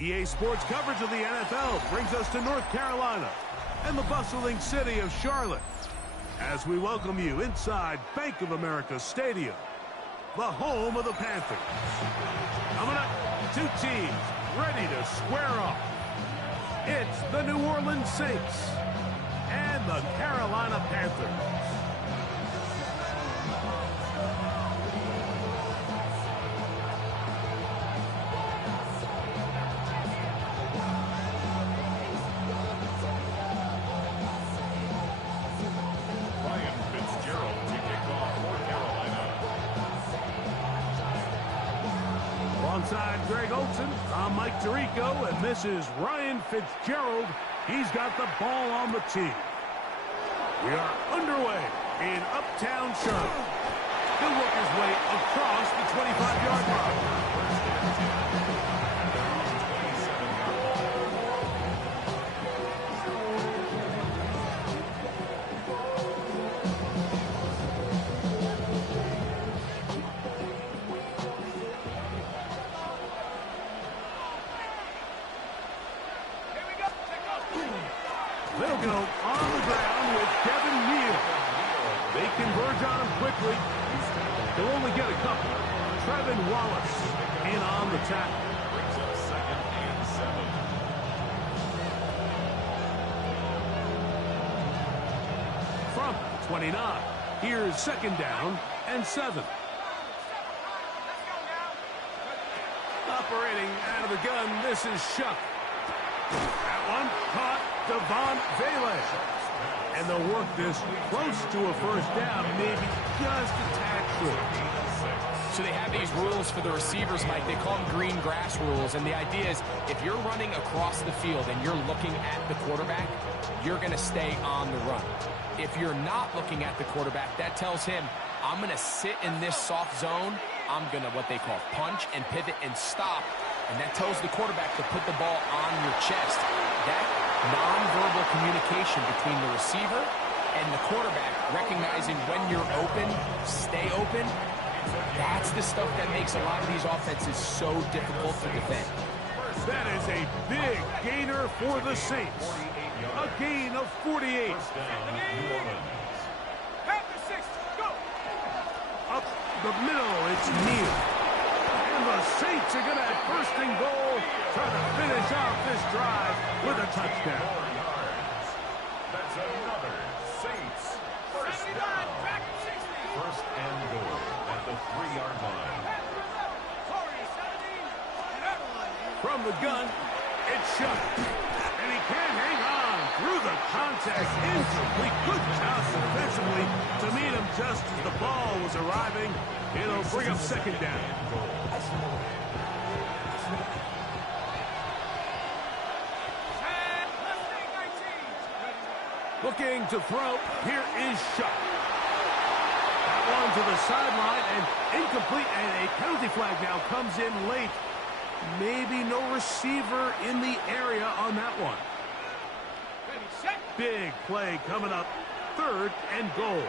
EA Sports coverage of the NFL brings us to North Carolina and the bustling city of Charlotte as we welcome you inside Bank of America Stadium, the home of the Panthers. Coming up, two teams ready to square off. It's the New Orleans Saints and the Carolina Panthers. Alongside Greg Olson, I'm Mike Tirico, and this is Ryan Fitzgerald. He's got the ball on the tee. We are underway in Uptown Charlotte. He'll work his way across the 25-yard line. They'll go on the ground with Kevin Neal. They converge on him quickly. They'll only get a couple. Trevin Wallace in on the tackle. Brings up 2nd and 7. From 29, here's 2nd down and 7. Operating out of the gun, this is Shuck. That one caught Devon Vele. And they'll work this close to a 1st down, maybe just a tad short. So they have these rules for the receivers, Mike. They call them green grass rules. And the idea is if you're running across the field and you're looking at the quarterback, you're going to stay on the run. If you're not looking at the quarterback, that tells him, I'm going to sit in this soft zone. I'm going to what they call punch and pivot and stop. And that tells the quarterback to put the ball on your chest. That nonverbal communication between the receiver and the quarterback, recognizing when you're open, stay open, that's the stuff that makes a lot of these offenses so difficult to defend. That is a big gainer for the Saints. A gain of 48. Up the middle, it's Neal. And the Saints are going to have 1st and goal, try to finish off this drive with a touchdown. That's another Saints 1st down. 1st and goal at the 3-yard line. From the gun, it's Shuck. And he can't hang on through the contact. Incomplete. Good job defensively to meet him just as the ball was arriving. It'll bring up 2nd down. Looking to throw. Here is Shuck. That one to the sideline and incomplete. And a penalty flag now comes in late. Maybe no receiver in the area on that one. Big play coming up. 3rd and goal.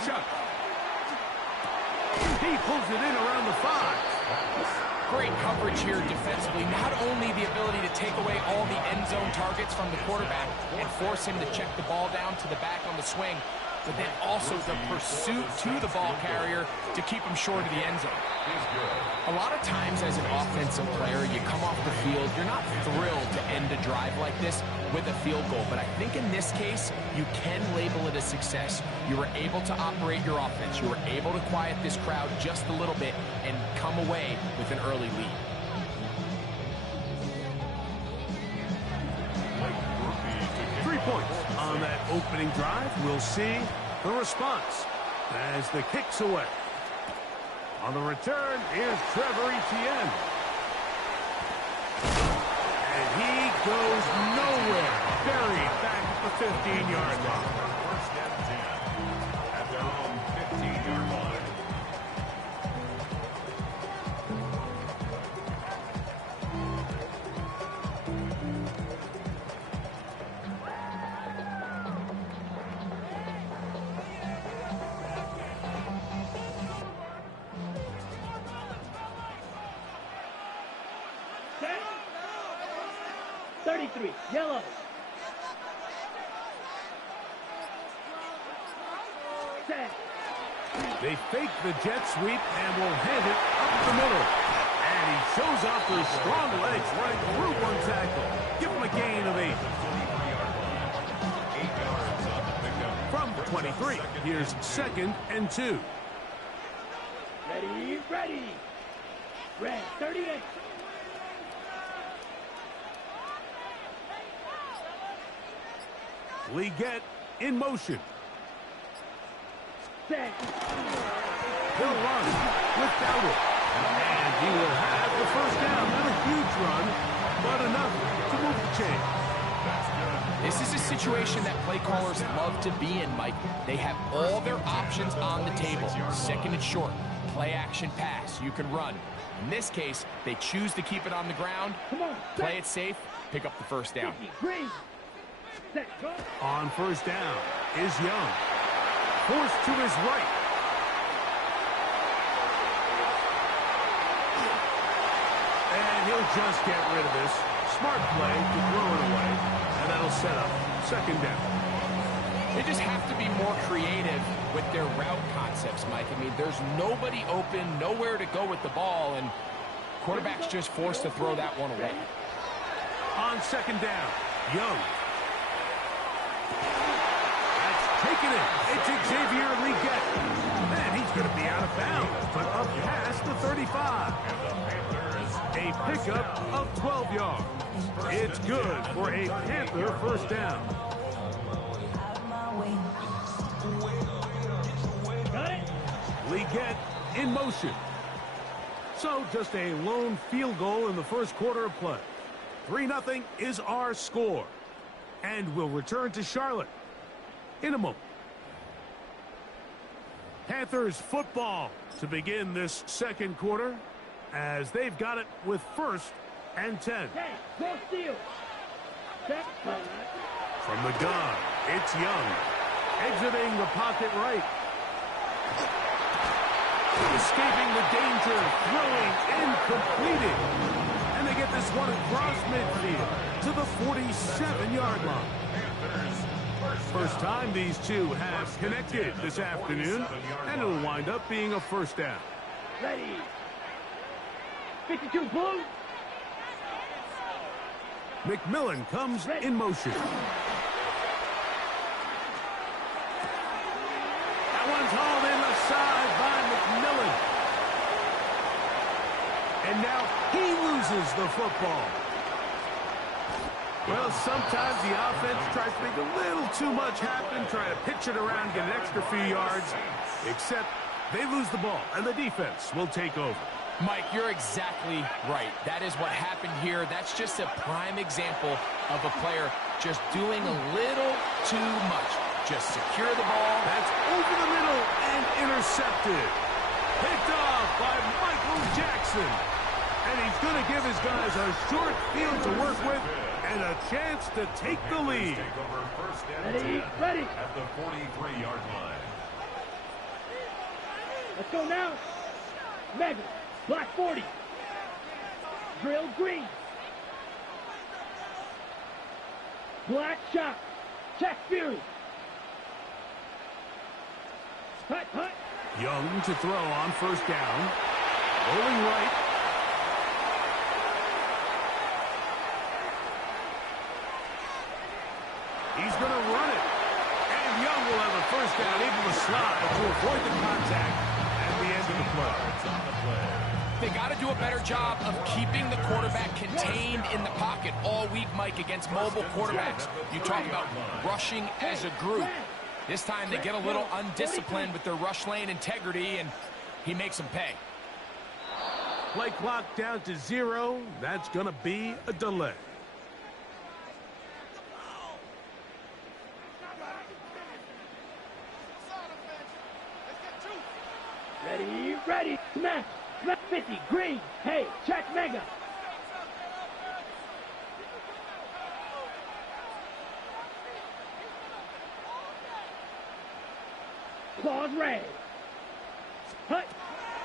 Shuck. He pulls it in around the 5. Great coverage here defensively. Not only the ability to take away all the end zone targets from the quarterback and force him to check the ball down to the back on the swing, but then also the pursuit to the ball carrier to keep him short of the end zone. A lot of times as an offensive player, you come off the field, you're not thrilled to end a drive like this with a field goal, but I think in this case, you can label it a success. You were able to operate your offense. You were able to quiet this crowd just a little bit and come away with an early lead. Points on that opening drive. We'll see the response as the kick's away. On the return, here's Trevor Etienne. And he goes nowhere. Buried back at the 15-yard line. 1st and 10 at their own 15-yard line. 33, yellow. Set. They fake the jet sweep and will hand it up the middle. And he shows off his strong legs running through one tackle. Give him a gain of 8. From the 23, here's 2nd and 2. Ready, ready. Red, 38. Leggett in motion. Set. He'll run without it. And he will have the first down. Not a huge run, but enough to move the chain. This is a situation that play callers love to be in, Mike. They have all their options on the table. 2nd and short, play action pass, you can run. In this case, they choose to keep it on the ground, play it safe, pick up the first down. Green. Set. Go. On first down is Young. Forced to his right. And he'll just get rid of this. Smart play to throw it away. And that'll set up 2nd down. They just have to be more creative with their route concepts, Mike. I mean, there's nobody open, nowhere to go with the ball, and quarterback's just forced to throw that one away. On 2nd down, Young. That's taken it. It's Xavier Leggett. And he's going to be out of bounds, but up past the 35. A pickup of 12 yards. It's good for a Panther first down. Got it. Leggett in motion. So just a lone field goal in the first quarter of play. 3-0 is our score. And we'll return to Charlotte in a moment. Panthers football to begin this second quarter as they've got it with 1st and 10. Hey, go steal. Set. From the gun, it's Young. Exiting the pocket right. Escaping the danger, throwing and completing. And they get this one across midfield to the 47-yard line. First time these two have connected this afternoon, and it'll wind up being a first down. Ready. 52 blue. McMillan comes in motion. That one's hauled in the side by McMillan. And now he loses the football. Well, sometimes the offense tries to make a little too much happen, try to pitch it around, get an extra few yards, except they lose the ball, and the defense will take over. Mike, you're exactly right. That is what happened here. That's just a prime example of a player just doing a little too much. Just secure the ball. That's over the middle and intercepted. Picked off by Michael Jackson. And he's going to give his guys a short field to work with and a chance to take the lead. Ready, ready. At the 43-yard line. Let's go now. Mega. Black 40. Drill green. Black shot. Check Fury. Hut, hut. Young to throw on first down. Rolling right. He's going to run it. And Young will have a first down, able to slide to avoid the contact at the end of the play. It's on the play. They got to do a better job of keeping the quarterback contained in the pocket all week, Mike, against mobile quarterbacks. You talk about rushing as a group. This time they get a little undisciplined with their rush lane integrity, and he makes them pay. Play clock down to 0. That's going to be a delay. Ready, ready. Smash. Smash 50. Green. Hey, check Mega. Claws red. Hut.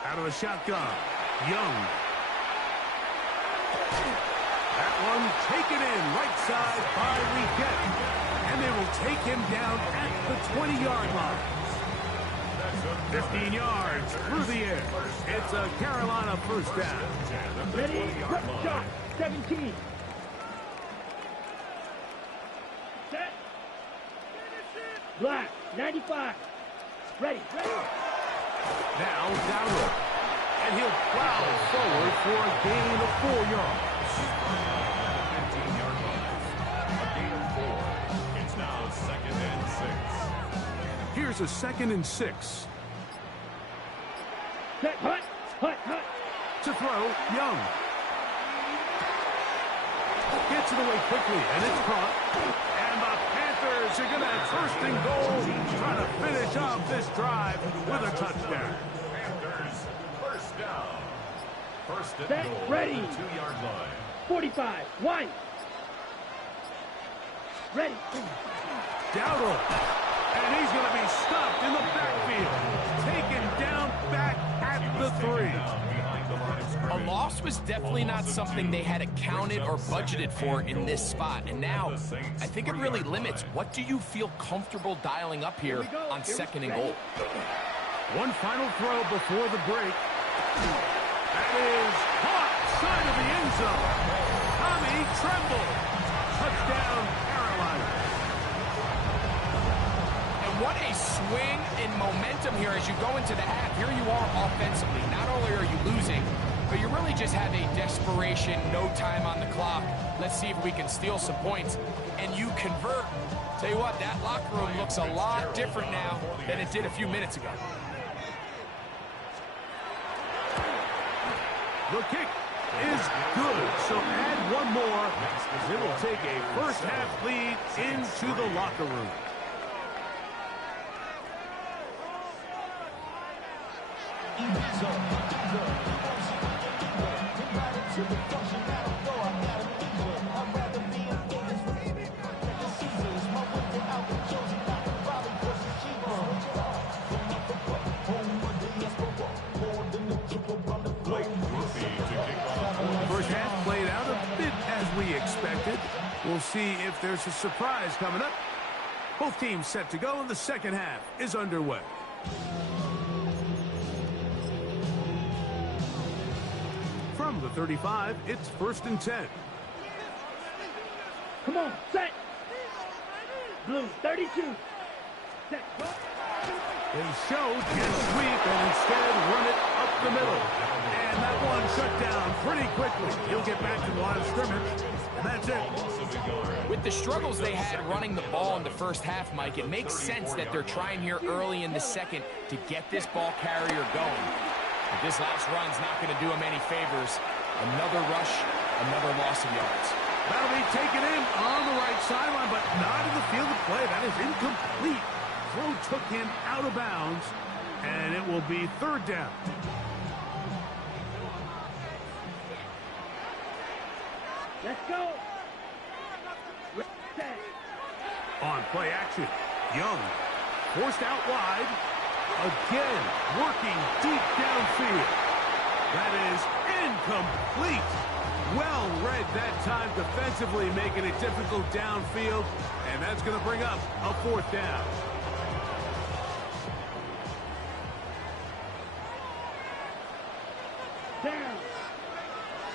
Out of the shotgun. Young. That one taken in right side by Leggett. And they will take him down at the 20-yard line. 15 yards through the air. It's a Carolina first down. Ready, quick shot, 17. Set. Black, 95. Ready. Now Dowdle. And he'll plow forward for a gain of 4 yards. 15-yard line. A gain of 4. It's now 2nd and 6. Here's a 2nd and 6. Set, hut. To throw, Young. Gets it away quickly, and it's caught. And the Panthers are going to have 1st and goal, trying to finish off this drive with a touchdown. Panthers, first down. 1st and Set, goal. ready. 2-yard line. 45, one. Ready. Dowdle. And he's going to be stopped in the backfield. Taken down back at the 3. A loss was definitely not something they had accounted or budgeted for in this spot. And now, I think it really limits. What do you feel comfortable dialing up here on 2nd and goal? One final throw before the break. That is caught side of the end zone. Tommy Tremble. Touchdown, Carolina. And what a swing in momentum here as you go into the half. Here you are offensively. Not only are you losing, but you really just have a desperation, no time on the clock. Let's see if we can steal some points. And you convert. Tell you what, that locker room looks a lot different now than it did a few minutes ago. The kick is good, so add one more. It will take a first half lead into the locker room. First half played out a bit as we expected. We'll see if there's a surprise coming up. Both teams set to go, and the second half is underway. From the 35, it's 1st and 10. Come on, set. Blue, 32. Set. They showed jet sweep and instead run it up the middle. And that one shut down pretty quickly. He'll get back to the line of scrimmage. That's it. With the struggles they had running the ball in the first half, Mike, it makes sense that they're trying here early in the second to get this ball carrier going. But this last run's not going to do him any favors. Another rush, another loss of yards. That'll be taken in on the right sideline, but not in the field of play. That is incomplete. Throw took him out of bounds, and it will be 3rd down. Let's go. Set. On play action, Young forced out wide. Again, working deep downfield. That is incomplete. Well read that time defensively, making it difficult downfield. And that's going to bring up a 4th down. Down.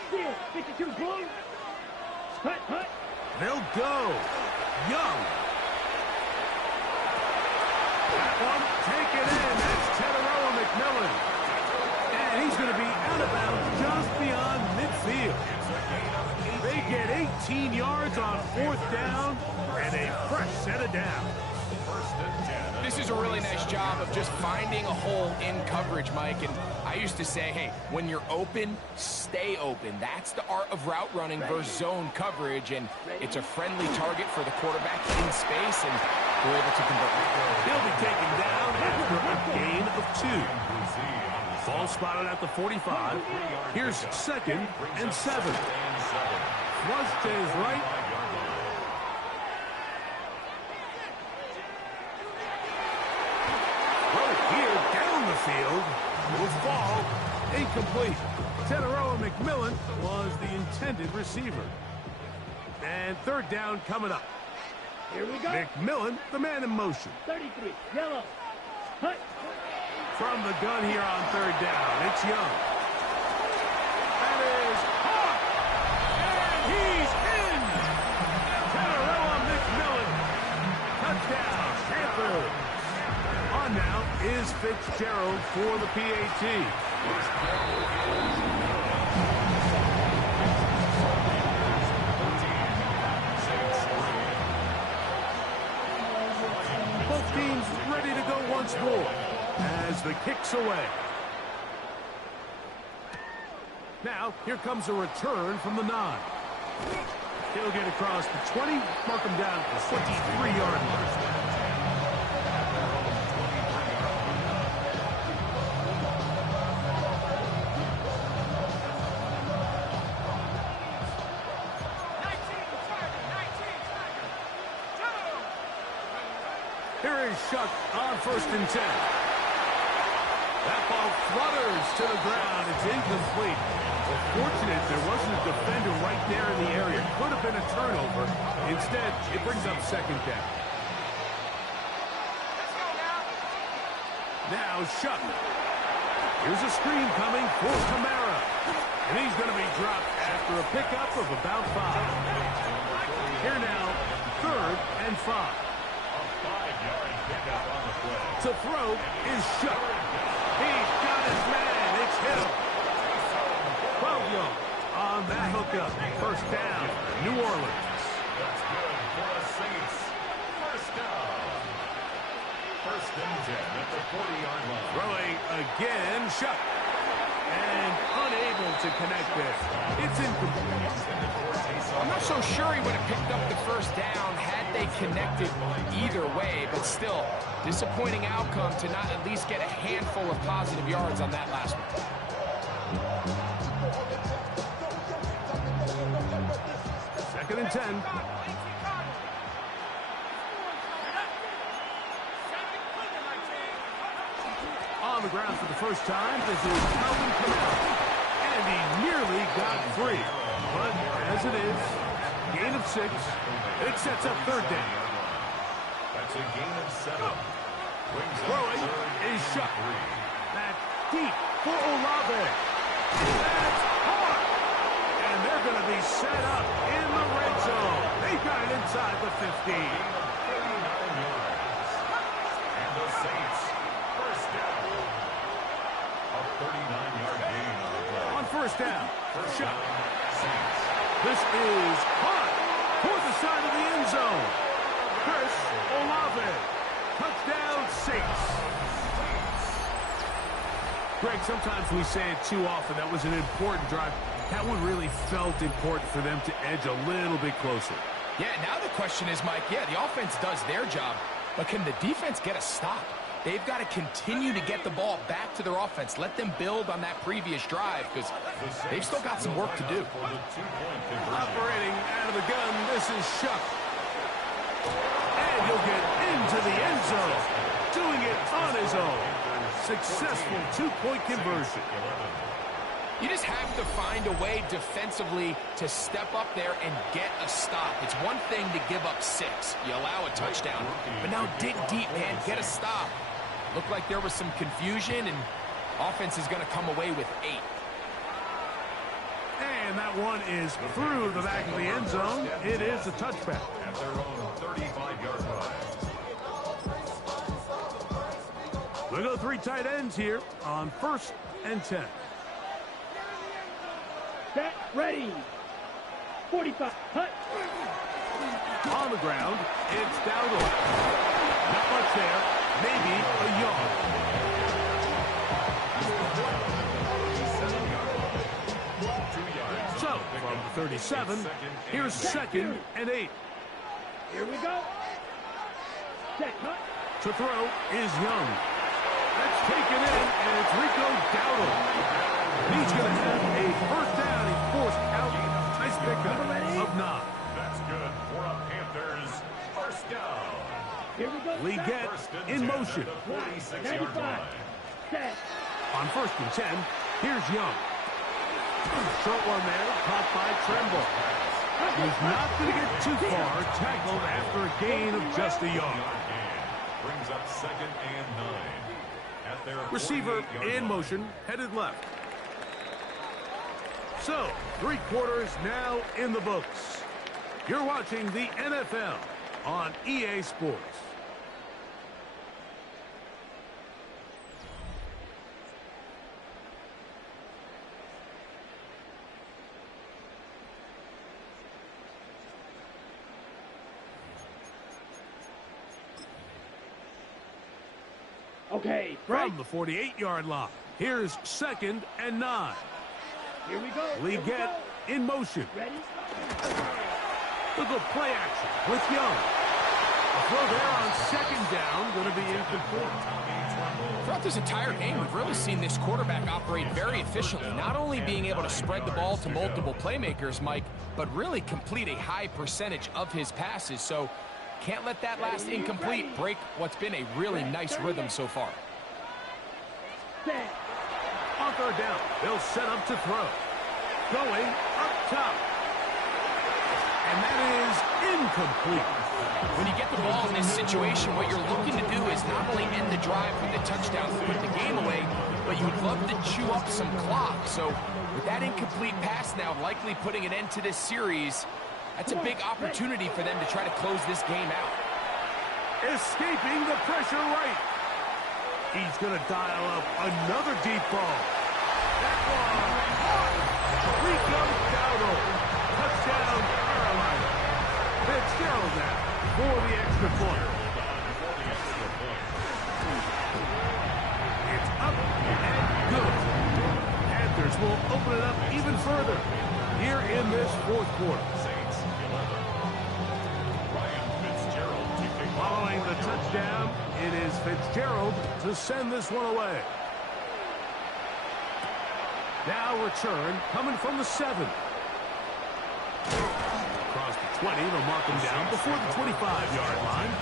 Steal, 52 blue. Hut. They'll go. Young. That one taken in. That's Teteroa McMillan. And he's going to be out of bounds just beyond midfield. They get 18 yards on 4th down and a fresh set of downs. This is a really nice job of just finding a hole in coverage, Mike. And I used to say, hey, when you're open, stay open. That's the art of route running versus zone coverage. And it's a friendly target for the quarterback in space, and they're able to convert. He'll be taken down after a gain of 2. Ball spotted at the 45. Here's 2nd and 7. Thrust to his right. Here down the field will fall incomplete. Teteroa McMillan was the intended receiver. And third down coming up. Here we go. McMillan, the man in motion. 33, yellow. Hut. From the gun here on third down, it's Young. That is caught. And he's in. Panarella McMillan. Touchdown, Panthers. On now is Fitzgerald for the PAT. Both teams ready to go once more as the kick's away. Now, here comes a return from the 9. He'll get across the 20, mark him down at the 23-yard line. Here is Shuck on 1st and 10. That ball flutters to the ground. It's incomplete. Well, fortunate there wasn't a defender right there in the area. Could have been a turnover. Instead, it brings up 2nd down. Now Shuck. Here's a screen coming for Kamara. And he's going to be dropped after a pickup of about 5. Here now, 3rd and 5. To throw is Shuck. He's got his man. It's him. 12 yards on that hookup. 1st down, New Orleans. That's good for the Saints. 1st down. 1st and 10 at the 40-yard line. Throwing again, Shuck. And unable to connect there. It's incomplete. I'm not so sure he would have picked up the 1st down had they connected either way, but still, disappointing outcome to not at least get a handful of positive yards on that last one. 2nd and 10. On the ground for the first time, this is Calvin Kamara. And he nearly got free. But as it is, gain of 6. It sets up 3rd down. That's a gain of 7. Throwing is Shuck. That's deep for Olave. That's hard. And they're going to be set up in the red zone. They got it inside the 15. 39 yards. And the Saints, 1st down. A 39-yard gain on the play. On 1st down, Shuck. Saints. This is hot toward the side of the end zone. Chris Olave. Touchdown, Saints. Greg, sometimes we say it too often. That was an important drive. That one really felt important for them to edge a little bit closer. Yeah, now the question is, Mike, yeah, the offense does their job, but can the defense get a stop? They've got to continue to get the ball back to their offense. Let them build on that previous drive because they've still got some work to do. Operating out of the gun, this is Shuck. And he'll get into the end zone. Doing it on his own. Successful 2-point conversion. You just have to find a way defensively to step up there and get a stop. It's one thing to give up 6. You allow a touchdown. But now dig deep, man. Get a stop. Looked like there was some confusion, and offense is going to come away with 8. And that one is through the back of the end zone. It is a touchback. At their own 35-yard line. We'll go 3 tight ends here on 1st and 10. Set, ready. 45, hut. On the ground, it's Dowdle. Not much there. Maybe a yard. So, from 37, here's 2nd and 8. Here we go. Set, hut. To throw is Young. That's taken in, and it's Rico Dowdle. He's going to have a 1st down. He's forced out. Nice pickup of 9. That's good for a Panthers 1st down. Here we go. Leggett in motion. 46-yard line. Set. On 1st and 10, here's Young. Short one there, caught by Tremble. He's not going to get too far, tackled after a gain of just a yard. Brings up 2nd and 9. At their Receiver in motion, headed left. So, 3 quarters now in the books. You're watching the NFL on EA Sports. Okay, From the 48-yard line, here's 2nd and 9. Here we go. Leggett in motion. Ready? Look at play action with Young. A throw there on 2nd down, going to be incomplete. Throughout this entire game, we've really seen this quarterback operate very efficiently, not only being able to spread the ball to multiple playmakers, Mike, but really complete a high percentage of his passes. So can't let that last incomplete break what's been a really nice rhythm so far. Set. On 3rd down, they'll set up to throw. Going up top. And that is incomplete. When you get the ball in this situation, what you're looking to do is not only end the drive with a touchdown to put the game away, but you would love to chew up some clock. So with that incomplete pass now likely putting an end to this series, that's a big opportunity for them to try to close this game out. Escaping the pressure right. He's going to dial up another deep ball. That one. Rico Dowdle. Touchdown, Carolina. Fitzgerald now for the extra point. It's up and good. Panthers will open it up even further here in this 4th quarter. Following the touchdown, it is Fitzgerald to send this one away. Now return coming from the 7. Across the 20, they'll mark him down before the 25-yard line.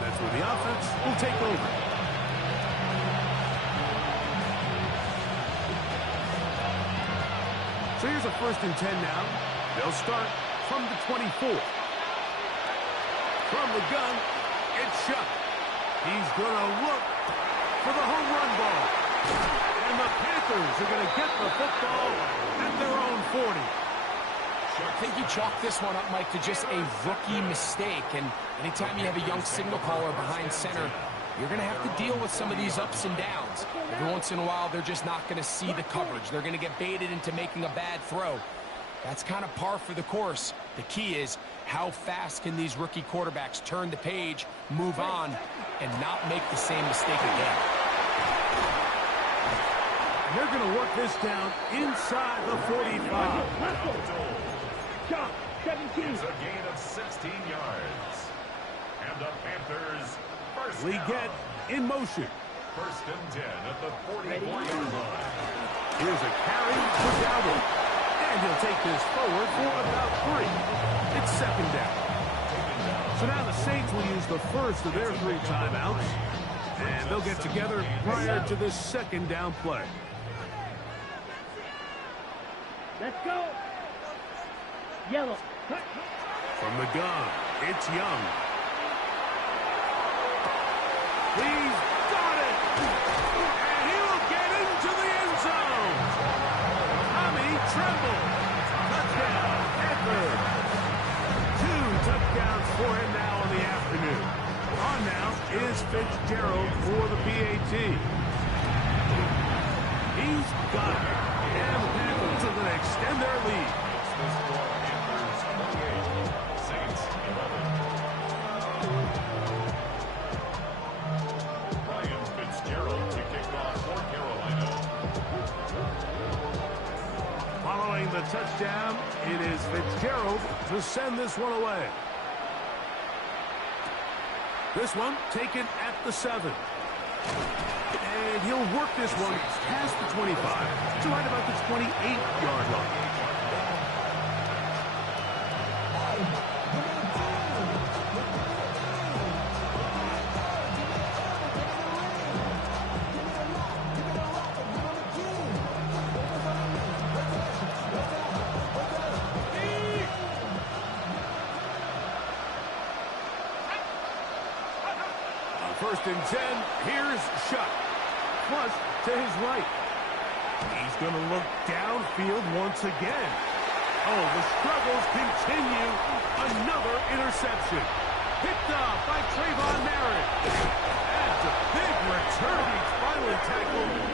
That's where the offense will take over. So here's a 1st and 10 now. They'll start from the 24. From the gun, it's Shuck. He's going to look for the home run ball. And the Panthers are going to get the football at their own 40. I think you chalk this one up, Mike, to just a rookie mistake. And anytime you have a young signal caller behind center, you're going to have to deal with some of these ups and downs. Every once in a while, they're just not going to see the coverage. They're going to get baited into making a bad throw. That's kind of par for the course. The key is how fast can these rookie quarterbacks turn the page, move on, and not make the same mistake again. They're going to work this down inside the 45. Shot, 17. It's a gain of 16 yards. And the Panthers first Leggett in motion. 1st and 10 at the 44-yard line. Here's a carry for Dowdle. And he'll take this forward for about 3. It's 2nd down. So now the Saints will use the first of their 3 timeouts. And they'll get together prior to this 2nd down play. Let's go. Yellow. From the gun, it's Young. He's got it! And he'll get into the end zone! Tommy Tremble! Touchdown, Panthers! 2 touchdowns for him now in the afternoon. On now is Fitzgerald for the PAT. He's got it. And the Panthers are going to extend their lead. Saints 11. Ryan Fitzgerald to kick off for Carolina. Following the touchdown, it is Fitzgerald to send this one away. This one taken at the 7. And he'll work this one past the 25 to right about the 28-yard line. 1st and 10. Here's Shutt. Flush to his right. He's going to look downfield once again. Oh, the struggles continue. Another interception. Picked off by Trayvon Merritt. That's a big return. He's finally tackled.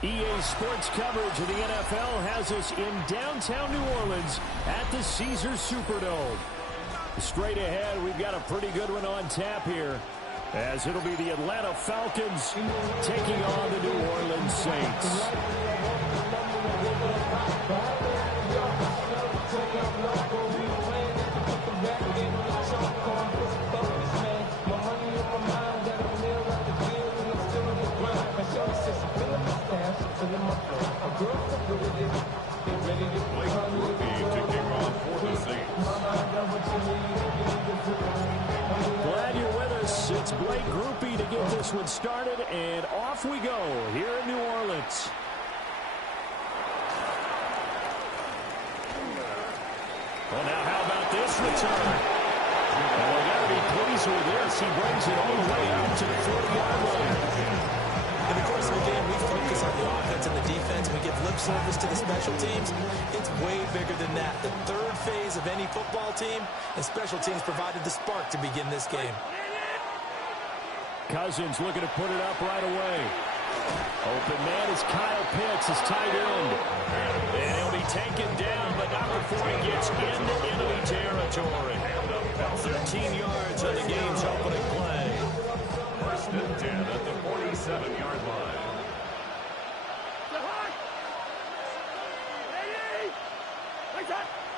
EA Sports coverage of the NFL has us in downtown New Orleans at the Caesars Superdome. Straight ahead, we've got a pretty good one on tap here, as it'll be the Atlanta Falcons taking on the New Orleans Saints. Glad you're with us. It's Blake Grupe to get this one started, and off we go here in New Orleans. Well, now how about this return? Well, we got to be pleased with this. He brings it all the way up to the 40-yard line. In the course of the game, we focus on the offense and the defense. We give lip service to the special teams. It's way bigger than that. The third phase of any football team, and special teams provided the spark to begin this game. Cousins looking to put it up right away. Open man is Kyle Pitts, his tight end. And he'll be taken down, but not before he gets into enemy territory. 13 yards on the game's opening play. 1st and 10 at the 47-yard line.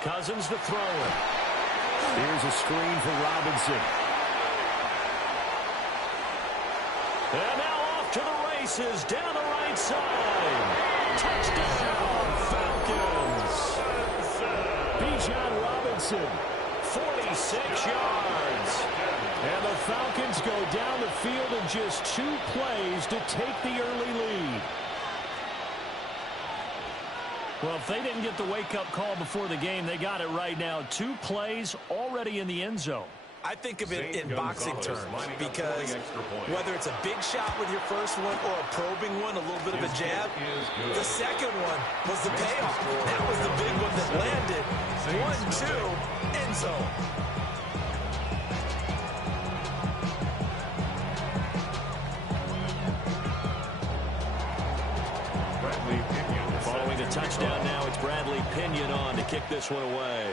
Cousins to throw it. Here's a screen for Robinson. And now off to the races down the right side. Touchdown, Falcons. Bijan Robinson, 46 yards. And the Falcons go down the field in just 2 plays to take the early lead. Well, if they didn't get the wake-up call before the game, they got it right now. 2 plays already in the end zone. I think of it in boxing terms because whether it's a big shot with your first one or a probing one, a little bit of a jab, the second one was the payoff. That was the big one that landed. 1-2, end zone. Following the touchdown now, it's Bradley Pinion on to kick this one away.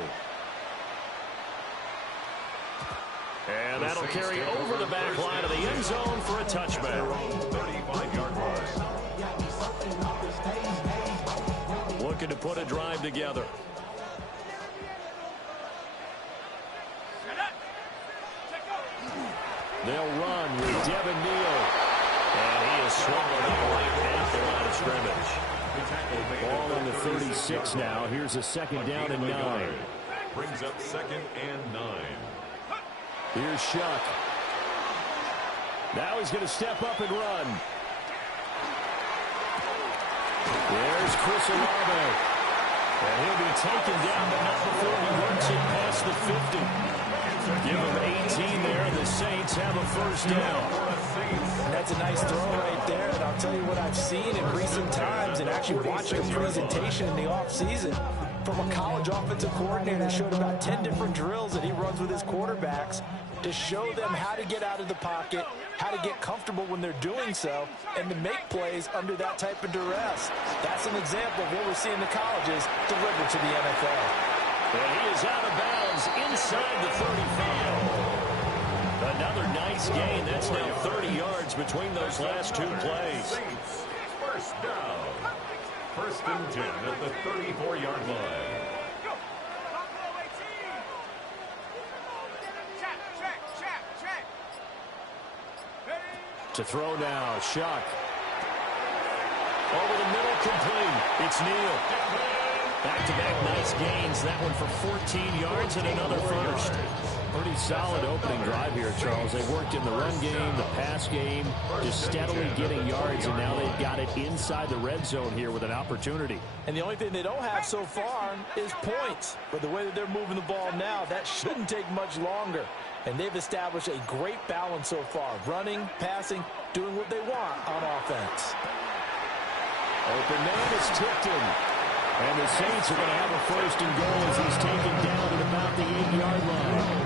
And that'll carry over the back line of the end zone for a touchback. 35-yard line. Looking to put a drive together. They'll run with Devin Neal. And he is swallowed up right at the line of scrimmage. Ball on the 36 now. Here's a second down and 9. Brings up 2nd and 9. Here's Shuck. Now he's going to step up and run. There's Chris Olave. And he'll be taken down, but not before he works it past the 50. Give him 18 there, and the Saints have a first down. That's a nice throw right there, and I'll tell you what I've seen in recent times and actually watched a presentation in the offseason from a college offensive coordinator that showed about 10 different drills that he runs with his quarterbacks to show them how to get out of the pocket, how to get comfortable when they're doing so, and to make plays under that type of duress. That's an example of what we're seeing the colleges deliver to the NFL. And he is out of bounds inside the 35. Another nice gain. That's now 30 yards between those last two plays. Saints, first down. 1st and 10 at the 34-yard line. To throw now, Shuck. Over the middle, complete. It's Neal. Back-to-back nice gains. That one for 14 yards and another first. Pretty solid opening drive here, Charles. They worked in the run game, the pass game, just steadily getting yards, and now they've got it inside the red zone here with an opportunity. And the only thing they don't have so far is points. But the way that they're moving the ball now, that shouldn't take much longer. And they've established a great balance so far. Running, passing, doing what they want on offense. Open man is tipped in. And the Saints are going to have a first and goal as he's taken down at about the 8-yard line.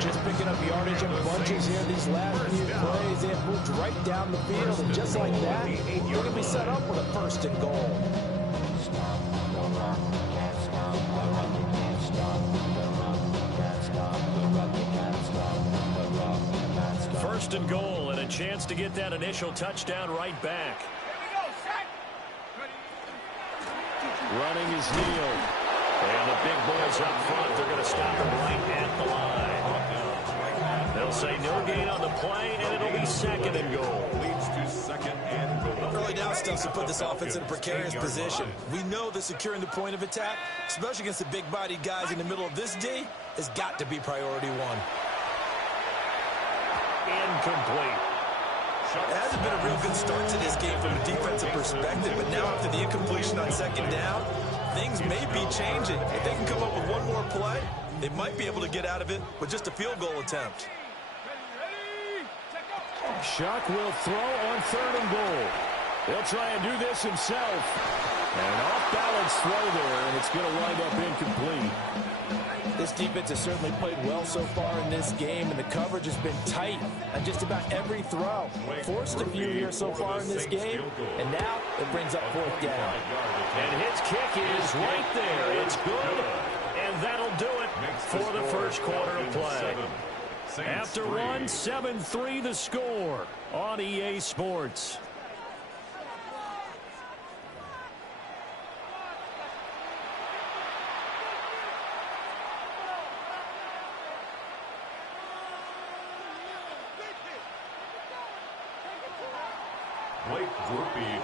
Just picking up yardage in bunches here these last few plays. They have moved right down the field. And just like that, they're going to be set up with a first and goal. First and goal and a chance to get that initial touchdown right back. Running is Neal. And the big boys up front, they're going to stop him right at the line. They'll say no gain on the play, and it'll be 2nd and goal. Leads to 2nd and goal. Early down stuff to put this offense in a precarious position. We know that securing the point of attack, especially against the big-bodied guys in the middle of this D, has got to be priority one. Incomplete. It hasn't been a real good start to this game from a defensive perspective, but now after the incompletion on 2nd down, things may be changing. If they can come up with one more play, they might be able to get out of it with just a field goal attempt. Shuck will throw on 3rd and goal. He'll try and do this himself. And off-balance throw there, and it's going to wind up incomplete. This defense has certainly played well so far in this game, and the coverage has been tight on just about every throw. Forced a few here so far in this game, and now it brings up 4th down. And his kick is right there. It's good, and that'll do it for the first quarter of play. After one, 7-3 the score on EA Sports.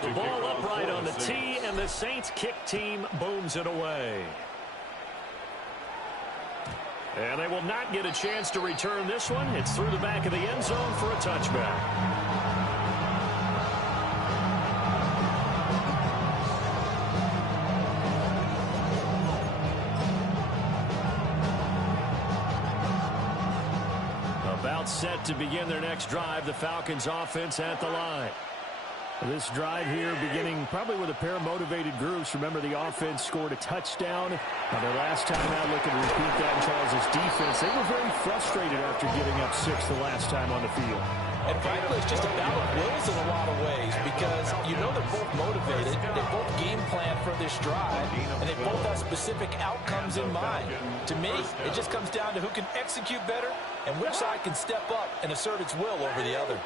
The ball upright on the tee, and the Saints kick team booms it away. And they will not get a chance to return this one. It's through the back of the end zone for a touchback. get set to begin their next drive. The Falcons offense at the line. This drive here beginning probably with a pair of motivated groups. Remember, the offense scored a touchdown. Now, their last time out, looking to repeat that in Charles' defense. They were very frustrated after giving up 6 the last time on the field. And frankly, it's just a battle of wills in a lot of ways because you know they're both motivated. They both game plan for this drive, and they both have specific outcomes in mind. To me, it just comes down to who can execute better and which side can step up and assert its will over the other.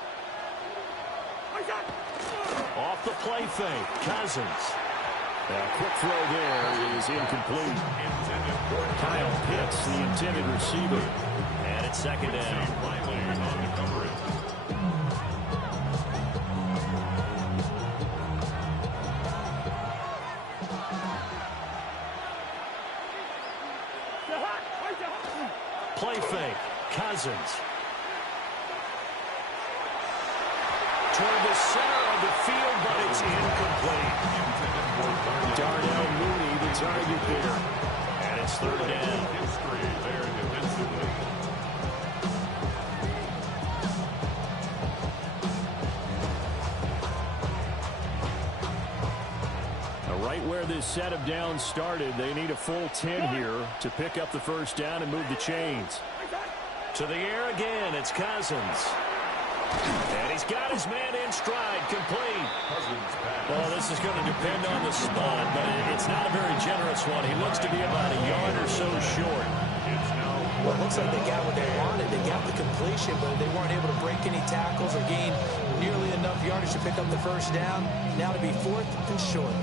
Off the play fake, Cousins. A quick throw there is incomplete. Kyle Pitts, the intended receiver. And it's second down. Play fake, Cousins. Toward the center of the field, but it's incomplete. Darnell Mooney, the target there. And it's third down. Now, right where this set of downs started, they need a full 10 here to pick up the first down and move the chains. To the air again, it's Cousins. And he's got his man in stride, complete. Well, this is going to depend on the spot, but it's not a very generous one. He looks to be about a yard or so short. Well, it looks like they got what they wanted. They got the completion, but they weren't able to break any tackles or gain nearly enough yardage to pick up the first down. Now to be 4th and short.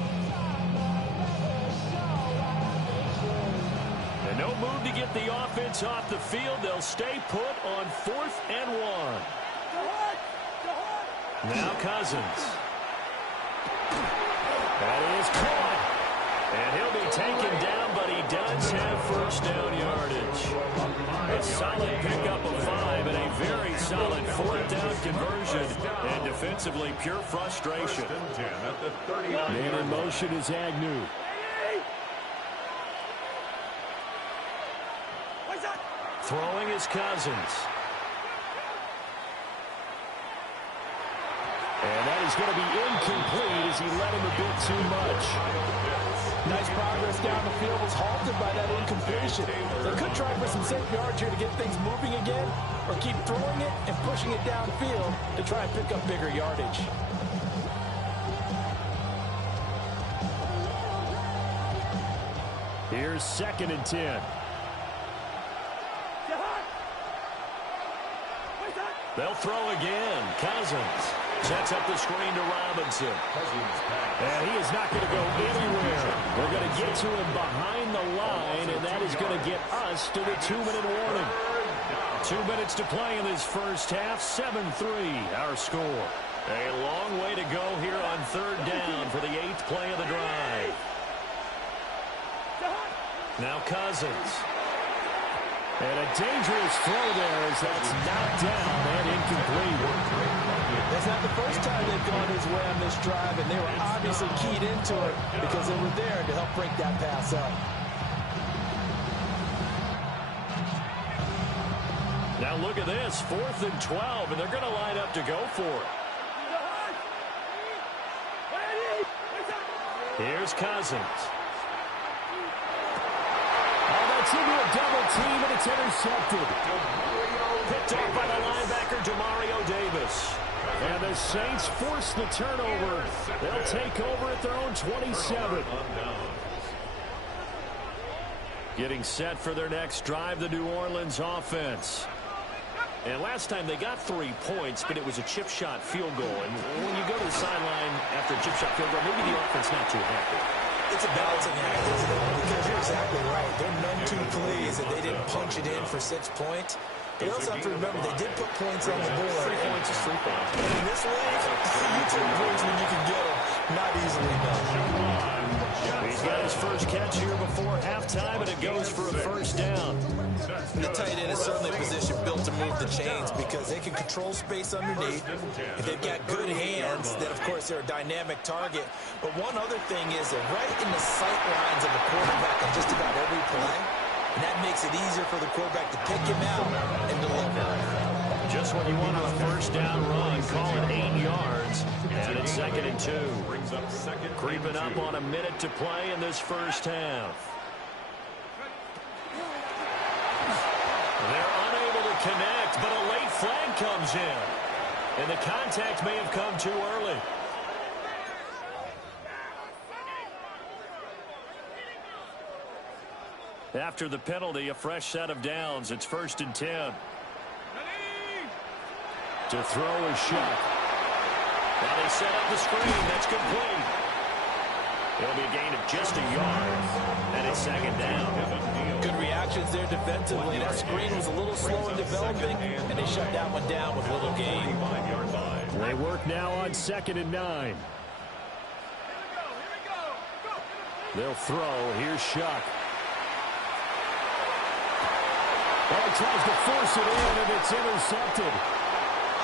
And no move to get the offense off the field. They'll stay put on 4th and 1. Now Cousins. That is caught. And he'll be taken down, but he does have first down yardage. A solid pickup of 5 and a very solid 4th down conversion. And defensively, pure frustration. Man in motion is Agnew. Throwing is Cousins. And that is going to be incomplete as he led him a bit too much. Nice progress down the field was halted by that incompletion. They could try for some safe yards here to get things moving again, or keep throwing it and pushing it downfield to try and pick up bigger yardage. Here's 2nd and 10. They'll throw again. Cousins sets up the screen to Robinson. And he is not going to go anywhere. We're going to get to him behind the line, and that is going to get us to the 2-minute warning. 2 minutes to play in this first half. 7-3 our score. A long way to go here on 3rd down for the 8th play of the drive. Now Cousins. And a dangerous throw there as that's knocked down and incomplete. That's not the first time they've gone his way on this drive, and they were obviously keyed into it because they were there to help break that pass up. Now look at this, 4th and 12, and they're going to line up to go for it. Here's Cousins. It's into a double team, and it's intercepted. Picked off by the linebacker, Demario Davis. And the Saints force the turnover. They'll take over at their own 27. Getting set for their next drive, the New Orleans offense. And last time they got 3 points, but it was a chip shot field goal. And when you go to the sideline after a chip shot field goal, maybe the offense not too happy. It's a balancing act, isn't it? Because you're exactly right. They're none too pleased that they didn't punch it in for 6 points. But you also have to remember, they did put points on the board. 3 points is 3 points. And in this league, you take points when you can get them. Not easily done. He's got his first catch here before halftime, and it goes for a first down. The tight end is certainly a position built to move the chains because they can control space underneath. If they've got good hands, then of course they're a dynamic target. But one other thing is they're right in the sight lines of the quarterback on just about every play. And that makes it easier for the quarterback to pick him out and deliver. Just when you want on a first down run, call it 8 yards. And it's 2nd and 2. Brings up second. Creeping up on a minute to play in this first half. They're unable to connect, but a late flag comes in. And the contact may have come too early. After the penalty, a fresh set of downs. It's 1st and 10. To throw is Shuck. Now they set up the screen. That's complete. It'll be a gain of just a yard. And it's 2nd down. Good reactions there defensively. That screen was a little slow in developing, and they shut that one down with a little gain. They work now on 2nd and 9. They'll throw. Here's Shuck. Well, he tries to force it in, and it's intercepted.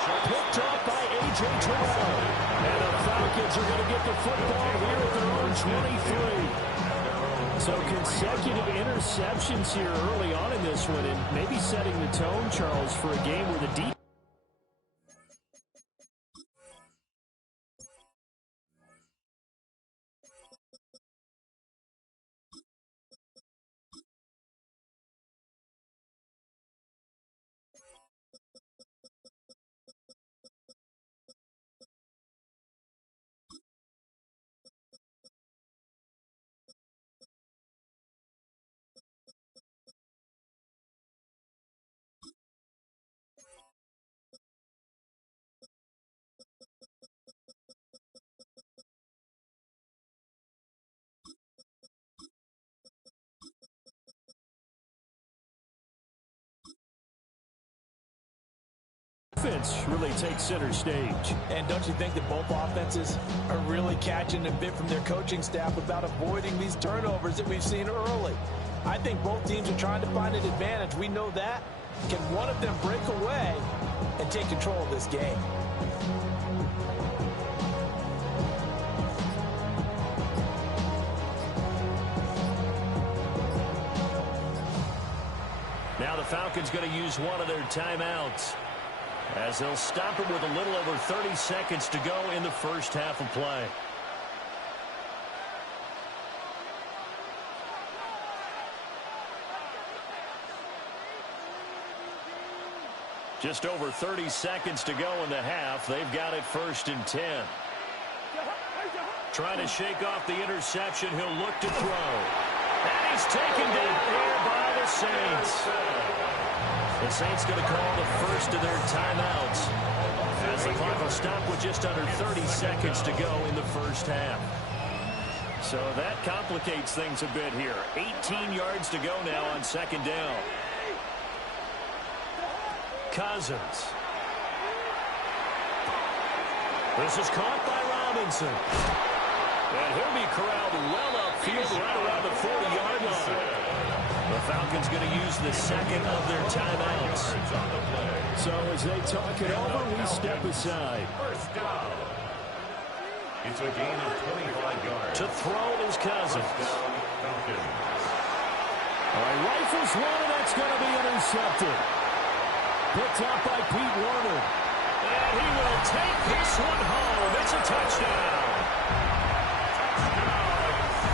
Picked off by A.J. Terrell. And the Falcons are going to get the football here at their own 23. So consecutive interceptions here early on in this one, and maybe setting the tone, Charles, for a game where the defense. Really takes center stage. And don't you think that both offenses are really catching a bit from their coaching staff about avoiding these turnovers that we've seen early? I think both teams are trying to find an advantage. We know that. Can one of them break away and take control of this game? Now the Falcons going to use one of their timeouts, as they'll stop it with a little over 30 seconds to go in the first half of play. Just over 30 seconds to go in the half. They've got it 1st and 10. Trying to shake off the interception. He'll look to throw. And he's taken down here by the Saints. The Saints going to call the first of their timeouts, as the clock will stop with just under 30 seconds to go in the first half. So that complicates things a bit here. 18 yards to go now on 2nd down. Cousins. This is caught by Robinson. And he'll be corralled well upfield right around the 40-yard line. The Falcons going to use the second of their timeouts. So as they talk it over, we step aside. First down. It's a gain of 25 yards. To throw is Cousins. All right, rifles one, and that's going to be intercepted. Picked up by Pete Werner. And he will take this one home. It's a touchdown.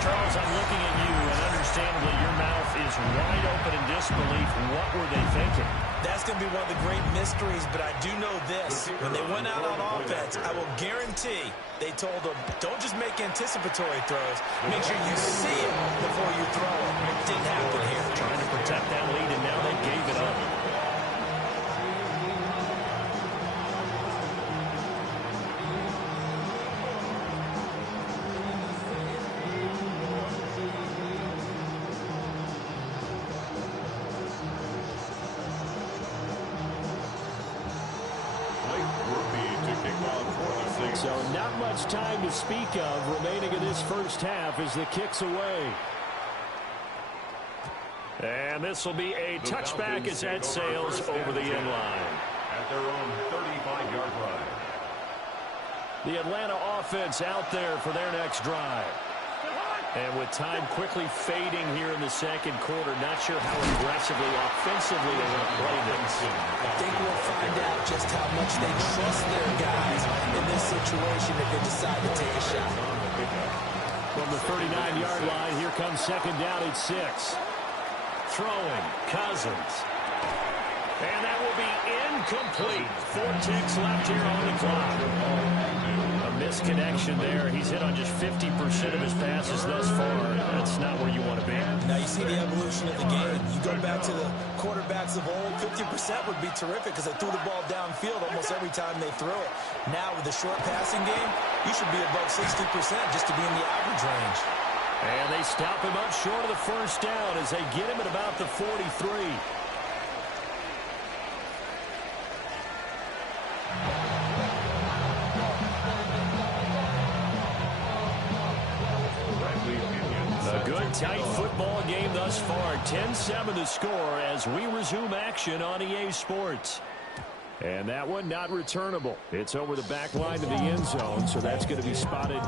Charles, I'm looking at you, and understandably your mouth is wide open in disbelief. What were they thinking? That's going to be one of the great mysteries, but I do know this. When they went out on offense, I will guarantee they told them, don't just make anticipatory throws. Make sure you see it before you throw it. It didn't happen here. Trying to protect that lead, and now they gave it up. So not much time to speak of remaining in this first half as the kick's away. And this will be a touchback as that sails over the end line. At their own 35-yard line. The Atlanta offense out there for their next drive. And with time quickly fading here in the second quarter, not sure how aggressively, offensively they want to play this. I think we'll find out just how much they trust their guys in this situation if they decide to take a shot. From the 39-yard line, here comes second down at 6. Throwing, Cousins. And that will be incomplete. 4 ticks left here on the clock. A misconnection there. He's hit on just 50% of his passes thus far. That's not where you want to be. Now you see the evolution of the game. You go back to the quarterbacks of old, 50% would be terrific because they threw the ball downfield almost every time they throw it. Now with the short passing game, you should be above 60% just to be in the average range. And they stop him up short of the first down as they get him at about the 43. A good, tight football game thus far. 10-7 the score as we resume action on EA Sports. And that one not returnable. It's over the back line to the end zone, so that's going to be spotted.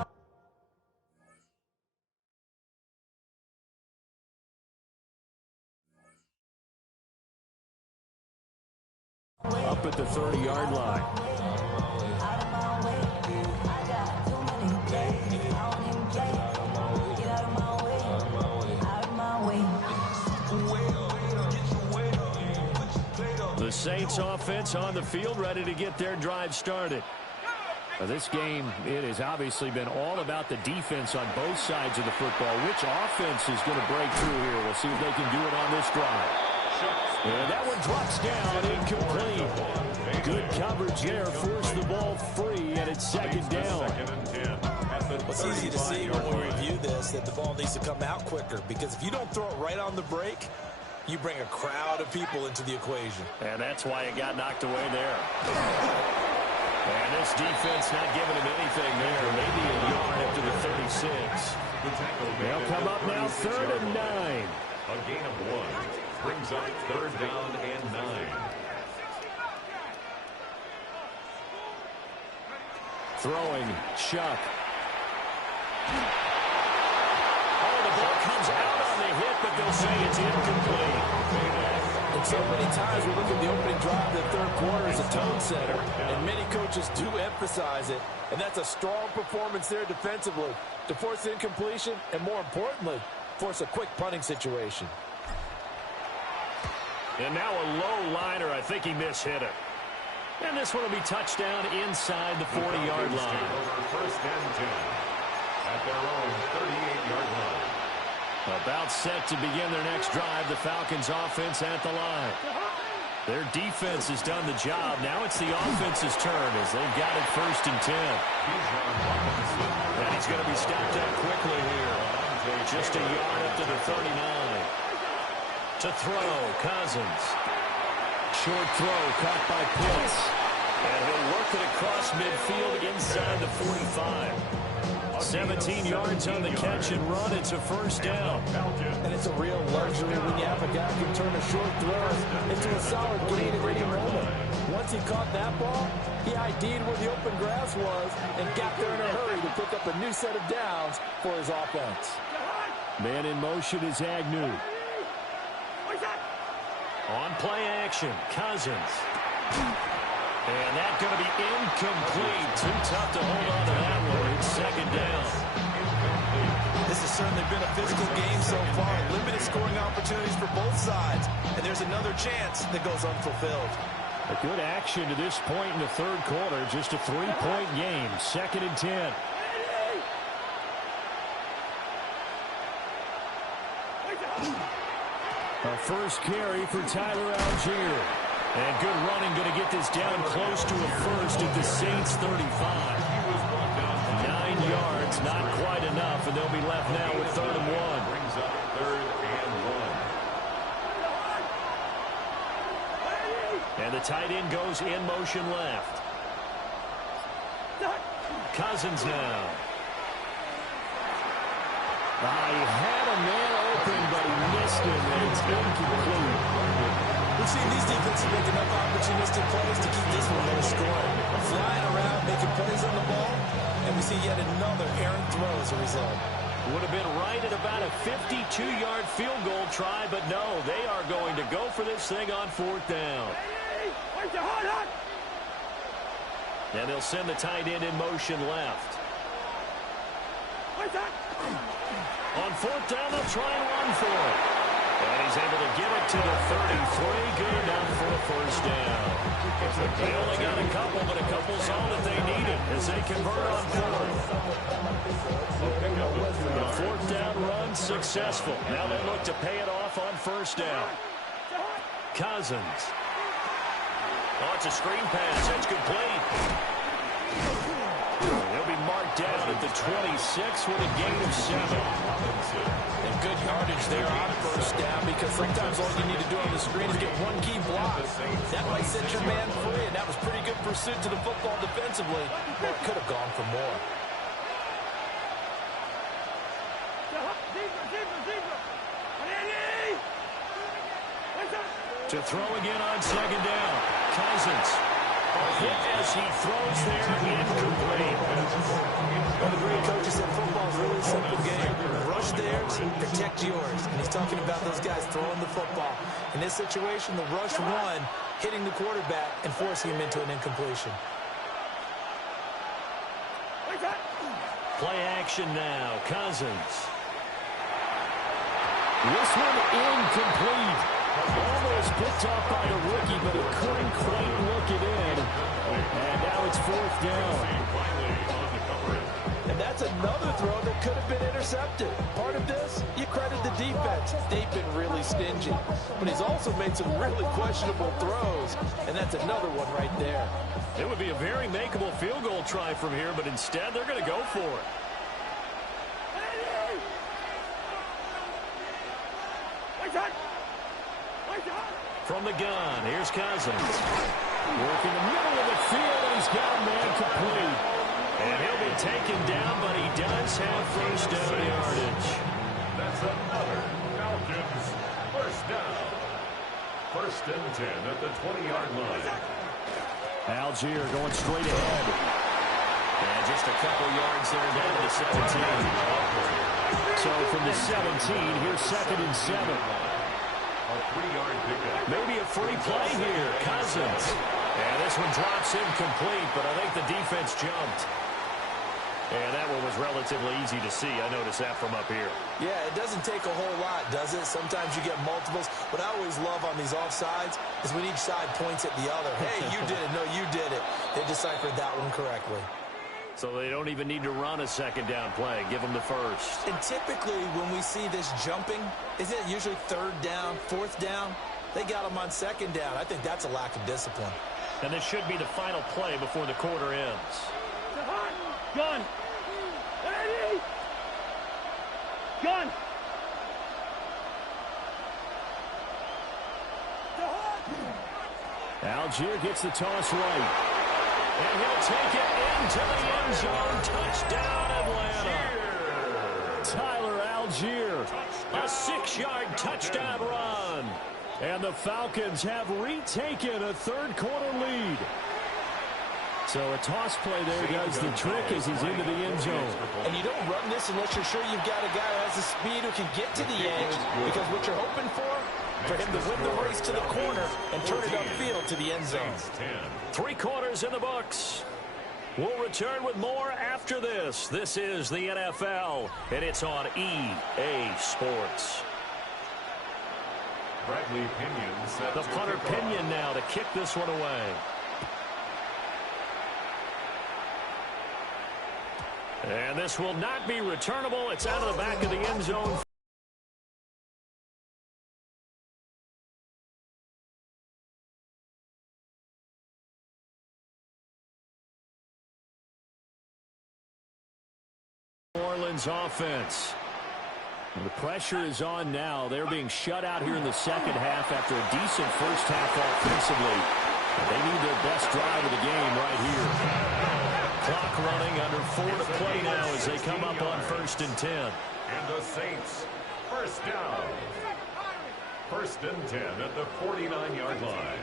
Up at the 30-yard line. The Saints offense on the field, ready to get their drive started. Now this game, it has obviously been all about the defense on both sides of the football. Which offense is going to break through here? We'll see if they can do it on this drive. And that one drops down, incomplete. Good coverage there, forced the ball free, and it's second down. It's easy to see when we review this that the ball needs to come out quicker, because if you don't throw it right on the break, you bring a crowd of people into the equation. And that's why it got knocked away there. And this defense not giving him anything there. Maybe a yard up to the 36. They'll come up now 3rd and 9. A gain of 1 brings up 3rd down and 9. Throwing, Chuck. Oh, the ball comes out on the hit, but they'll say it's incomplete. And so many times we look at the opening drive of the third quarter as a tone setter, and many coaches do emphasize it, and that's a strong performance there defensively to force incompletion and, more importantly, force a quick punting situation. And now a low liner. I think he mishit it. And this one will be touchdown inside the 40-yard line. First and 10 at their own 38-yard line. About set to begin their next drive, the Falcons offense at the line. Their defense has done the job. Now it's the offense's turn as they've got it 1st and 10. And he's going to be stopped up quickly here. Just a yard up to the 39. To throw, Cousins. Short throw caught by Pitts. And he'll work it across midfield inside the 45. 17 yards on the catch and run. It's a 1st down. And it's a real luxury when you have a guy who can turn a short throw into a solid gain at any moment. Once he caught that ball, he ID'd where the open grass was and got there in a hurry to pick up a new set of downs for his offense. Man in motion is Agnew. On play action, Cousins. And that's going to be incomplete. Too tough to hold on to that one. It's 2nd down. This has certainly been a physical game so far. Limited scoring opportunities for both sides. And there's another chance that goes unfulfilled. A good action to this point in the 3rd quarter. Just a 3-point game. 2nd and 10. A first carry for Tyler Algier. And good running, going to get this down close to a first at the Saints 35. 9 yards, not quite enough, and they'll be left now with 3rd and 1. Brings up 3rd and 1. And the tight end goes in motion left. Cousins now. He had a man open, but he missed him, and it's incomplete. We've seen these defenses make enough opportunistic plays to keep this one low scoring. Flying around, making plays on the ball, and we see yet another errant throw as a result. Would have been right at about a 52-yard field goal try, but no, they are going to go for this thing on 4th down. And they'll send the tight end in motion left. On 4th down, they'll try and run for it. And he's able to get it to the 33. Good enough for a first down. They only got a couple, but a couple's all that they needed as they convert on 4th. The 4th down run successful. Now they look to pay it off on 1st down. Cousins. Oh, it's a screen pass. It's complete. He'll be marked down at the 26 with a gain of 7. And good yardage there on 1st down, because sometimes all you need to do on the screen is get one key block. That might set your man free, and that was pretty good pursuit to the football defensively. Well, it could have gone for more. To throw again on 2nd down. Cousins. Hit as he throws there, incomplete. One of the great coaches said football is a really simple game. Rush theirs, protect yours. And he's talking about those guys throwing the football. In this situation, the rush one, hitting the quarterback and forcing him into an incompletion. Play action now. Cousins. This one incomplete. Almost picked off by a rookie, but he couldn't quite look it in. And now it's 4th down. And that's another throw that could have been intercepted. Part of this, you credit the defense. They've been really stingy. But he's also made some really questionable throws. And that's another one right there. It would be a very makeable field goal try from here, but instead they're going to go for it. From the gun, here's Cousins. Working the middle of the field, and he's got a man complete. And he'll be taken down, but he does have 1st down yardage. That's another Falcons first down. 1st and 10 at the 20-yard line. Algier going straight ahead. And just a couple yards there down to the 17. So from the 17, here's 2nd and 7. A 3-yard pickup. Maybe a free play here. Cousins. And this one drops incomplete, but I think the defense jumped. And that one was relatively easy to see. I noticed that from up here. Yeah, it doesn't take a whole lot, does it? Sometimes you get multiples. What I always love on these offsides is when each side points at the other. Hey, you did it. No, you did it. They deciphered that one correctly. So they don't even need to run a 2nd down play. Give them the 1st. And typically when we see this jumping, isn't it usually 3rd down, 4th down? They got them on 2nd down. I think that's a lack of discipline. And this should be the final play before the quarter ends. Gun. Gun. Algier gets the toss right. And he'll take it into the end zone. Touchdown, Atlanta. Tyler Algier, a 6-yard touchdown run. And the Falcons have retaken a 3rd quarter lead. So a toss play there does the trick as he's into the end zone. And you don't run this unless you're sure you've got a guy who has the speed who can get to the edge. Because what you're hoping for him to win the race to the corner and turn it upfield to the end zone. 3 quarters in the books. We'll return with more after this. This is the NFL, and it's on EA Sports. Bradley Pinion set The to punter kick off. Pinion now to kick this one away. And this will not be returnable. It's out of the back of the end zone. New Orleans offense. The pressure is on now. They're being shut out here in the 2nd half after a decent first half offensively. They need their best drive of the game right here. Clock running, under 4 to play now as they come up on 1st and 10. And the Saints, first down. 1st and 10 at the 49-yard line.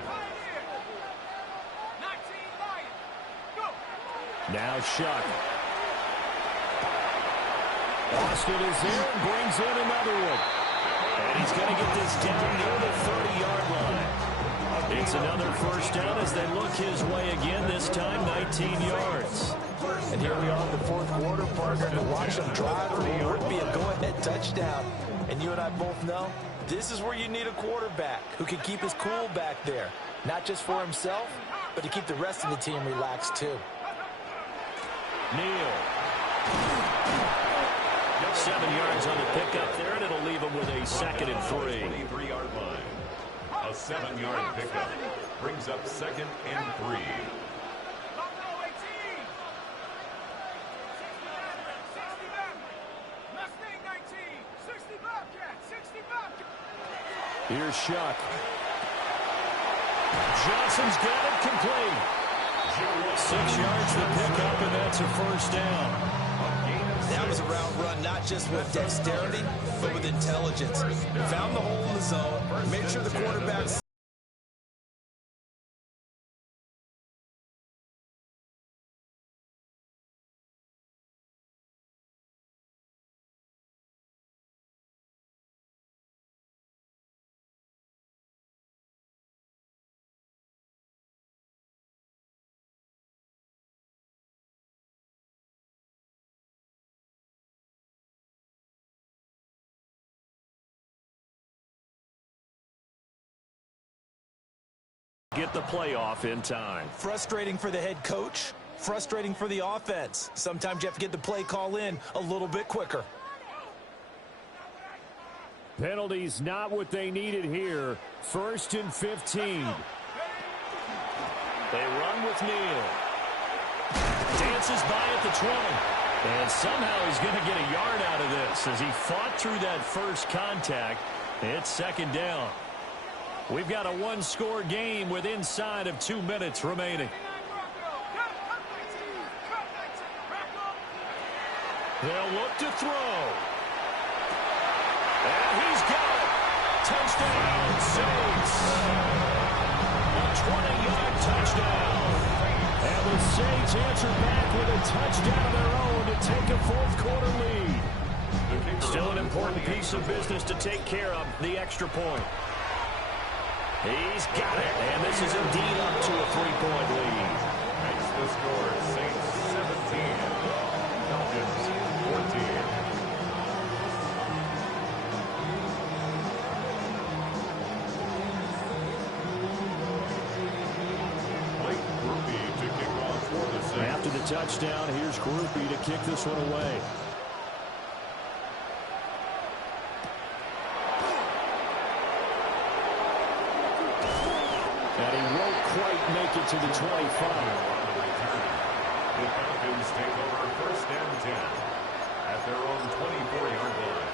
Now Shuck. Austin is there and brings in another one. And he's going to get this down near the 30-yard line. It's another first down as they look his way again, this time 19 yards. And here we are in the fourth quarter, partner, to watch them drive for what would be a go-ahead touchdown. And you and I both know this is where you need a quarterback who can keep his cool back there. Not just for himself, but to keep the rest of the team relaxed too. Neal. 7 yards on the pickup there, and it'll leave him with a 2nd and 3. 23-yard line. A 7-yard pickup brings up 2nd and 3. Here's Shuck. Johnson's got it complete. 6 yards to pick up, and that's a first down. That was a route run, not just with dexterity, but with intelligence. Found the hole in the zone, made sure the quarterback... Get the playoff in time. Frustrating for the head coach, frustrating for the offense. Sometimes you have to get the play call in a little bit quicker. Penalties not what they needed here. 1st and 15. They run with Neal. Dances by at the 20. And somehow he's going to get a yard out of this as he fought through that first contact. It's 2nd down. We've got a one-score game with inside of 2 minutes remaining. They'll look to throw. And he's got it. Touchdown, Saints. A 20-yard touchdown. And the Saints answer back with a touchdown of their own to take a fourth-quarter lead. Still an important piece of business to take care of, the extra point. He's got it, and this is indeed up to a 3-point lead. Makes the score Saints 17, Falcons 14. Blake Grupe to kick off for the Saints. After the touchdown, here's Grupe to kick this one away. And he won't quite make it to the 25. The Falcons take over 1st and 10 at their own 24-yard line.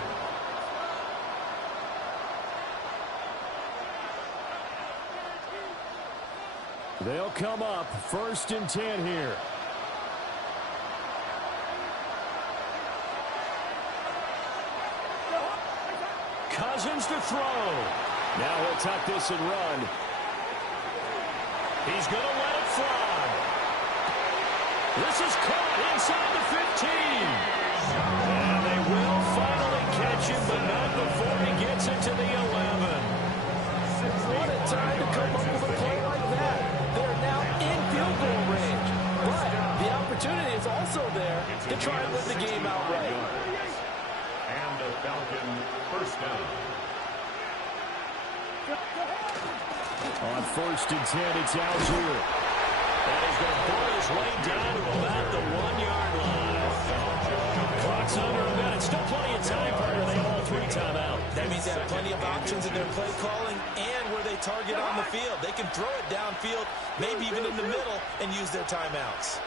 They'll come up 1st and 10 here. Cousins to throw. Now he'll tuck this and run. He's going to let it fly. This is caught inside the 15. And they will finally catch him, but not before he gets into the 11. What a time to come up with a play like that. They're now in field goal range. But the opportunity is also there to try and win the game outright. And a Falcon first down. On 1st and 10, it's Algier. And he's going to pull his way down to about the 1-yard line. Clock's under a minute. Still plenty of time, partner. They all 3 timeout. That means they have plenty of options in their play calling and where they target on the field. They can throw it downfield, maybe even in the middle, and use their timeouts.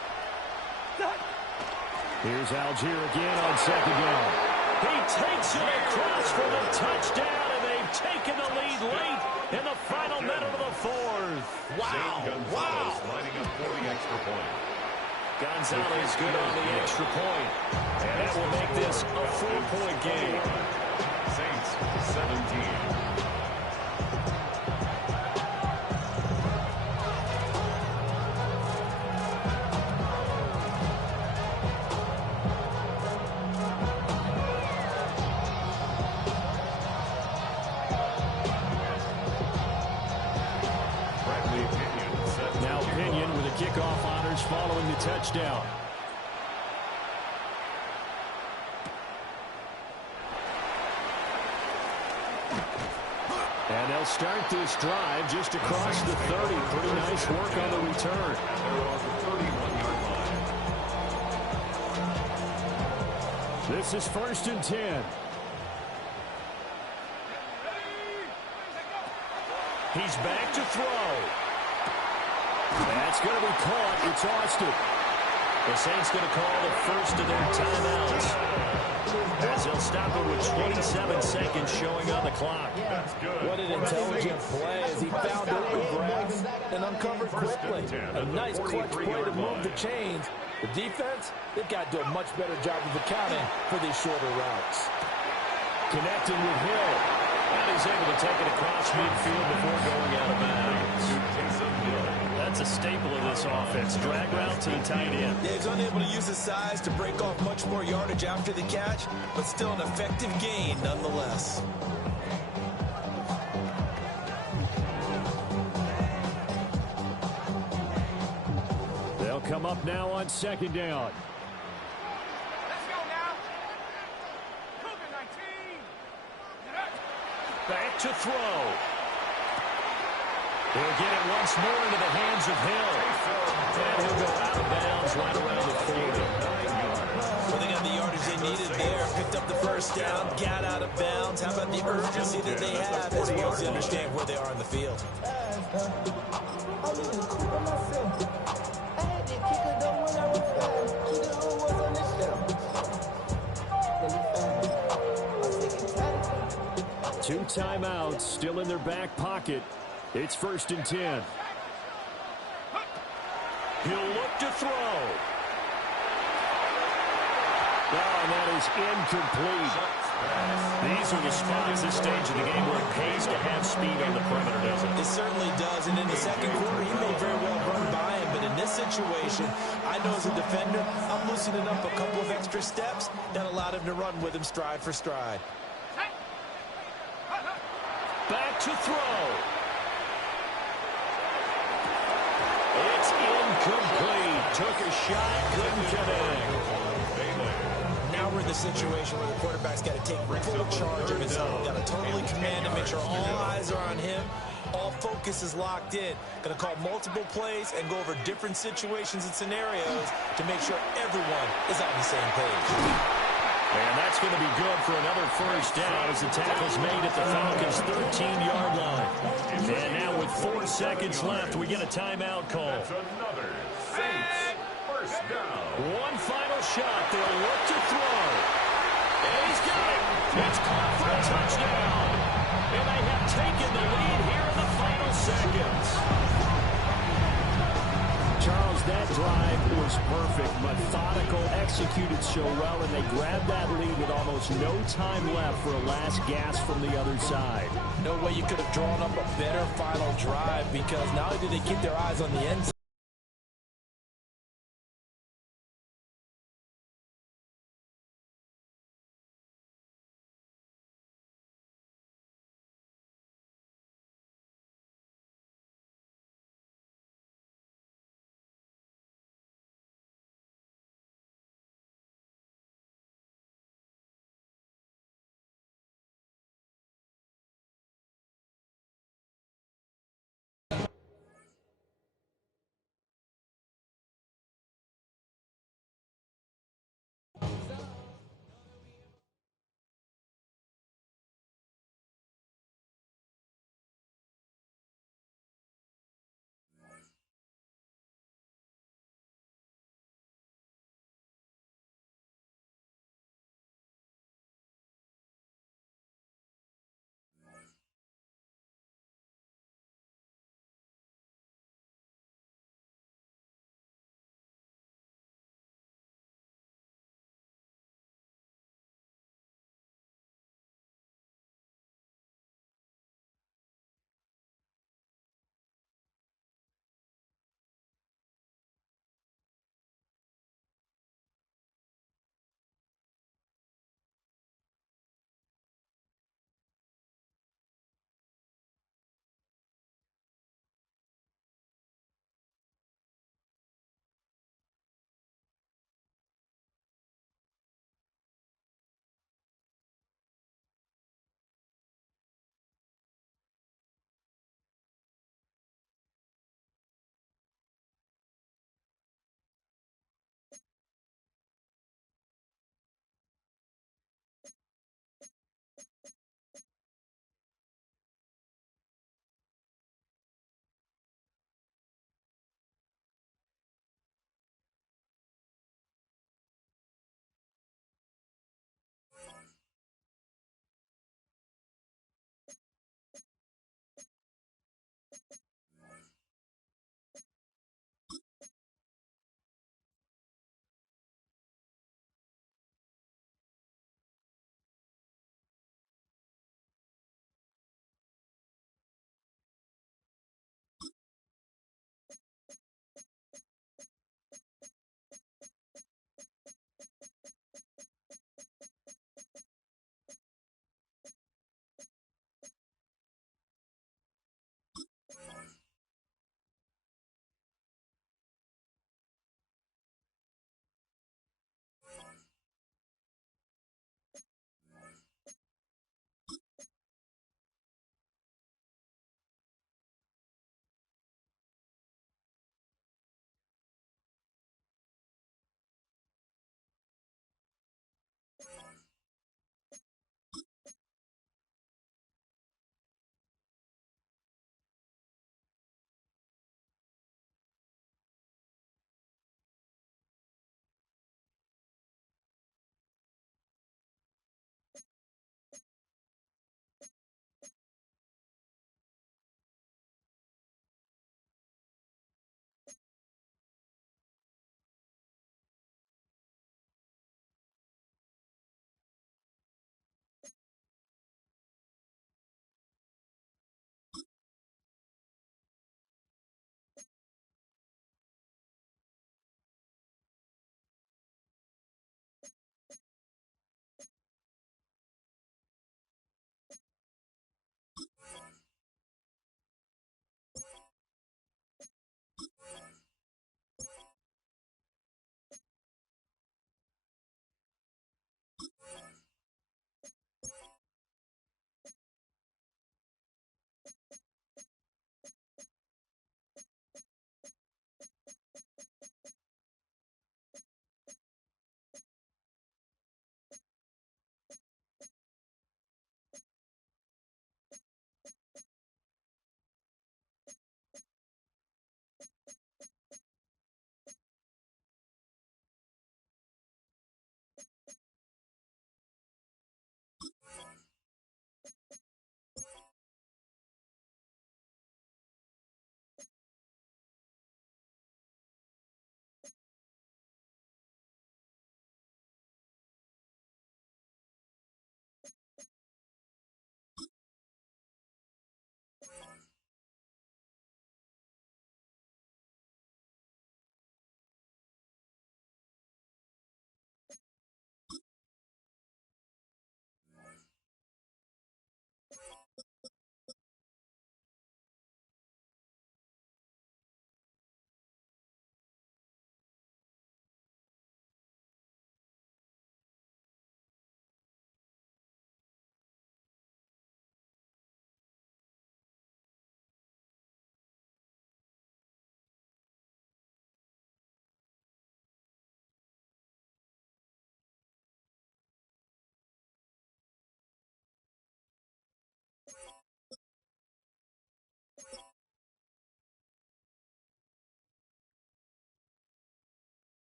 Here's Algier again on 2nd down. He takes it across for the touchdown, and they've taken the lead late in the final minute of the 4th. Wow. Wow. Lining up for the extra point. Gonzalez good on the extra point. And that will make this a 4-point game. Saints 17. yards following the touchdown. And they'll start this drive just across the 30. Pretty nice work on the return. This is 1st and 10. He's back to throw. That's going to be caught. It's Austin. The Saints going to call the first of their timeouts, as they'll stop it with 27 seconds showing on the clock. What an intelligent play as he found open grass and uncovered quickly. A nice clutch play to move the chains. The defense, they've got to do a much better job of accounting for these shorter routes. Connecting with Hill. And he's able to take it across midfield before going out of bounds. That's a staple of this offense. Drag route to the tight end. Yeah, he's unable to use his size to break off much more yardage after the catch, but still an effective gain nonetheless. They'll come up now on 2nd down. Let's go now. Cougar 19. Back to throw. They'll get it once more into the hands of Hill. And he'll go out of bounds right around the 40. Well, they got the yardage they needed there. Picked up the first down, got out of bounds. How about the urgency that they have as well as they understand where they are in the field? Two timeouts still in their back pocket. It's 1st and 10. He'll look to throw. Oh, and that is incomplete. These are the spots, this stage of the game, where it pays to have speed on the perimeter, doesn't it? It certainly does, and in the second quarter, he may very well run by him, but in this situation, I know as a defender, I'm loosening up a couple of extra steps that allowed him to run with him stride for stride. Back to throw. It's incomplete. Took a shot, couldn't connect. Now we're in the situation where the quarterback's got to take full charge of his own. Got to totally command and make sure all eyes are on him. All focus is locked in. Going to call multiple plays and go over different situations and scenarios to make sure everyone is on the same page. And that's going to be good for another first down as the tackle's made at the Falcons' 13-yard line. And now with 4 seconds left, we get a timeout call. That's another Saints first down. One final shot. They'll look to throw. And he's got it. It's caught for a touchdown. And they have taken the lead here in the final seconds. Charles, that drive was perfect, methodical, executed so well, and they grabbed that lead with almost no time left for a last gasp from the other side. No way you could have drawn up a better final drive, because not only did they keep their eyes on the end zone,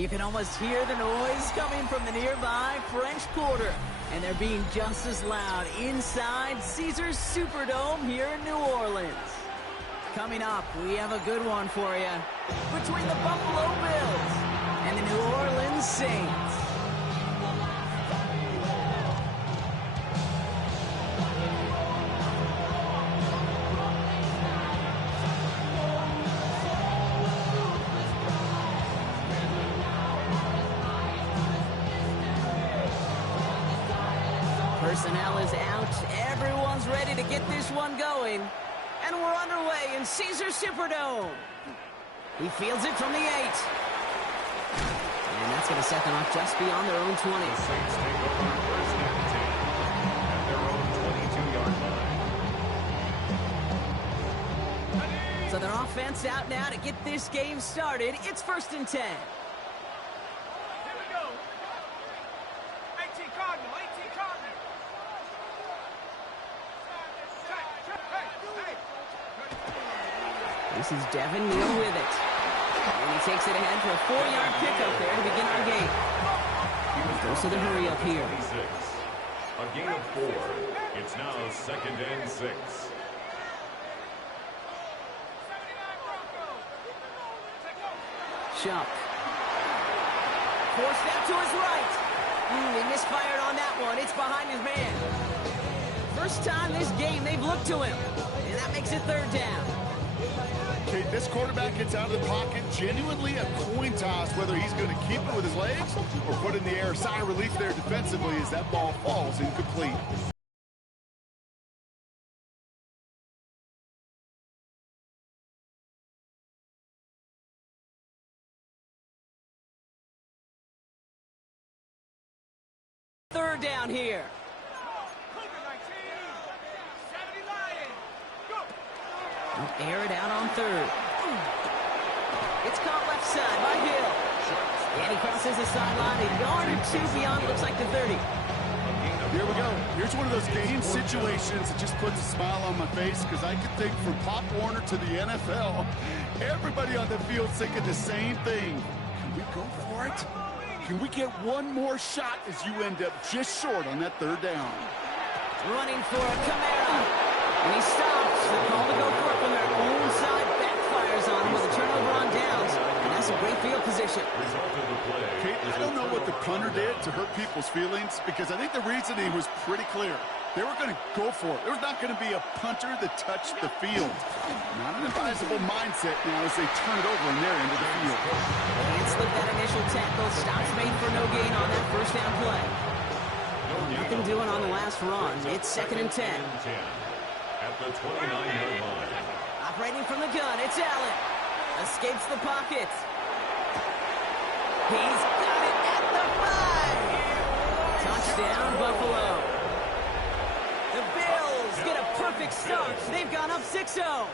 You can almost hear the noise coming from the nearby French Quarter. And they're being just as loud inside Caesars Superdome here in New Orleans. Coming up, we have a good one for you. Between the Buffalo Bills and the New Orleans Saints. Personnel is out. Everyone's ready to get this one going. And we're underway in Caesars Superdome. He fields it from the 8. And that's going to set them up just beyond their own 20. The Saints take over first and 10 at their own 22-yard line. So their offense out now to get this game started. It's first and 10. This is Devin Neal with it. And he takes it ahead for a 4-yard pickup there to begin our game. Goes to the hurry up here. 26. A gain of 4. It's now second and 6. Shuck. Forced out to his right. He misfired on that one. It's behind his man. First time this game they've looked to him. And that makes it third down. Okay, this quarterback gets out of the pocket, genuinely a coin toss whether he's going to keep it with his legs or put it in the air. Sigh of relief there defensively as that ball falls incomplete. Third down here. Air it out on third. It's caught left side by Hill. And he crosses the sideline. A yard or two beyond, looks like the 30. Here we go. Here's one of those game situations that just puts a smile on my face because I could think from Pop Warner to the NFL, everybody on the field thinking the same thing. Can we go for it? Can we get one more shot as you end up just short on that third down? Running for a Kamara. And he stops. The call to go for it from their own side backfires on him with a turnover on downs. And that's a great field position. Kate, I don't know what the punter did to hurt people's feelings because I think the reasoning was pretty clear. They were going to go for it. There was not going to be a punter that touched the field. Not an advisable mindset now as they turn it over in their end of the field. And slip that initial tackle. Stops made for no gain on that first down play. Nothing doing on the last run. It's second and 10. At the 29-yard line. Operating from the gun, it's Allen. Escapes the pocket. He's got it at the 5. Touchdown, Buffalo. The Bills get a perfect start. They've gone up 6-0.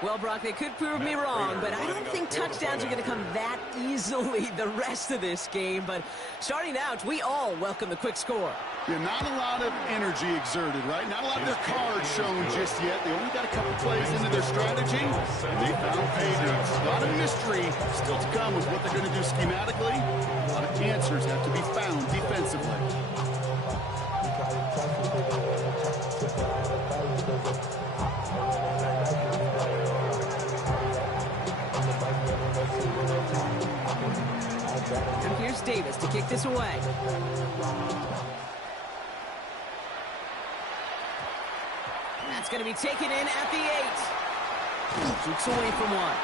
Well, Brock, they could prove me wrong, but I don't think touchdowns are going to come that easily the rest of this game. But starting out, we all welcome the quick score. Yeah, not a lot of energy exerted, right? Not a lot of their cards shown just yet. They only got a couple plays into their strategy, and they found pay dips. A lot of mystery still to come with what they're going to do schematically. A lot of answers have to be found defensively. And here's Davis to kick this away. That's going to be taken in at the 8. Keeps away from one.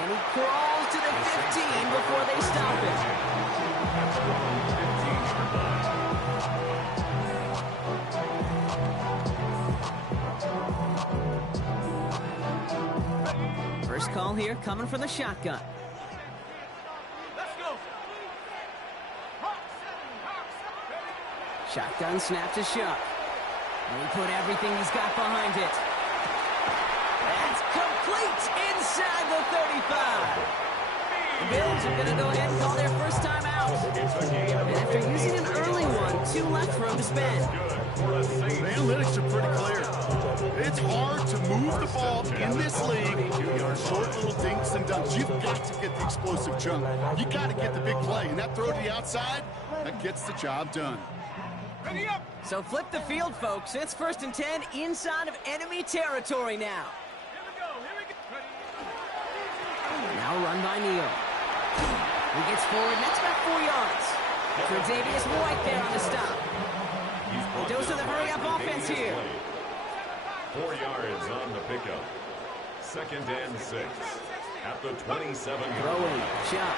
And he crawls to the 15 before they stop it. First call here coming from the shotgun. Shotgun snap to Shuck. And he put everything he's got behind it. That's complete inside the 35. The Bills are going to go ahead and call their first time out. And after using an early one, 2 left for him to spend. The analytics are pretty clear. It's hard to move the ball in this league aren't short little dinks and dunks. You've got to get the explosive jump. You got to get the big play. And that throw to the outside, that gets the job done. So flip the field, folks. It's 1st and 10 inside of enemy territory now. Now run by Neal. He gets forward, and that's about 4 yards. Tre'Davious White there on the stop. Those are the hurry-up offense here. 4 yards on the pickup. 2nd and 6 at the 27-yard Throwing, shot.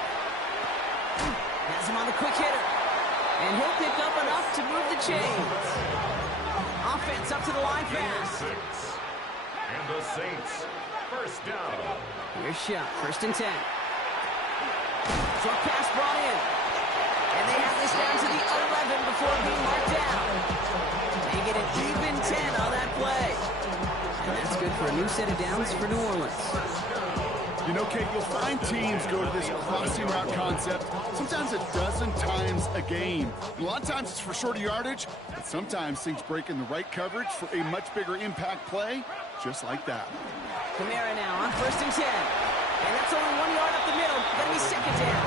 Has him on the quick hitter. And he'll pick up enough to move the chains. Offense up to the line pass. And the Saints, 1st down. Here's shot, 1st and 10. Short pass brought in. And they have this down to the 11 before being marked down. They get an even 10 on that play. And that's good for a new set of downs for New Orleans. You know, Kate, you'll find teams go to this crossing route concept sometimes a dozen times a game. A lot of times it's for shorter yardage, but sometimes things break in the right coverage for a much bigger impact play, just like that. Kamara now on 1st and 10. And that's only 1 yard up the middle. Gonna be 2nd down.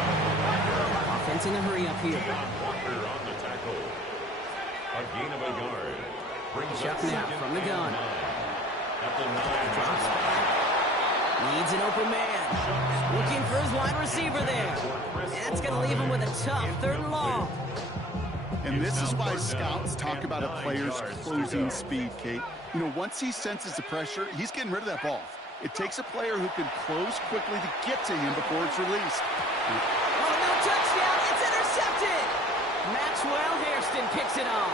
Offense in a hurry up here. Walker on the tackle. A gain of a yard. Brings Chuck now from the gun. At the 9. Needs an open man. Looking for his wide receiver there. That's going to leave him with a tough 3rd and long. And this is why scouts talk about a player's closing speed, Kate. You know, once he senses the pressure, he's getting rid of that ball. It takes a player who can close quickly to get to him before it's released. Oh, no touchdown. It's intercepted. Maxwell Hairston picks it off.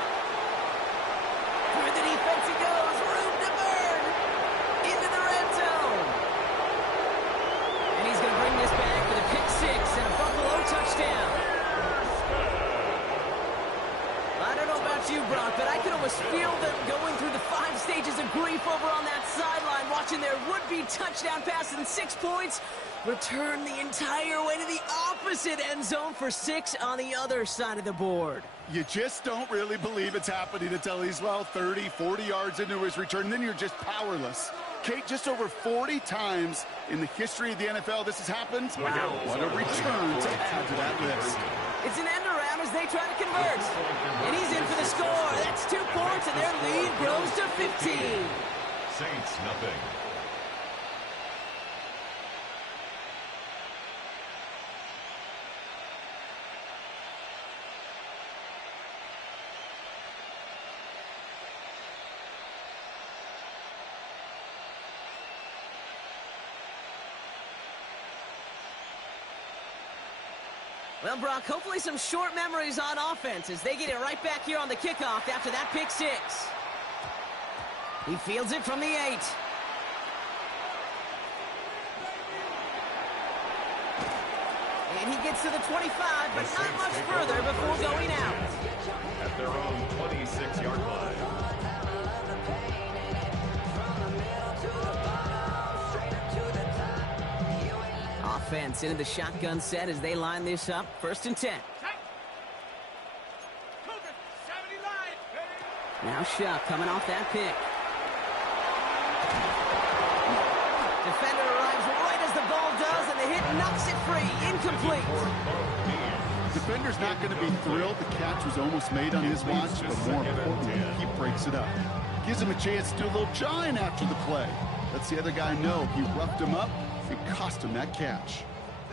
Through the defense he goes. Room to burn. Into the red zone. And he's going to bring this back with a pick 6 and a Buffalo touchdown. I don't know about you, Brock, but I can almost feel them going through the 5 stages of grief over on that sideline, watching their would-be touchdown pass in 6 points return the entire way to the opposite end zone for 6 on the other side of the board. You just don't really believe it's happening until he's, well, 30, 40 yards into his return, and then you're just powerless. Kate, just over 40 times in the history of the NFL this has happened. Wow, what a return to add to that list. It's an end around as they try to convert. And he's in for the score. That's 2 points, and their lead grows to 15. Saints, nothing. Well, Brock, hopefully some short memories on offense as they get it right back here on the kickoff after that pick 6. He fields it from the 8. And he gets to the 25, but not much further before going out. At their own 26-yard line. Offense into the shotgun set as they line this up. 1st and 10. Now Shuck coming off that pick. Defender arrives right as the ball does, and the hit knocks it free. Incomplete. Defender's not going to be thrilled the catch was almost made on his watch, but more importantly, he breaks it up. Gives him a chance to do a little jawing after the play. Lets the other guy know he roughed him up. It cost him that catch.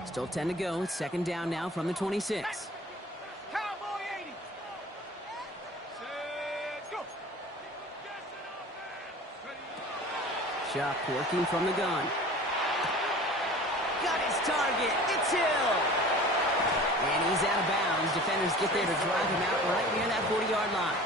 Still 10 to go. 2nd down now from the 26. Cowboy 80. Go. Shuck working from the gun. Got his target. It's Hill. And he's out of bounds. Defenders get there to drive him out right near that 40-yard line.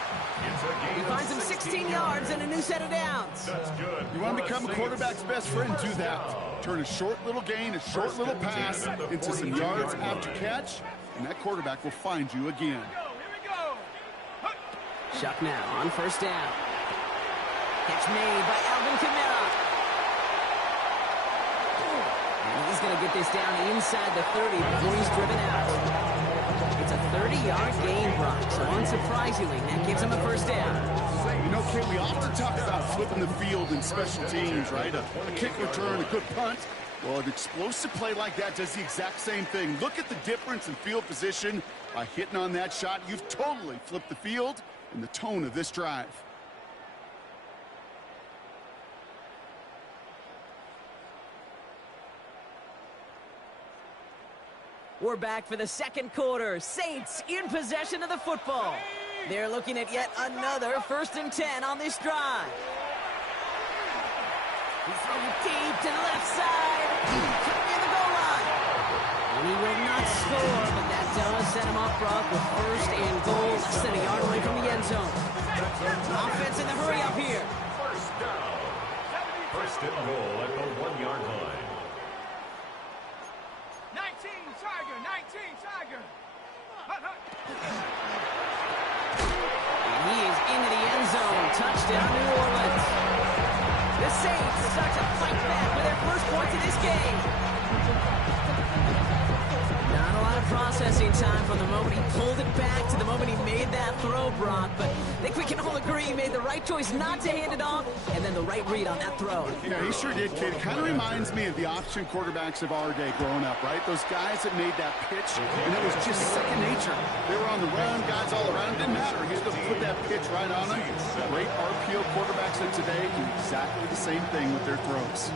He finds him 16 yards and a new set of downs. That's good. You want to become a quarterback's best friend, do that. Turn a short little gain, a short little pass into some yards after catch, and that quarterback will find you again. Shuck now on 1st down. Catch made by Alvin Kamara. And he's going to get this down inside the 30 before he's driven out. It's a 30-yard gain, Brock, so unsurprisingly, that gives him a 1st down. You know, Kate, we often talk about flipping the field in special teams, right? A kick return, a good punt. Well, an explosive play like that does the exact same thing. Look at the difference in field position. By hitting on that shot, you've totally flipped the field and the tone of this drive. We're back for the second quarter. Saints in possession of the football. They're looking at yet another 1st and 10 on this drive. He's throwing deep to the left side. Coming in the goal line. And he will not score, but that does set him up, Brock, with 1st and goal, less than a yard away from the end zone. Offense in the hurry up here. First down. 1st and goal at the 1-yard line. 19 Tiger, 19 Tiger. And he is into the end zone. Touchdown, New Orleans. The Saints start to fight back with their first points in this game. Not a lot of processing time from the moment he pulled it back to the moment he made that throw, Brock. But I think we can all agree he made the right choice not to hand it off, and then the right read on that throw. Yeah, he sure did, kid. It kind of reminds me of the option quarterbacks of our day growing up, right? Those guys that made that pitch, and it was just second nature. They were on the run, guys all around. It didn't matter. He's going to put that pitch right on them. Great RPO quarterbacks of today do exactly the same thing with their throws.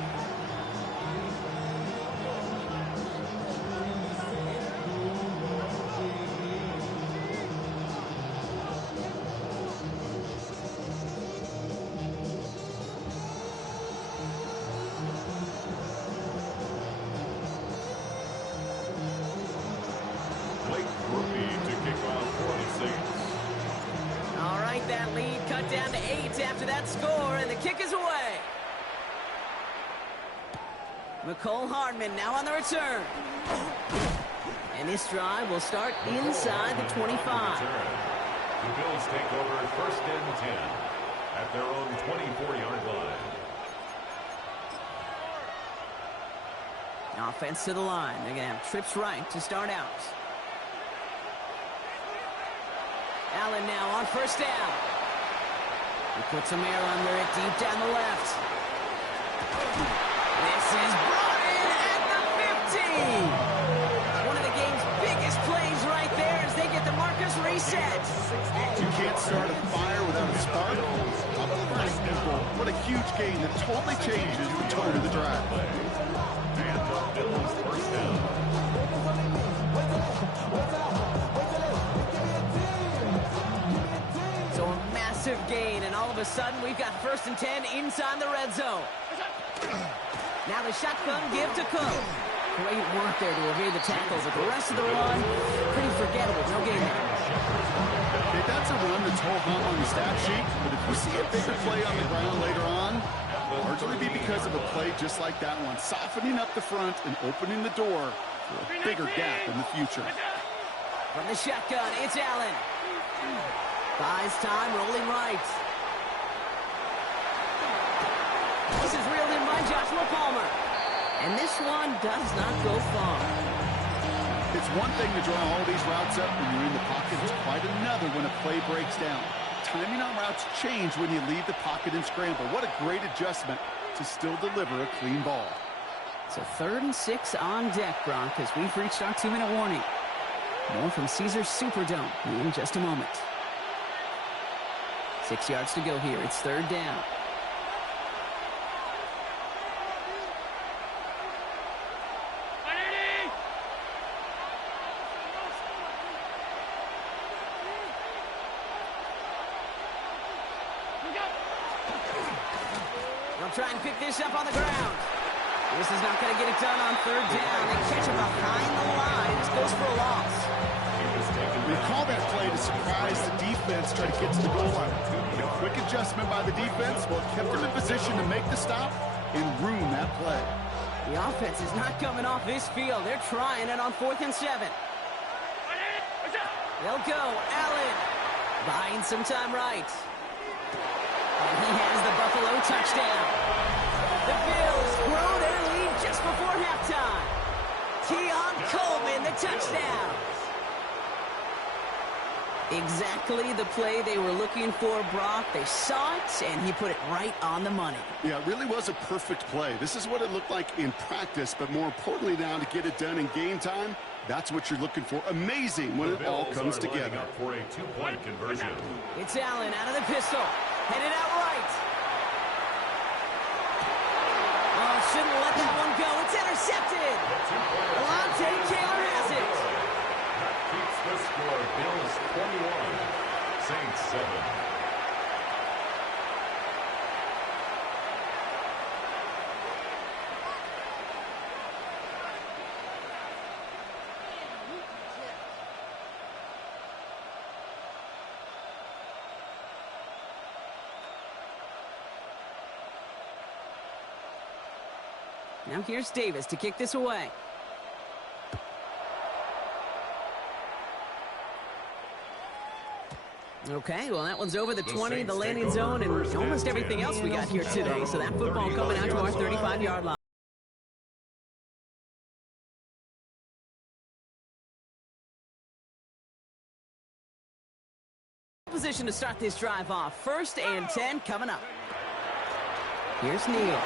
That lead cut down to 8 after that score, and the kick is away. Mecole Hardman now on the return. And this drive will start inside the 25. The Bills take over 1st and 10 at their own 24-yard line. Offense to the line. They're going to have trips right to start out. Allen now on 1st down. He puts some air under it deep down the left. This is brought in at the 50. One of the game's biggest plays right there as they get the Marcus reset. You can't start a fire without a spark. What a huge gain that totally changes the tone of the drive. And the Bills 1st down. So a massive gain, and all of a sudden we've got 1st and 10 inside the red zone. Now the shotgun give to Cook. Great work there to evade the tackle, but the rest of the run, pretty forgettable. No gain there. Okay, that's a run that's hold on the stat sheet, but if you see a bigger play on the ground later on, largely be because of a play just like that one, softening up the front and opening the door for a bigger gap in the future. From the shotgun, it's Allen. Buys time, rolling right. This is reeled in by Joshua Palmer. And this one does not go far. It's one thing to draw all these routes up when you're in the pocket. It's quite another when a play breaks down. Timing on routes change when you leave the pocket and scramble. What a great adjustment to still deliver a clean ball. So 3rd and 6 on deck, Brock, as we've reached our 2-minute warning. More from Caesars Superdome in just a moment. 6 yards to go here. It's 3rd down. They'll try and pick this up on the ground. This is not going to get it done on 3rd down. They catch it behind the line. This goes for a loss. We call that play to surprise the defense, try to get to the goal line. A quick adjustment by the defense, well, kept them in position to make the stop and ruin that play. The offense is not coming off this field. They're trying it on 4th and 7. They'll go. Allen buying some time right. And he has the Buffalo touchdown. The Bills grow their lead just before halftime. Keon Coleman, the touchdown. Exactly the play they were looking for, Brock. They saw it, and he put it right on the money. Yeah, it really was a perfect play. This is what it looked like in practice, but more importantly now to get it done in game time, that's what you're looking for. Amazing when it all comes together. Up for a two-point conversion. It's Allen out of the pistol. Headed out right. Oh, shouldn't let that one go. It's intercepted. Lante Taylor has it. That keeps the score. Bills 21, Saints 7. Now here's Davis to kick this away. Okay, well, that one's over the 20, the landing zone, and almost everything else we got here today. So that football coming out to our 35-yard line. Position to start this drive off. 1st and 10 coming up. Here's Neal.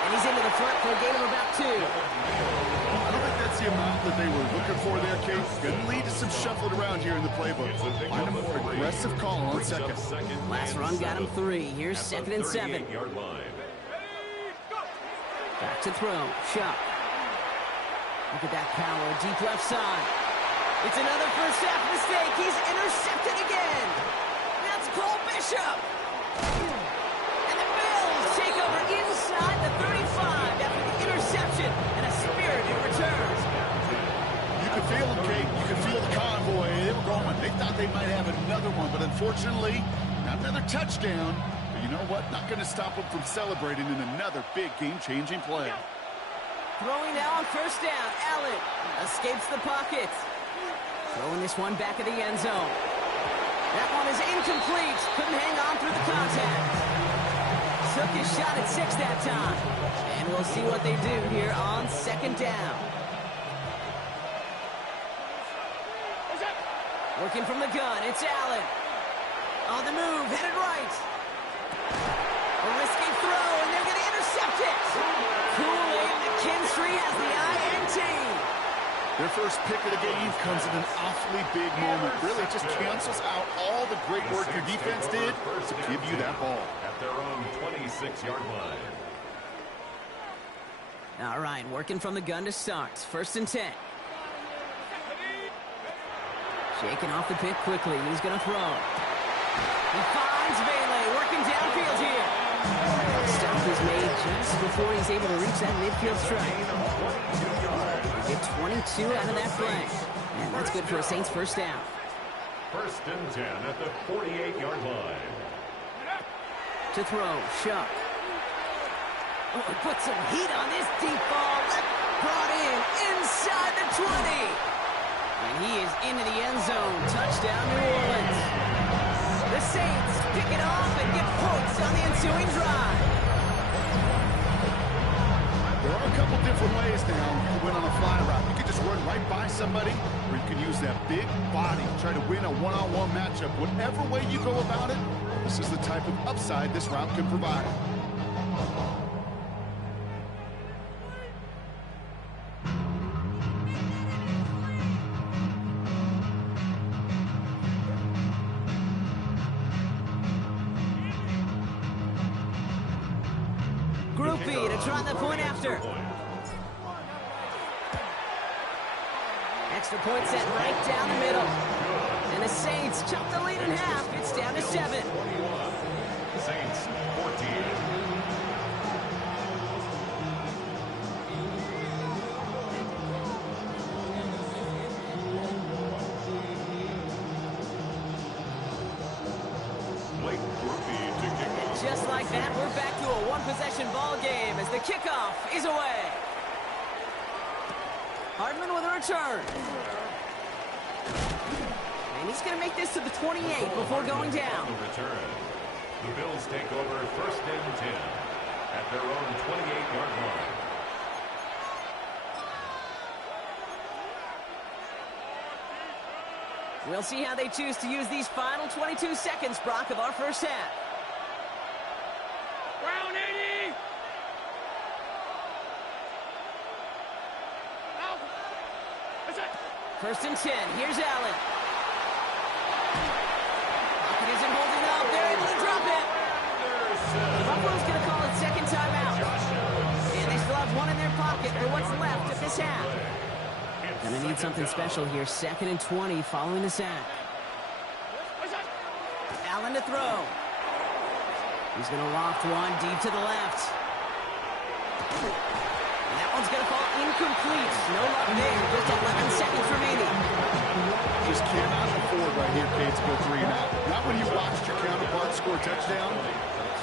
And he's into the front for a gain of about 2. I don't think that's the amount that they were looking for there, Kate. Going to lead to some shuffling around here in the playbook. Find a more aggressive call on second. Last run got him 3. Here's 2nd and 7. Back to throw. Shuck. Look at that power. Deep left side. It's another first half mistake. He's intercepted again. That's Cole Bishop. And the Bills take over inside the 35 after the interception and a spirited return. You could feel them, Kate. You could feel the convoy. They were going. They thought they might have another one, but unfortunately, not another touchdown. But you know what? Not going to stop them from celebrating in another big game-changing play. Throwing now on 1st down. Allen escapes the pocket. Throwing this one back at the end zone. That one is incomplete. Couldn't hang on through the contact. Took his shot at 6 that time. And we'll see what they do here on 2nd down. Working from the gun, it's Allen. On the move, headed right. A risky throw, and they're going to intercept it. Kool-Aid McKinstry has the INT. Their first pick of the game comes at an awfully big moment. Really just cancels out all the great work your defense did to give you that ball. At their own 26-yard line. All right, working from the gun to start. 1st and 10. Shaking off the pick quickly. He's going to throw. He finds Bailey working downfield here. Stop is made just before he's able to reach that midfield strike. Get 22 out of that play. And that's good for a Saints 1st down. 1st and 10 at the 48-yard line. To throw, Shuck. Oh, he put some heat on this deep ball. Brought in inside the 20. And he is into the end zone. Touchdown, New Orleans. The Saints pick it off and get points on the ensuing drive. There are a couple different ways now to win on a fly route. You can just run right by somebody, or you can use that big body, try to win a one-on-one matchup. Whatever way you go about it, this is the type of upside this route can provide. Group B to try the point after. Extra point set right down the middle. And the Saints chop the lead in half. It's down to 7. Saints 14. Just like that, we're back to a one-possession ball game as the kickoff is away. Hardman with a return. And he's going to make this to the 28 before going down. The return. The Bills take over 1st and 10 at their own 28-yard line. We'll see how they choose to use these final 22 seconds, Brock, of our first half. Round 80. Out. That's it. First and 10. Here's Allen. Pocket isn't holding up. They're able to drop it. Buffalo's going to call it second timeout. And they still have one in their pocket for what's left of this half. Gonna need something special here. Second and 20 following the sack. Allen to throw. He's gonna loft one deep to the left. And that one's gonna fall incomplete. No luck there. Just 11 seconds remaining. Just cannot afford right here, Cade, to go 3 and out. Not when you watched your counterpart score a touchdown.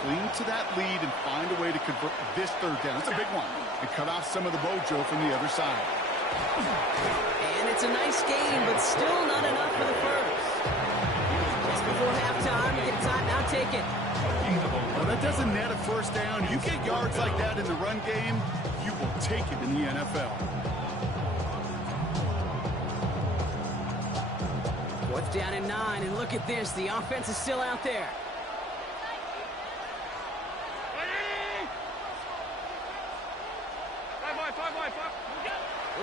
Cling to that lead and find a way to convert this third down. It's a big one. And cut off some of the mojo from the other side. And it's a nice game, but still not enough for the first. Just before halftime, you get a timeout taken. Well, that doesn't net a first down. You get yards like that in the run game, you will take it in the NFL. Fourth down and 9, and look at this. The offense is still out there.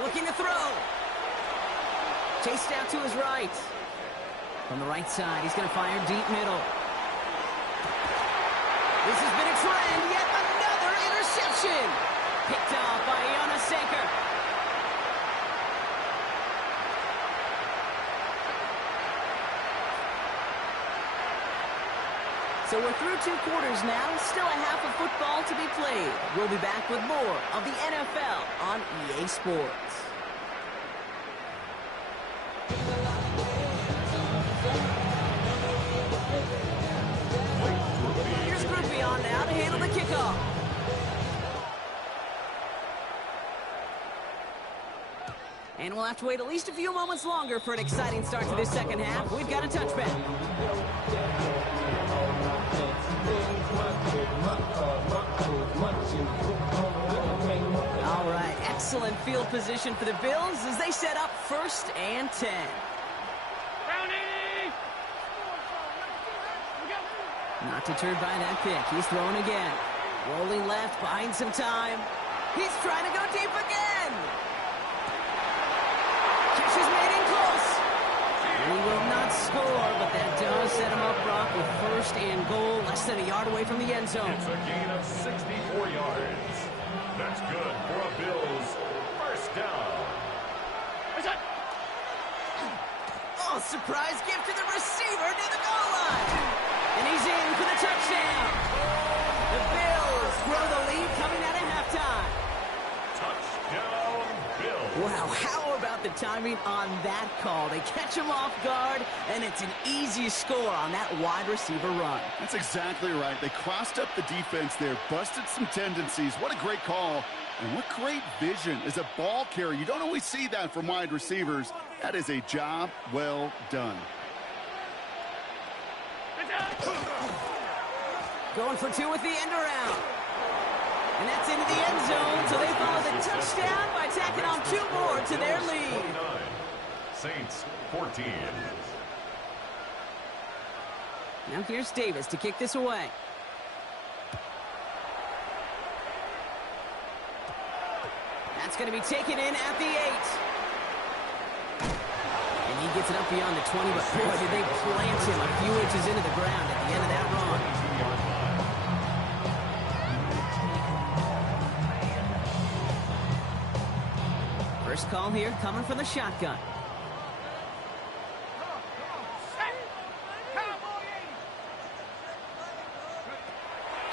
Looking to throw. Chased out to his right. From the right side, he's going to fire deep middle. This has been a trend. Yet another interception. Picked off by Jonas Sanker. So we're through 2 quarters now. Still a half of football to be played. We'll be back with more of the NFL on EA Sports. Here's Groupie on now to handle the kickoff. And we'll have to wait at least a few moments longer for an exciting start to this second half. We've got a touchback. All right, excellent field position for the Bills as they set up first and 10. Not deterred by that pick. He's throwing again. Rolling left, buying some time. He's trying to go deep again. Catch is made in close. He will not score, but that does set him up, Brock, with first and goal, less than a yard away from the end zone. It's a gain of 64 yards. That's good for a Bills first down. Oh, surprise gift to the receiver near the goal line. And he's in for the touchdown. The Bills grow the lead coming out of halftime. Touchdown, Bills. Wow, how about the timing on that call? They catch him off guard, and it's an easy score on that wide receiver run. That's exactly right. They crossed up the defense there, busted some tendencies. What a great call, and what great vision as a ball carrier. You don't always see that from wide receivers. That is a job well done. Going for 2 with the end around. And that's into the end zone, so they follow the touchdown by tacking on 2 more to their lead. Saints 14. Now here's Davis to kick this away. That's going to be taken in at the 8. And he gets it up beyond the 20, but boy, did they plant him a few inches into the ground at the end of that run. First call here coming from the shotgun.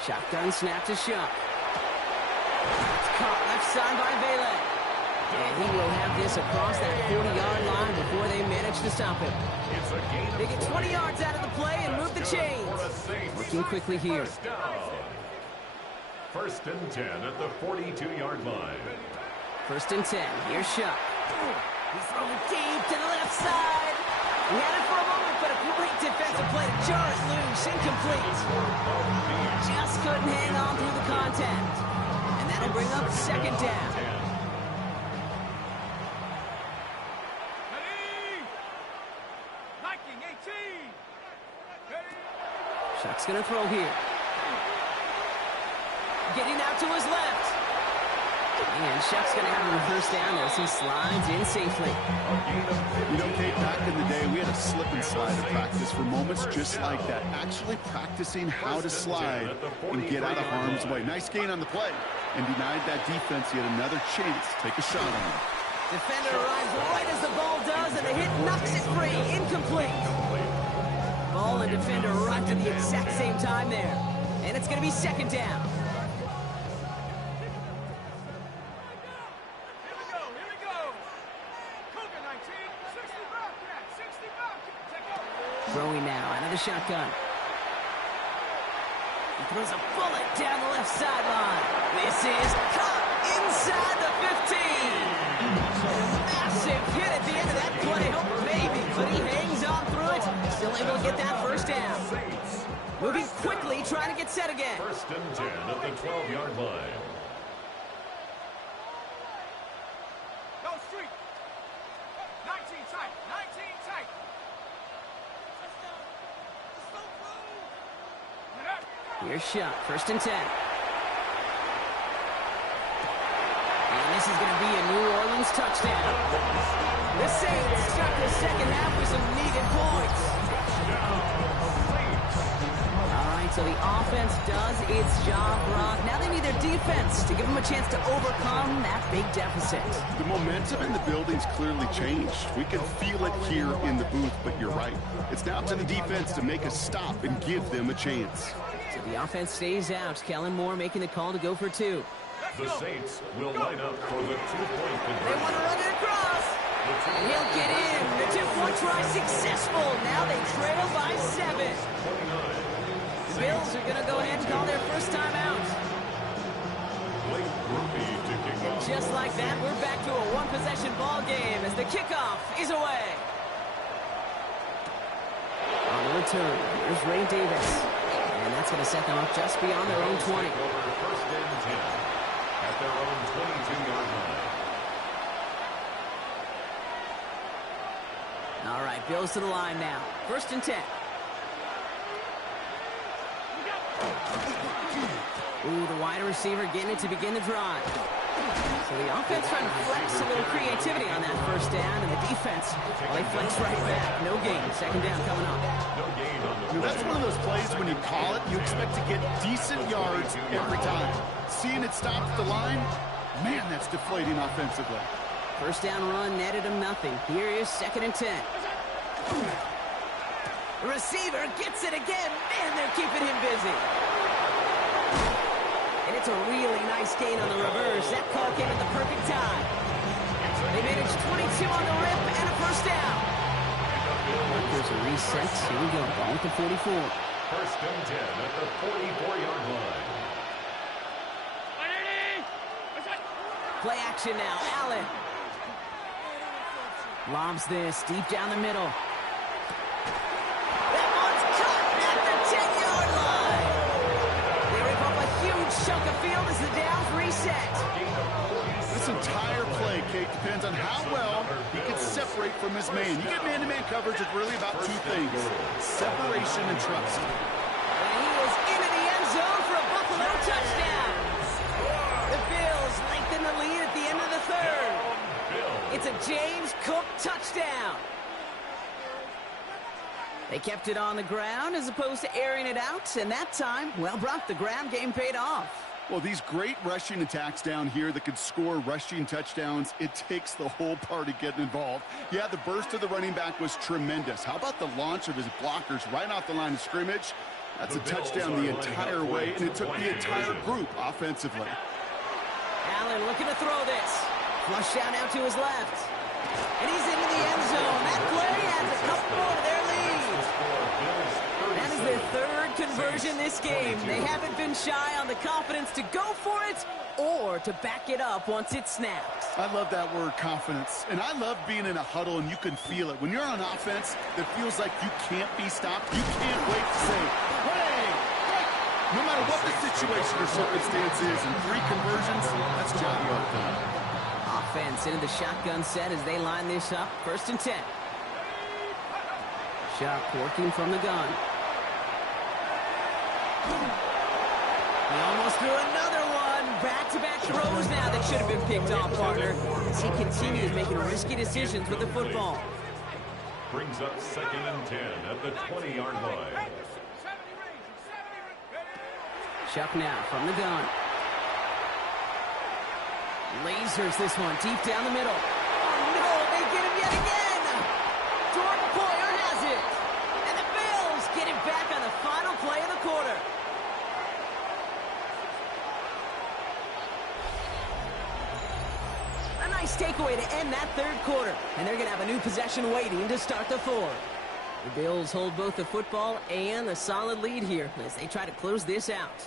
Shotgun snap to Shuck. It's caught left side by Vela. And he will have this across that 40-yard line before they manage to stop him. They get 20 yards out of the play and move the chains. Working quickly here. First and 10 at the 42-yard line. First and 10. Here's Shuck. He's throwing deep to the left side. He had it for a moment, but a great defensive play to jar it loose. Incomplete. Just couldn't hang on through the contact. And that'll bring up second down. Shuck's going to throw here. Getting out to his left. And Shuck's going to have a first down as he slides in safely. You know, Kate, back in the day, we had a slip and slide at practice for moments just like that. Actually practicing how to slide and get out of harm's way. Nice gain on the play. And denied that defense yet another chance to take a shot on him. Defender arrives right as the ball does, and the hit knocks it free. Incomplete. Ball and defender arrived at the exact same time there. And it's going to be second down. Throwing now out of the shotgun. He throws a bullet down the left sideline. This is caught inside the 15. Massive hit at the end of that play. Oh, baby, but he hangs on through it. Still able to get that first down. Moving quickly, trying to get set again. First and 10 at the 12-yard line. Go street. 19 tight. 19 tight. Here's Shuck, first and 10. And this is going to be a New Orleans touchdown. The Saints start the second half with some needed points. All right, so the offense does its job, Brock. Now they need their defense to give them a chance to overcome that big deficit. The momentum in the building's clearly changed. We can feel it here in the booth, but you're right. It's now to the defense to make a stop and give them a chance. So the offense stays out. Kellen Moore making the call to go for two. The Saints will line up for the two-point conversion. They want to run it across. And he'll get in. The two-point try successful. Now they trail by 7. The Bills are going to go ahead and call their first time out. And just like that, we're back to a one-possession ball game as the kickoff is away. On the return, here's Ray Davis. And that's going to set them up just beyond their own 20. First and 10 at their own 22-yard line. All right, Bills to the line now. First and 10. Ooh, the wide receiver getting it to begin the drive. So the offense trying to flex a little creativity on that first down, and the defense, well, they flex right back. No gain. Second down coming up. No gain on the That's one of those plays when you call it, you expect to get decent yards every time. Seeing it stop at the line, man, that's deflating offensively. First down run netted him nothing. Here is second and 10. The receiver gets it again. Man, they're keeping him busy. And it's a really nice gain on the reverse. That call came at the perfect time. They managed 22 on the rip and a first down. There's a reset. Here we go. Ball at the 44. First and 10 at the 44-yard line. Play action now. Allen. Lobs this deep down the middle. That one's caught at the 10-yard line. They rip up a huge chunk of field as the downs reset. This entire play, Kate, depends on how well he can separate from his man. You get man-to-man coverage, it's really about two things: separation and trust. And he is into the end zone for a Buffalo touchdown. The Bills lengthen the lead at the end of the third. It's a James Cook touchdown. They kept it on the ground as opposed to airing it out, and that time, well, Brock, the ground game paid off. Well, these great rushing attacks down here that could score rushing touchdowns, it takes the whole party getting involved. Yeah, the burst of the running back was tremendous. How about the launch of his blockers right off the line of scrimmage? That's a touchdown the entire way, and it took the entire group offensively. Allen looking to throw this. Flush down out to his left. And he's into the end zone. That play adds a couple more to their lead. That is their third conversion this game. They haven't been shy on the confidence to go for it or to back it up once it snaps. I love that word, confidence. And I love being in a huddle and you can feel it. When you're on offense, it feels like you can't be stopped. You can't wait to say, hey! No matter what the situation or circumstance is, in 3 conversions, that's job well done. Offense into the shotgun set as they line this up. First and 10. Shuck working from the gun. He almost threw another one. Back-to-back throws now that should have been picked off, partner, as he continues making risky decisions with the football. Brings up 2nd and 10 at the 20-yard line. Chuck now from the gun. Lasers this one deep down the middle. Oh, no, they get him yet again. Jordan Poyer has it. And the Bills get it back on the final play of the quarter. A nice takeaway to end that third quarter. And they're going to have a new possession waiting to start the fourth. The Bills hold both the football and a solid lead here as they try to close this out.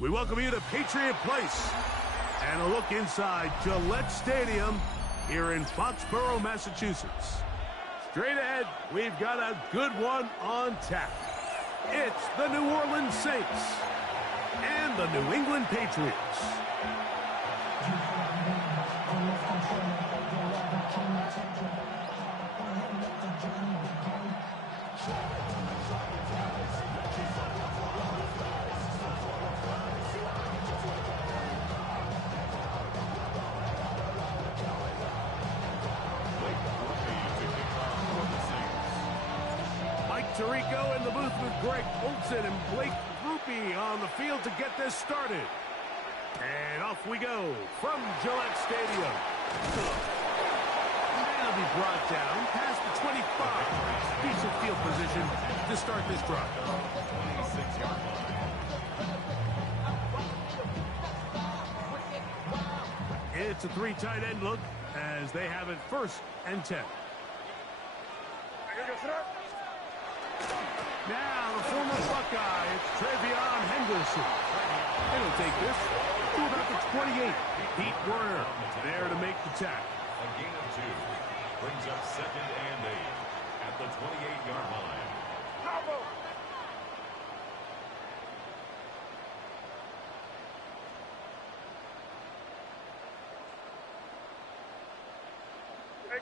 We welcome you to Patriot Place and a look inside Gillette Stadium here in Foxborough, Massachusetts. Straight ahead, we've got a good one on tap. It's the New Orleans Saints and the New England Patriots. Mike Tirico in the booth with Greg Olson and Blake Grupe on the field to get this started. And off we go from Gillette Stadium. They'll be brought down past the 25. Decent field position to start this drive. 26-yard line. It's a three tight end look as they have it 1st and 10. Now the former Buckeye, it's Travion Henderson. It'll take this to about the 28. Pete Werner there to make the tackle. A gain of 2. Brings up 2nd and 8 at the 28-yard line.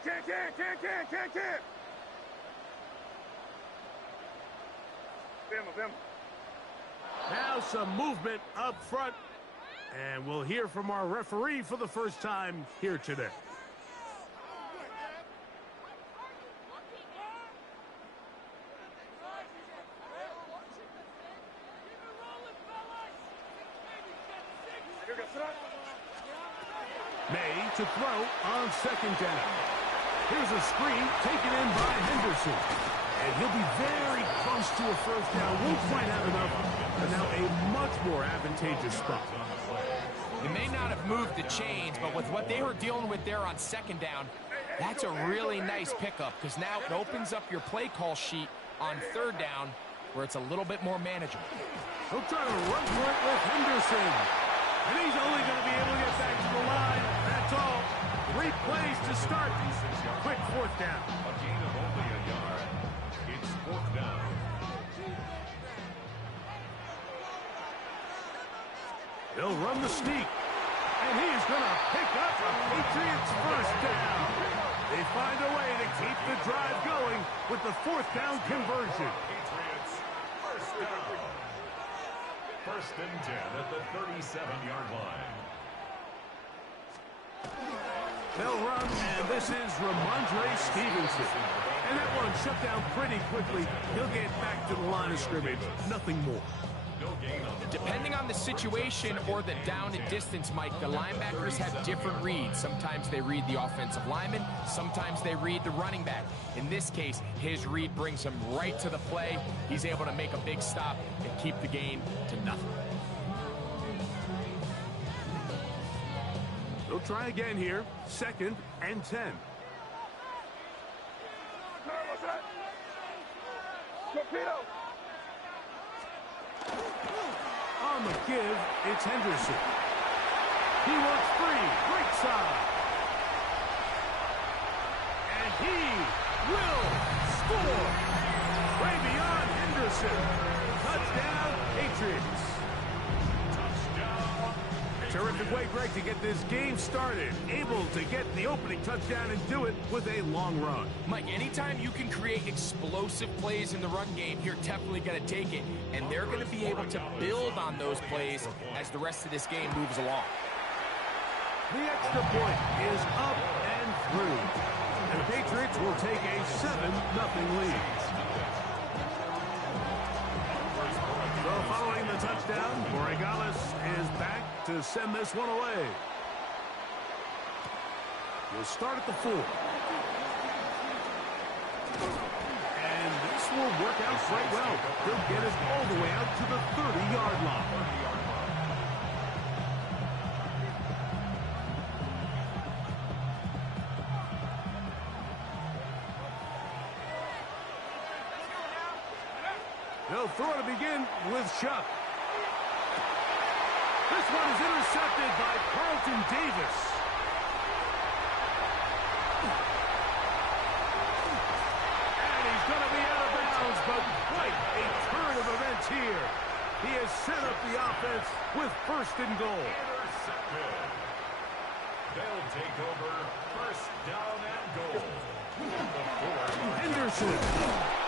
Can't. Now some movement up front. And we'll hear from our referee for the first time here today. May to throw on 2nd down. Here's a screen taken in by Henderson. And he'll be very close to a 1st down. Won't quite have enough. But now a much more advantageous spot. They may not have moved the chains, but with what they were dealing with there on 2nd down, that's a really nice pickup because now it opens up your play call sheet on 3rd down where it's a little bit more manageable. He'll try to run for it with Henderson. And he's only going to be able to get back to the line. That's all. 3 plays to start. Quick 4th down. A gain of only a yard. It's 4th down. He'll run the sneak. And he's going to pick up a Patriots 1st down. They find a way to keep the drive going with the 4th down conversion. Patriots 1st down. 1st and 10 at the 37-yard line. They'll run, and this is Ramondre Stevenson. And that one shut down pretty quickly. He'll get back to the line of scrimmage. Nothing more. No gain on the Depending on the situation or the down and distance, Mike, the linebackers have different reads. Sometimes they read the offensive lineman. Sometimes they read the running back. In this case, his read brings him right to the play. He's able to make a big stop and keep the gain to nothing. They'll try again here. 2nd and 10. On the give, it's Henderson. He works free, right side. And he will score. Travion Henderson. Touchdown, Patriots. Terrific way, Greg, to get this game started. Able to get the opening touchdown and do it with a long run. Mike, anytime you can create explosive plays in the run game, you're definitely going to take it. And they're going to be able to build on those plays as the rest of this game moves along. The extra point is up and through. And the Patriots will take a 7-0 lead. So following the touchdown, Borregales is back to send this one away. We'll start at the 4. And this will work out quite well. He'll get it all the way out to the 30-yard line. They'll throw to begin with Chuck. This one is intercepted by Carlton Davis. And he's going to be out of bounds, but quite a turn of events here. He has set up the offense with 1st and goal. intercepted. They'll take over 1st down and goal. Henderson.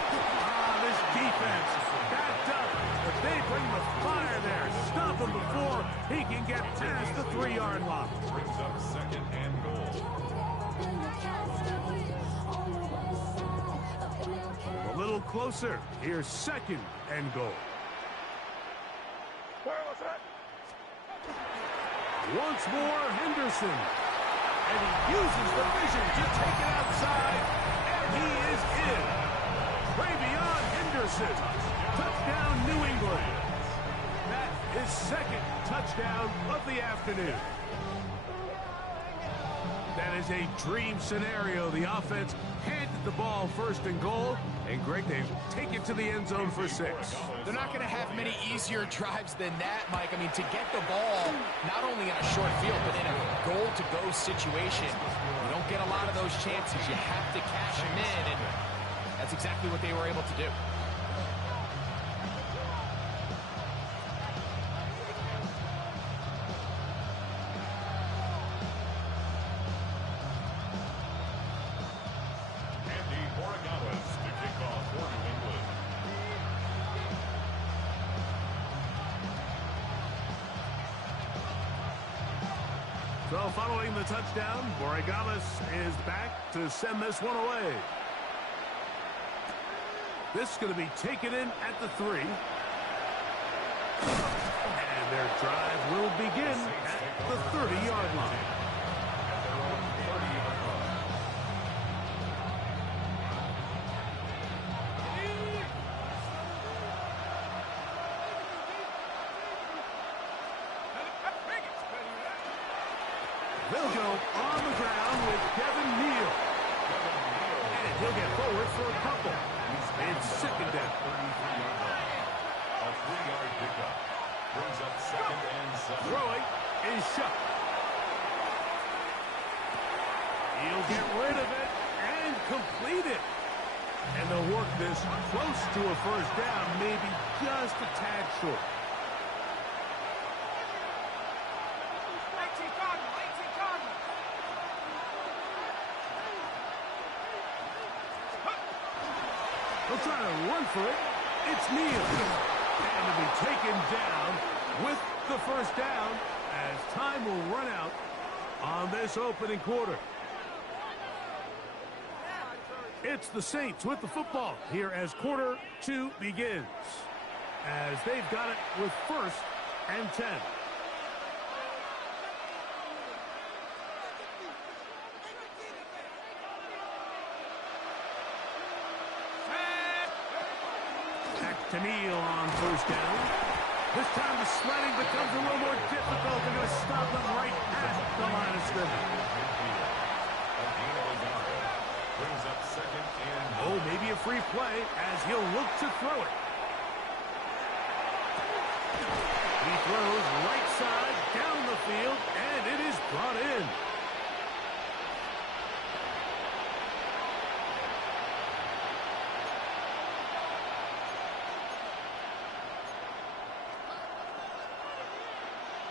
This defense backed up, but they bring the fire there. Stop him before he can get past the 3-yard line. Brings up second and goal. A little closer. Here's second and goal. Once more, Henderson. And he uses the vision to take it outside. And he is in. Travion Henderson. Touchdown, New England. That is second touchdown of the afternoon. That is a dream scenario. The offense handed the ball first and goal. And Greg, they take it to the end zone for 6. They're not going to have many easier drives than that, Mike. I mean, to get the ball not only on a short field, but in a goal-to-go situation, you don't get a lot of those chances. You have to cash them in, and that's exactly what they were able to do. So following the touchdown, Borregales is back to send this one away. This is going to be taken in at the 3. And their drive will begin at the 30-yard line. They'll go on the ground with Kevin Neal. And he'll get forward for a couple. It's second down. A 3-yard pickup. Brings up second and 7. Throwing is shut. He'll get rid of it and complete it. And they'll work this close to a first down, maybe just a tad short. They'll try to run for it. It's Neal. And to be taken down with the first down as time will run out on this opening quarter. It's the Saints with the football here as quarter 2 begins. As they've got it with first and 10. To Neal on first down. This time the sledding becomes a little more difficult. They're going to stop them right at the line of scrimmage. Brings up second and oh, maybe a free play as he'll look to throw it. He throws right side down the field, and it is brought in.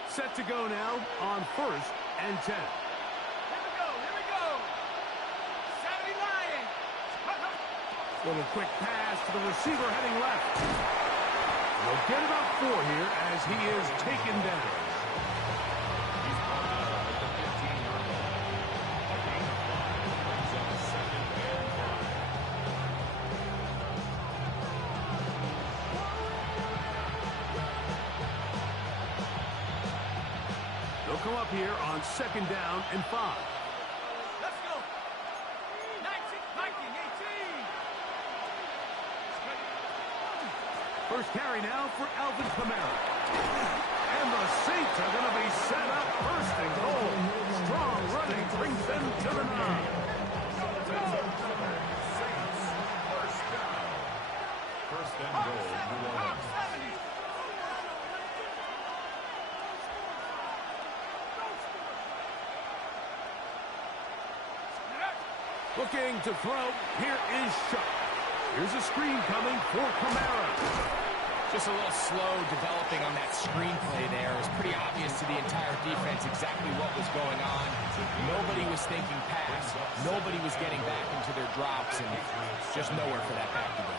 Set to go now on first and 10. Here we go. 70 Lions. Little quick pass to the receiver heading left. They'll get about 4 here as he is taken down. he's brought down at the 15-yard line. A gain of 5 brings up second and 5. They'll come up here on second down and 5. Let's go. 19, 18. First carry now for Alvin Kamara. And the Saints are going to be set up first and goal. Strong running brings them to the 9. Saints, first down. First and goal, New Orleans. Looking to throw. Here is Shuck. Here's a screen coming for Kamara. Just a little slow developing on that screen play there. It was pretty obvious to the entire defense sense exactly what was going on. Nobody was thinking pass. Nobody was getting back into their drops, and just nowhere for that back to go.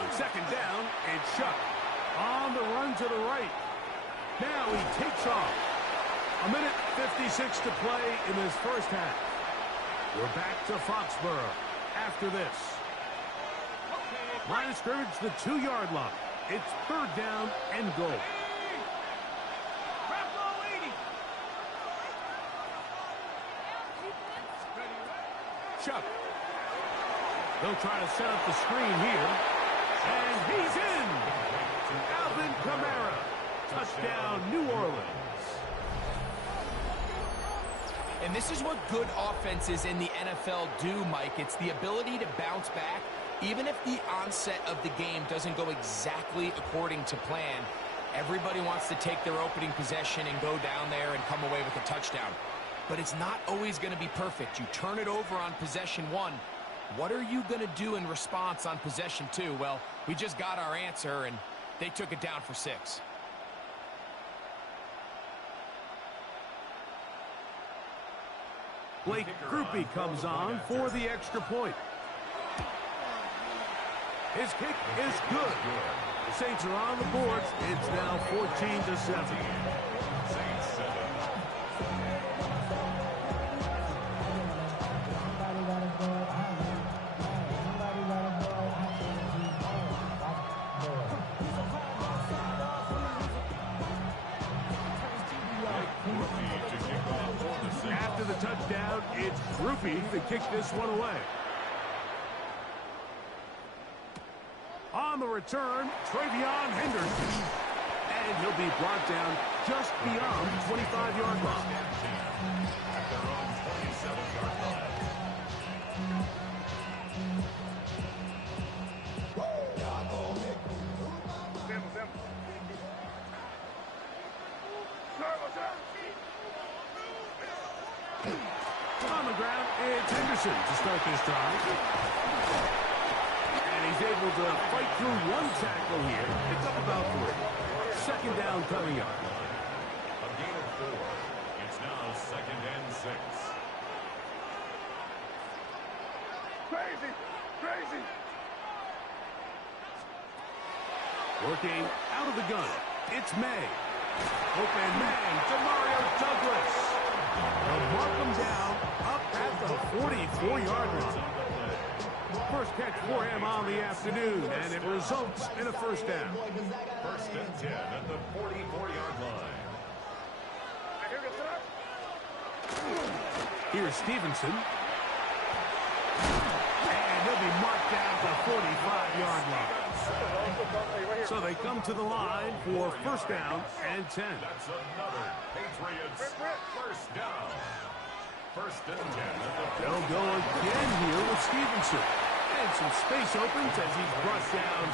On second down, it's Shough. On the run to the right. Now he takes off. 1:56 to play in this first half. We're back to Foxborough after this. Line of scrimmage, the 2-yard line. It's third down and goal. Shough. They'll try to set up the screen here. And he's in! Alvin Kamara. Touchdown, New Orleans. And this is what good offenses in the NFL do, Mike. It's the ability to bounce back, even if the onset of the game doesn't go exactly according to plan. Everybody wants to take their opening possession and go down there and come away with a touchdown. But it's not always going to be perfect. You turn it over on possession 1. What are you going to do in response on possession 2? Well, we just got our answer, and they took it down for 6. Blake Grupe comes on for the extra point. His kick is good. The Saints are on the board. It's now 14-7. After the touchdown, it's Grupe to kick this one away. On the return, Travion Henderson. And he'll be brought down just beyond the 25-yard line. At their own 27-yard line. On the ground, it's Henderson to start this drive. And he's able to fight through one tackle here. It's up about 3. Second down coming up. A gain of 4. It's now 2nd and 6. Crazy! Crazy! Working out of the gun. It's May. Open man, Demario Douglas. They'll mark him down up at the 44-yard line. First catch for him on the afternoon, and it results in a first down. 1st and 10 at the 44-yard line. Here's Stevenson. And he'll be marked down the 45-yard line. So they come to the line for first down and 10. That's another Patriots first down. 1st and 10 at the They'll go again here with Stevenson. And some space opens as he's brought down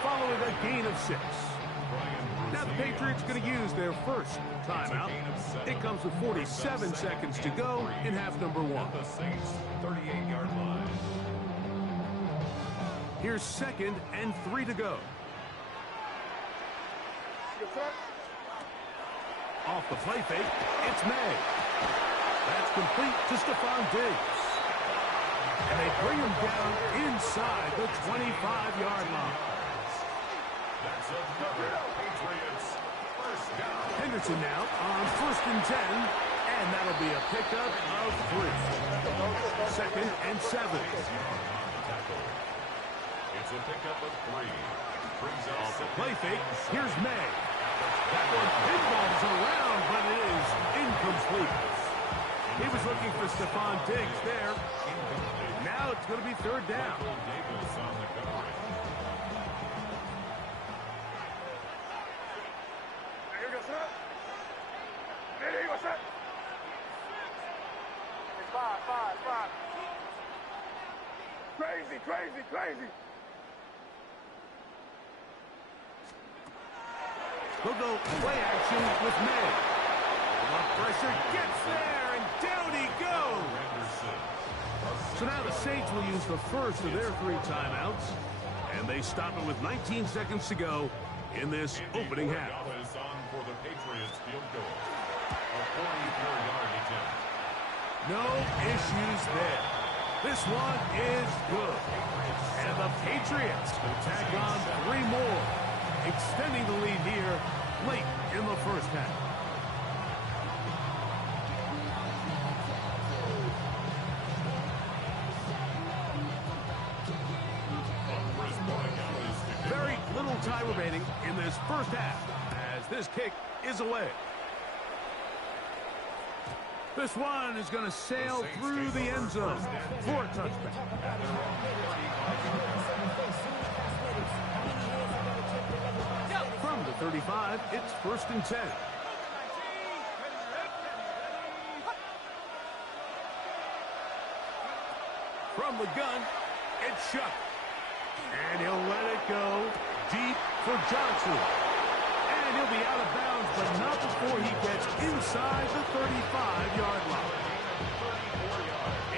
following a gain of 6. Now the Patriots going to use their first timeout. It comes with 47 seconds to go in half number 1. the Saints 38-yard line. Here's 2nd and 3 to go. Off the play fake, it's May. That's complete to Stephon Diggs. And they bring him down inside the 25-yard line. That's another Patriots first down. Henderson now on 1st and 10, and that'll be a pickup of 3. 2nd and 7. It's a pickup of 3. Brings us Off the play fake, here's May. That one pinballs around, but it is incomplete. He was looking for Stephon Diggs there. Now it's going to be third down. Davis on the coverage. Five. Crazy! We'll go play action with May. Pressure gets there, and down he goes. So now the Saints will use the first of their 3 timeouts, and they stop it with 19 seconds to go in this opening half. Is on for the Patriots field goal. A 44-yard attempt. No issues there. This one is good. And the Patriots will tack on 3 more, extending the lead here late in the first half. Very little time remaining in this first half as this kick is away. This one is going to sail through the end zone for a touchback. From the 35, it's 1st and 10. From the gun, it's Shough. And he'll let it go deep for Johnson. And he'll be out of bounds, but not before he gets inside the 35-yard line.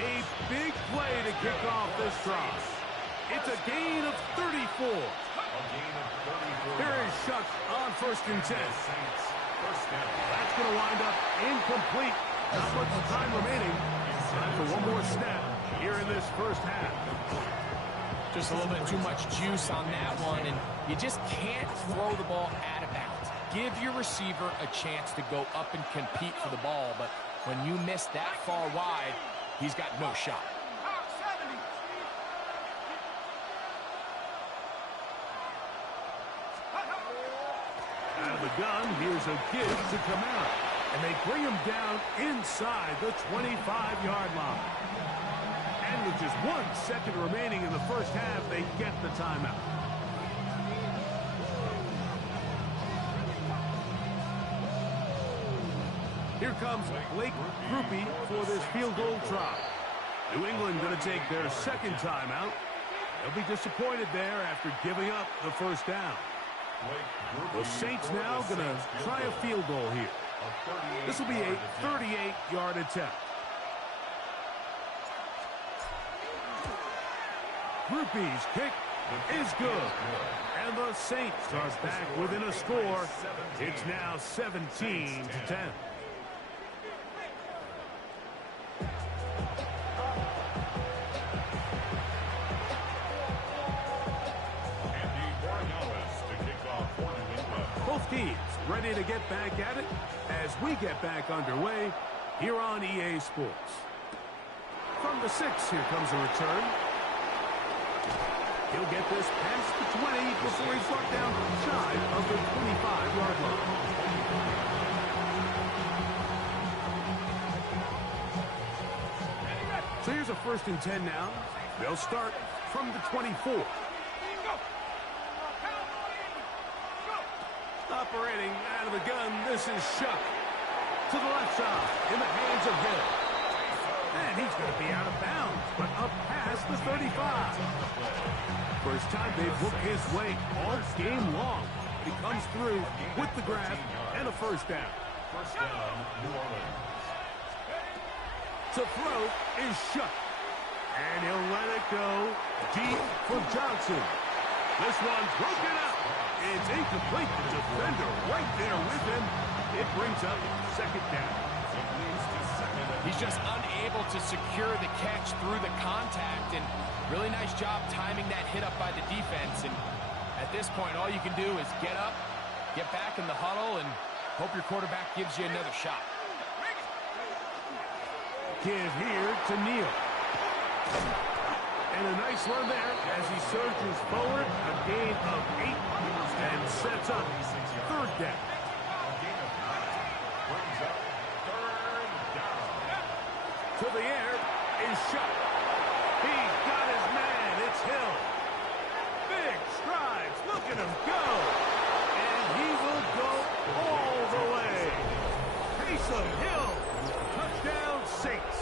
A big play to kick off this drive. It's a gain of 34. Here is Shough on 1st and 10. That's going to wind up incomplete. Not much time remaining. Time for one more snap here in this first half. Just a little bit too much juice on that one, and you just can't throw the ball out of bounds. Give your receiver a chance to go up and compete for the ball, but when you miss that far wide, he's got no shot. Out of the gun, here's a give to come out, and they bring him down inside the 25-yard line. And with just 1 second remaining in the first half, they get the timeout. Here comes Blake Grupe for this field goal try. New England going to take their 2nd timeout. They'll be disappointed there after giving up the first down. The Saints now going to try a field goal here. This will be a 38-yard attempt. Grupe's kick is good. And the Saints are back within a score. It's now 17-10. Both teams ready to get back at it as we get back underway here on EA Sports. From the 6, here comes a return. He'll get this past the 20 before he's brought down shy of the 25-yard line. So here's a 1st and 10 now. They'll start from the 24. Operating out of the gun, this is Shough. To the left side, in the hands of Hill. And he's going to be out of bounds, but up past the 35. First time they've looked his way all game long. He comes through with the grab and a first down. First down, New Orleans. To throw is Shough. And he'll let it go deep for Johnson. This one's broken up. It's incomplete. The defender right there with him. It brings up 2nd down. He's just unable to secure the catch through the contact, and really nice job timing that hit up by the defense. And at this point, all you can do is get up, get back in the huddle, and hope your quarterback gives you another shot. Give here to Neal. And a nice run there as he surges forward, a gain of 8, and sets up 3rd down. To the air is Shough. He got his man. It's Hill. Big strides. Look at him go. And he will go all the way. Taysom Hill. Touchdown Saints.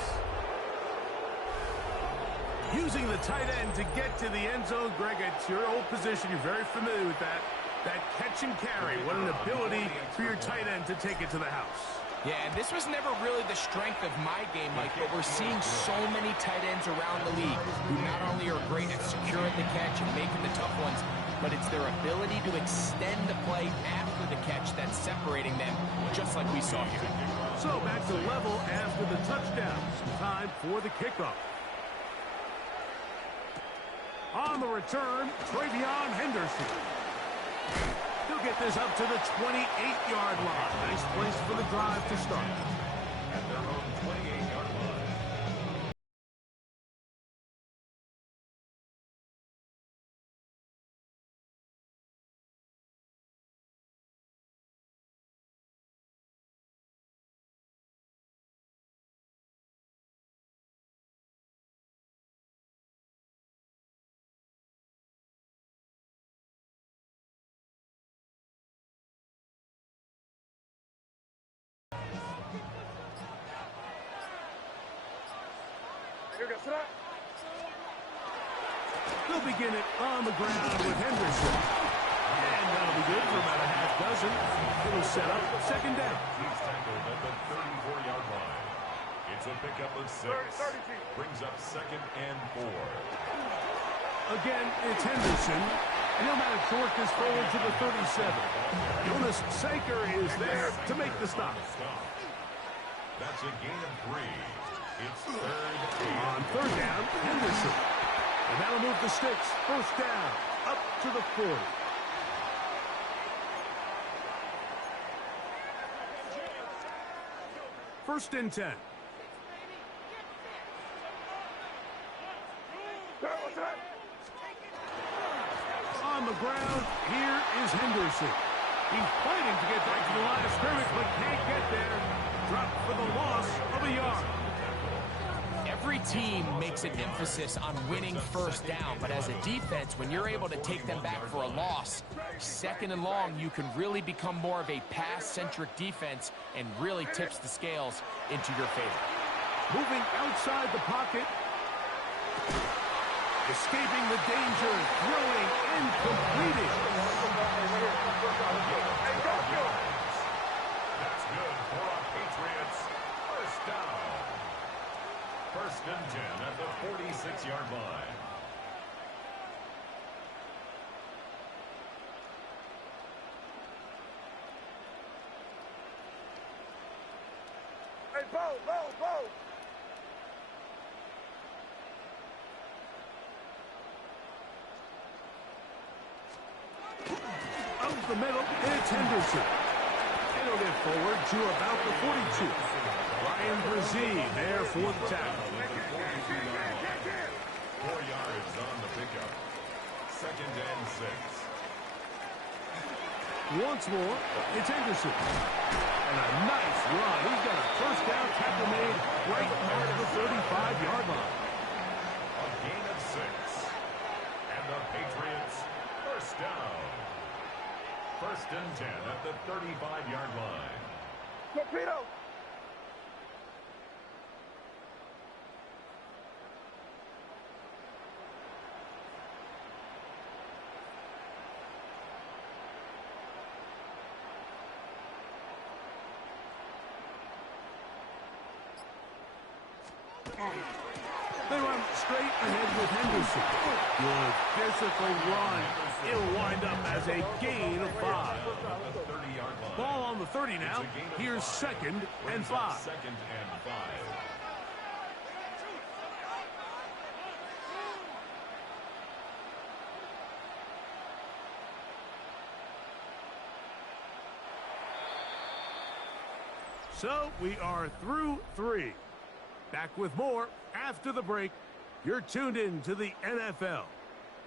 Using the tight end to get to the end zone. Greg, it's your old position. You're very familiar with that. That catch and carry. What an ability for your tight end to take it to the house. Yeah, and this was never really the strength of my game, Mike, but we're seeing so many tight ends around the league who not only are great at securing the catch and making the tough ones, but it's their ability to extend the play after the catch that's separating them, just like we saw here. So back to level after the touchdown. Time for the kickoff. On the return, TreVeyon Henderson. He'll get this up to the 28-yard line. Nice place for the drive to start. At their own 28-yard line. They'll begin it on the ground with Henderson. And that'll be good for about a half dozen. It'll set up second down. He's tackled at the 34-yard line. It's a pickup of 6. Brings up second and 4. Again, it's Henderson. And he'll manage to work this forward to the 37. Jonas Saker is there to make the stop. That's a gain of 3. It's third On third down, Henderson. And that'll move the sticks. First down, up to the 40. First and 10. On the ground, here is Henderson. He's fighting to get back to the line of scrimmage, but can't get there. Dropped for the loss of a yard. Every team makes an emphasis on winning first down, but as a defense, when you're able to take them back for a loss, second and long, you can really become more of a pass-centric defense and really tips the scales into your favor. Moving outside the pocket. Escaping the danger, throwing and completing. That's good for our Patriots. First down. First and 10 at the 46-yard line. Hey, Bo. Out the middle, it's Henderson. It'll get forward to about the 42. Ryan Brzee there for the tackle. 4 yards on the pickup. Second and 6. Once more, it's Henderson. And a nice run. He's got a first down tackle made right part of the 35-yard line. A gain of 6. And the Patriots first down. First and 10 at the 35-yard line. Torpedo. They run straight ahead with Henderson. Good physical run. It'll wind up as a gain of 5. Ball on the 30 now. Here's second and 5. Second and 5. So we are through 3. Back with more after the break. You're tuned in to the NFL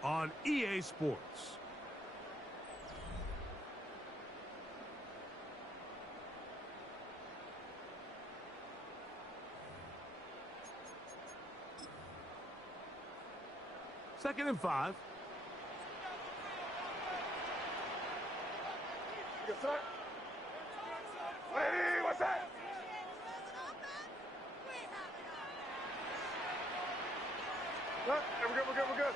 on EA Sports. Second and 5. Yes, sir. Hey, what's that? We're good.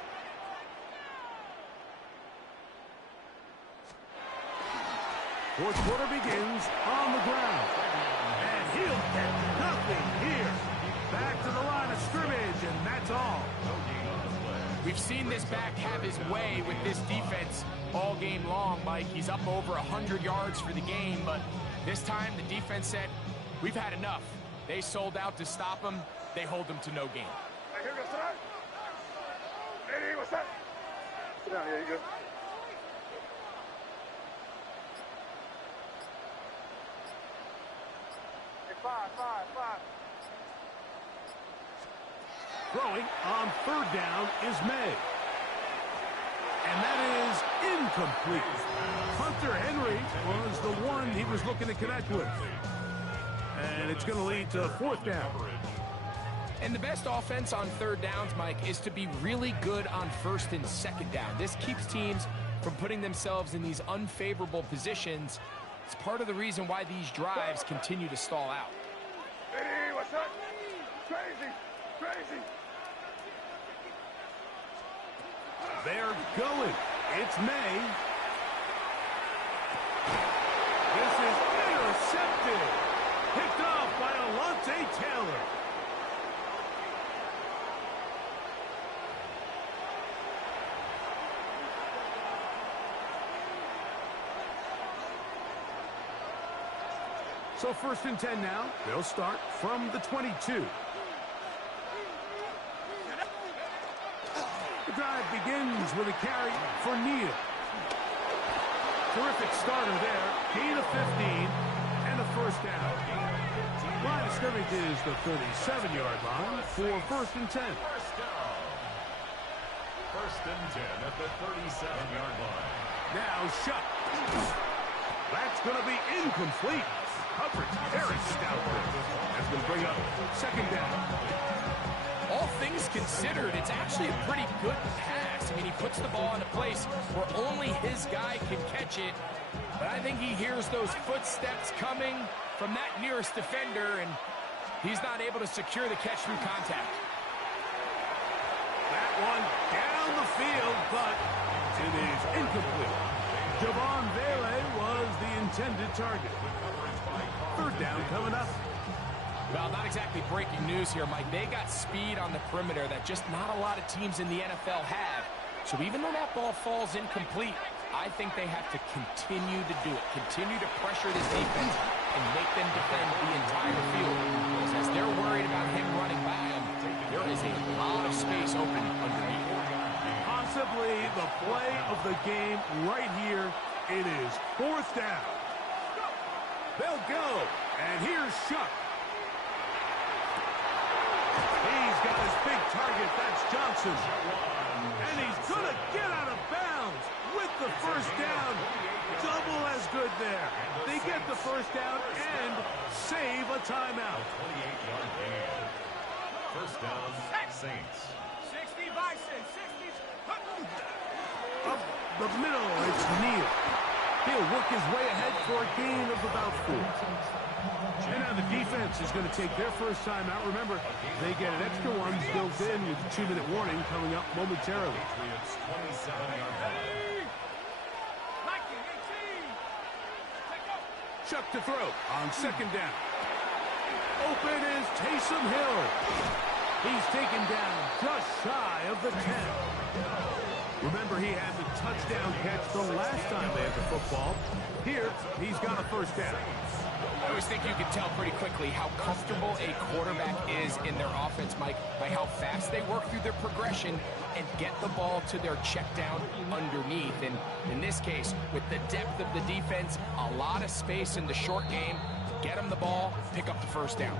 Fourth quarter begins on the ground. And he'll get nothing here. Back to the line of scrimmage, and that's all. No gain on the play. We've seen this back have his way with this defense all game long, Mike. He's up over 100 yards for the game, but this time the defense said, we've had enough. They sold out to stop him. They hold him to no gain. Hey, here we go, sit down. Hey, what's that? Sit down, here you go. Hey, five. Throwing on third down is May. And that is incomplete. Hunter Henry was the one he was looking to connect with. And it's going to lead to fourth down. And the best offense on third downs, Mike, is to be really good on first and second down. This keeps teams from putting themselves in these unfavorable positions. It's part of the reason why these drives continue to stall out. Hey, what's up? Crazy. They're going. It's May. This is intercepted. Picked off by Alontae Taylor. So 1st and 10 now. They'll start from the 22. The drive begins with a carry for Neal. Terrific starter there. Gain of 15 and a first down. Line of scrimmage is the 37-yard line for 1st and 10. First and 10 at the 37-yard line. Now Shuck. That's going to be incomplete. Coverage very stout there. That's going to bring up second down. All things considered, it's actually a pretty good pass. I mean, he puts the ball in a place where only his guy can catch it. But I think he hears those footsteps coming from that nearest defender, and he's not able to secure the catch through contact. That one down the field, but it is incomplete. Javon Vele was the intended target. Third down coming up. Well, not exactly breaking news here, Mike. They got speed on the perimeter that just not a lot of teams in the NFL have. So even though that ball falls incomplete, I think they have to continue to do it. Continue to pressure this defense and make them defend the entire field. Because as they're worried about him running by them, there is a lot of space open underneath. Possibly the play of the game right here. It is fourth down. They'll go. And here's Shuck. He's got his big target. That's Johnson. And he's going to get out of bounds with the first down. Double as good there. They get the first down and save a timeout. 28-yard gain. First down, Saints. 60 Bison, 60. Up the middle, it's Neal. He'll work his way ahead for a gain of about 4. And now the defense is going to take their first time out. Remember, they get an extra one built in with a 2-minute warning coming up momentarily. Patriots 27-yard line. Shuck to throw on second down. Open is Taysom Hill. He's taken down just shy of the 10. Remember, he had the touchdown catch the last time they had the football. Here, he's got a first down. I always think you can tell pretty quickly how comfortable a quarterback is in their offense, Mike, by how fast they work through their progression and get the ball to their check down underneath. And in this case, with the depth of the defense, a lot of space in the short game, get them the ball, pick up the first down.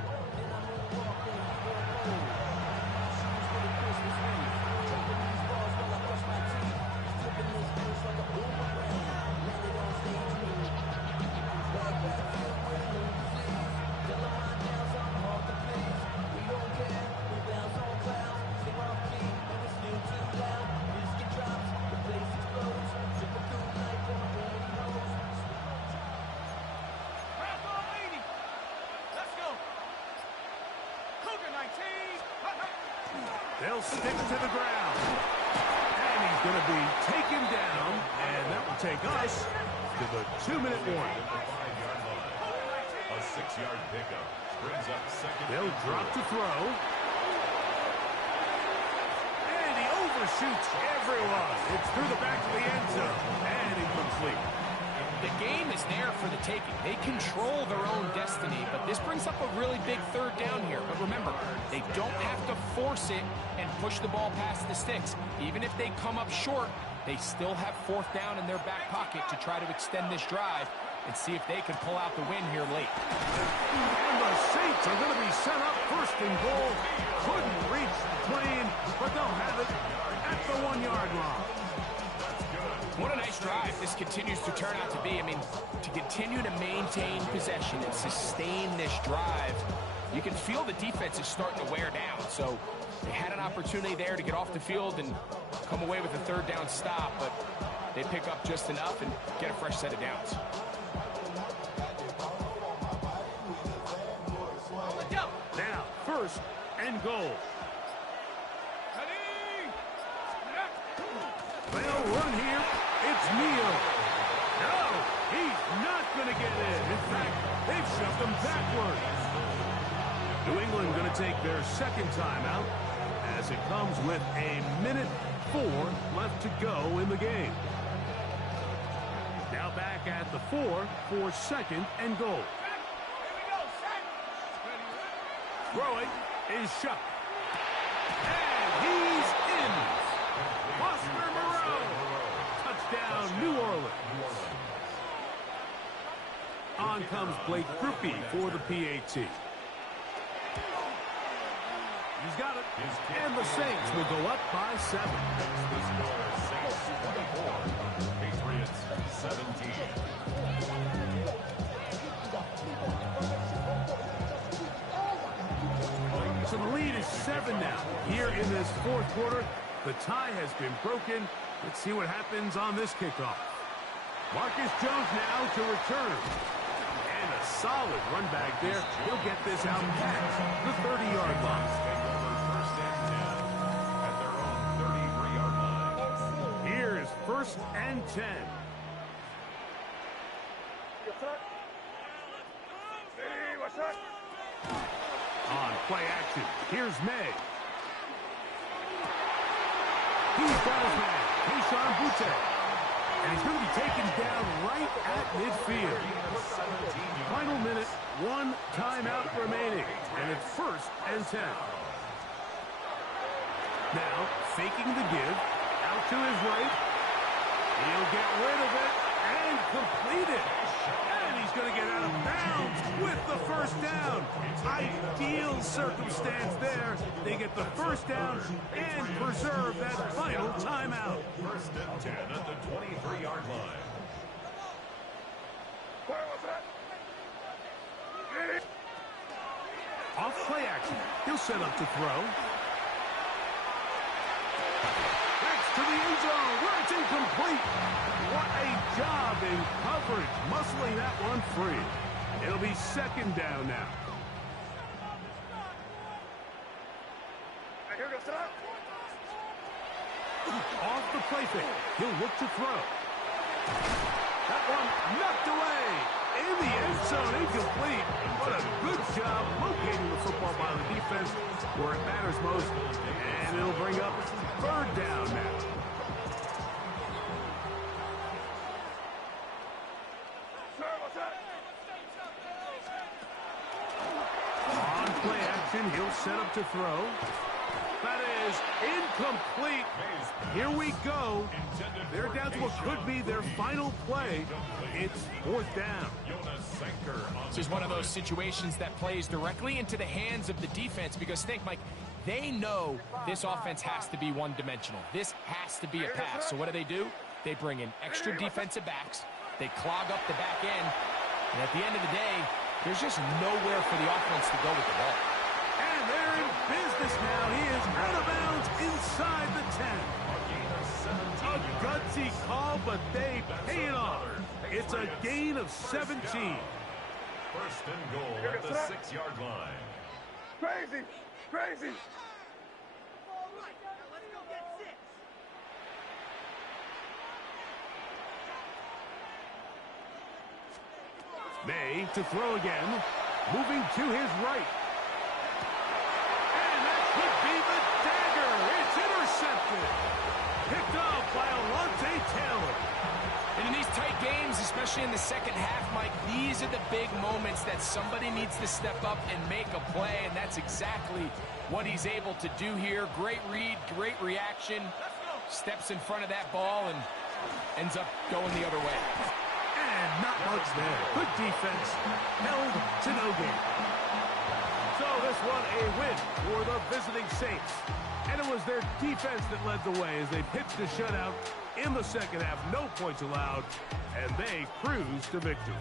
They'll stick to the ground. And he's going to be taken down. And that will take us to the 2-minute warning. A 6-yard pickup brings up second. They'll drop to throw. And he overshoots everyone. It's through the back of the end zone and incomplete. The game is there for the taking. They control their own destiny, but this brings up a really big third down here. But remember, they don't have to force it and push the ball past the sticks. Even if they come up short, they still have fourth down in their back pocket to try to extend this drive and see if they can pull out the win here late. And the Saints are going to be set up first and goal. Couldn't reach the plane, but they'll have it at the 1-yard line. What a nice drive this continues to turn out to be. I mean, to continue to maintain possession and sustain this drive, you can feel the defense is starting to wear down. So they had an opportunity there to get off the field and come away with a third down stop, but they pick up just enough and get a fresh set of downs. Now, first and goal. They'll run here. It's Neal. No, he's not going to get in. In fact, they've shoved him backwards. New England going to take their second timeout as it comes with 1:04 left to go in the game. Now back at the 4 for second and goal. Throwing is shot. And he's in. Oscar Moreau. Touchdown, New Orleans. On comes Blake Grupe for the PAT. He's got it. And the Saints will go up by 7. The score, Saints 24, Patriots 17. So the lead is 7 now. Here in this fourth quarter, the tie has been broken. Let's see what happens on this kickoff. Marcus Jones now to return. And a solid run back there. He'll get this out past the 30-yard line. First and 10 at their own 33-yard line. Here's first and 10. On play action, here's May. He's got his man, Kayshon Boutte. And he's going to be taken down right at midfield. Final minute, 1 timeout remaining. And it's first and 10. Now, faking the give, out to his right. He'll get rid of it and complete it. And he's going to get out of bounds with the first down. Ideal circumstance there. They get the first down and preserve that final timeout. First and 10 at the 23-yard line. Off play action. He'll set up to throw. That's to the end zone where it's incomplete. What a job in coverage, muscling that one free. It'll be second down now. Off the play fake. He'll look to throw. That one knocked away. In the end zone, incomplete. What a good job locating the football by the defense where it matters most. And it'll bring up third down now. On play action, he'll set up to throw. That is incomplete. Here we go. They're down to what could be their final play. It's fourth down. This is one of those situations that plays directly into the hands of the defense because think, Mike, they know this offense has to be one-dimensional. This has to be a pass. So what do? They bring in extra defensive backs. They clog up the back end. And at the end of the day, there's just nowhere for the offense to go with the ball. And they're in business now. He is out of bounds inside the 10. A gutsy call, but they pay it off. It's a gain of 17. First and goal at the 6-yard line. Crazy! Crazy! May to throw again. Moving to his right. And that could be the dagger. It's intercepted. especially in the second half, Mike, these are the big moments that somebody needs to step up and make a play, and that's exactly what he's able to do here. Great read, great reaction, steps in front of that ball and ends up going the other way. And not much there. Good defense, held to no gain. So this one a win for the visiting Saints. And it was their defense that led the way as they pitched a shutout in the second half. No points allowed, and they cruised to victory.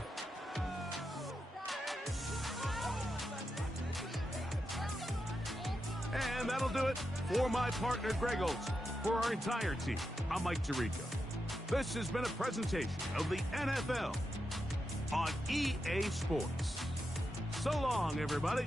And that'll do it for my partner, Greg Olson. For our entire team, I'm Mike Tirico. This has been a presentation of the NFL on EA Sports. So long, everybody.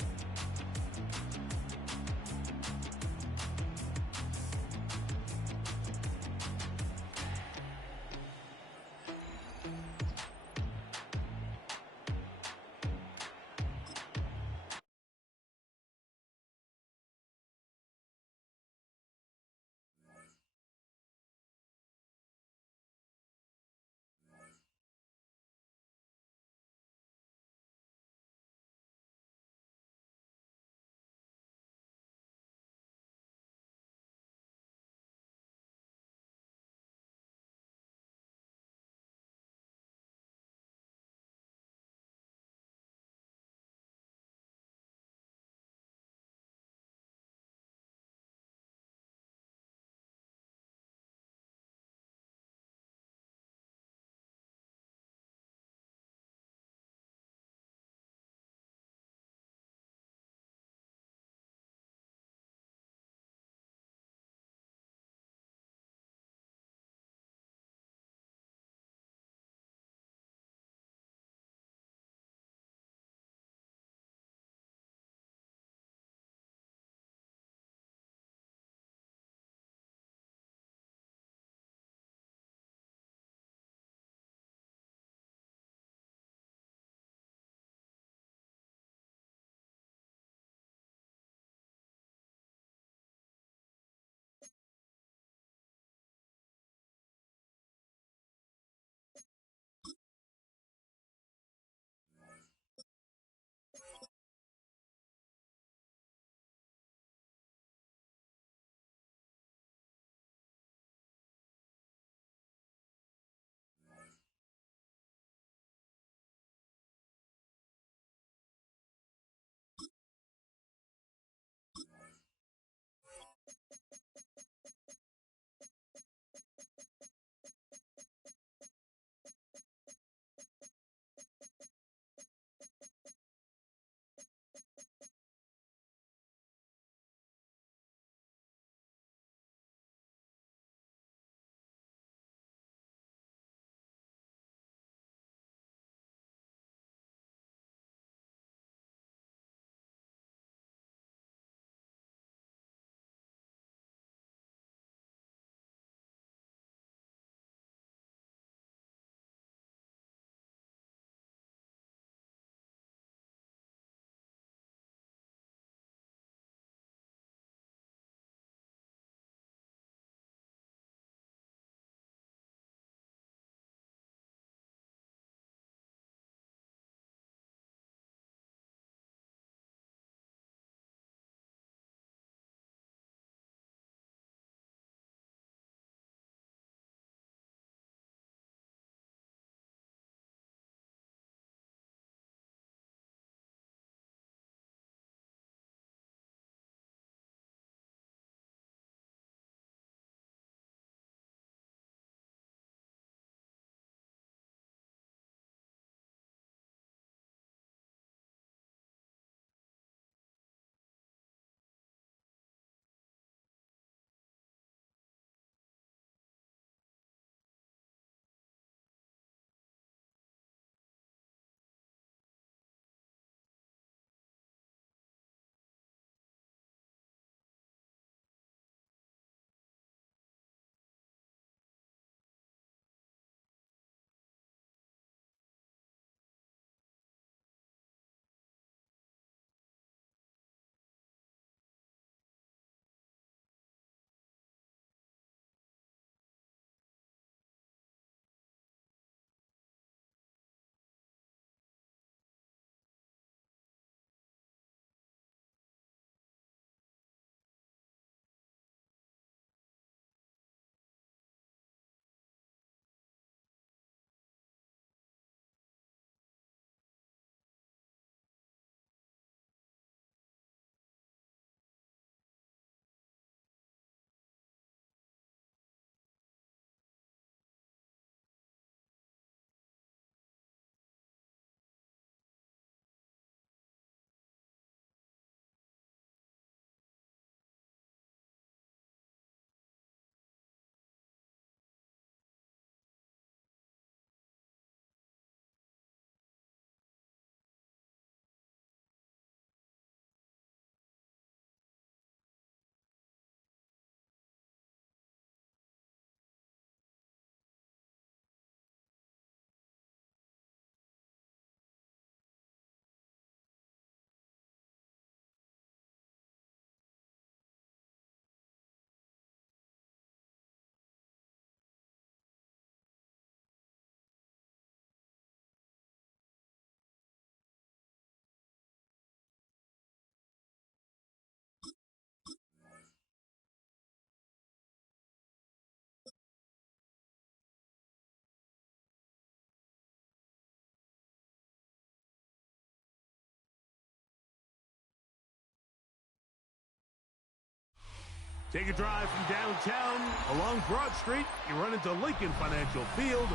Take a drive from downtown along Broad Street. You run into Lincoln Financial Field,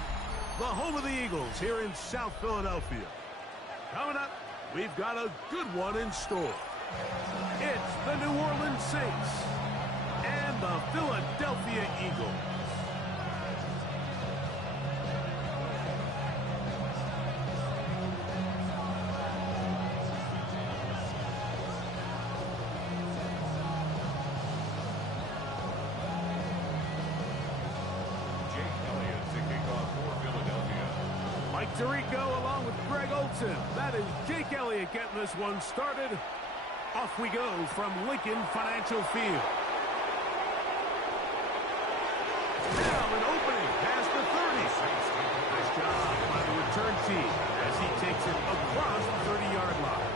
the home of the Eagles here in South Philadelphia. Coming up, we've got a good one in store. It's the New Orleans Saints and the Philadelphia Eagles. Tirico along with Greg Olson. That is Jake Elliott getting this one started. Off we go from Lincoln Financial Field. Now an opening past the 30. Nice job by the return team as he takes it across the 30-yard line.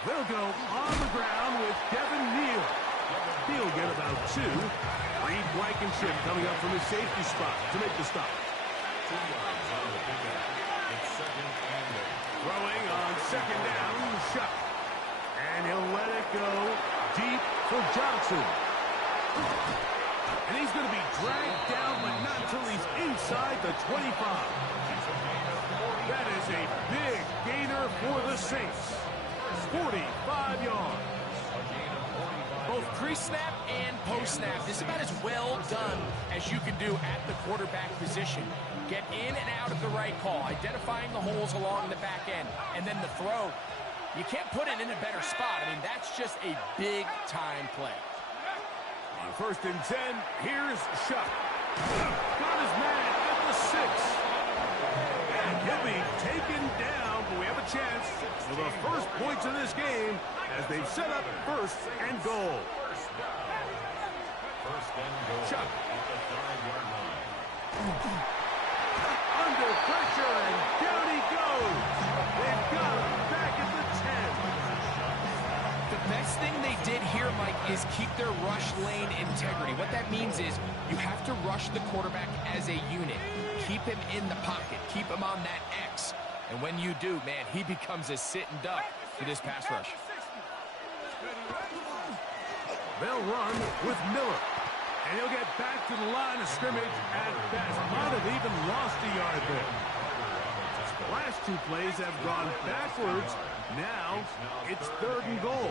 They'll go on the ground with Devin Neal. He'll get about 2. Reed Blankenship coming up from his safety spot to make the stop. 2 yards on the pickup. It's 2nd and 8. Throwing on 2nd down, Shuck. And he'll let it go deep for Johnson. And he's going to be dragged down, but not until he's inside the 25. That is a big gainer for the Saints. 45 yards. Both pre-snap and post-snap. This is about as well done as you can do at the quarterback position. Get in and out of the right call, identifying the holes along the back end, and then the throw. You can't put it in a better spot. I mean, that's just a big-time play. On 1st and 10, here's Shuck. Got his man at the 6. And he'll be taken down, but we have a chance for the first points of this game as they've set up 1st and goal. First and goal. Chuck. At the 5-yard line. Under pressure, and down he goes. They've got him back at the 10. The best thing they did here, Mike, is keep their rush lane integrity. What that means is you have to rush the quarterback as a unit. Keep him in the pocket. Keep him on that X. And when you do, man, he becomes a sitting duck for this pass rush. They'll run with Miller. And he'll get back to the line of scrimmage at best. Might have even lost a yard there. The last 2 plays have gone backwards. Now it's 3rd and goal.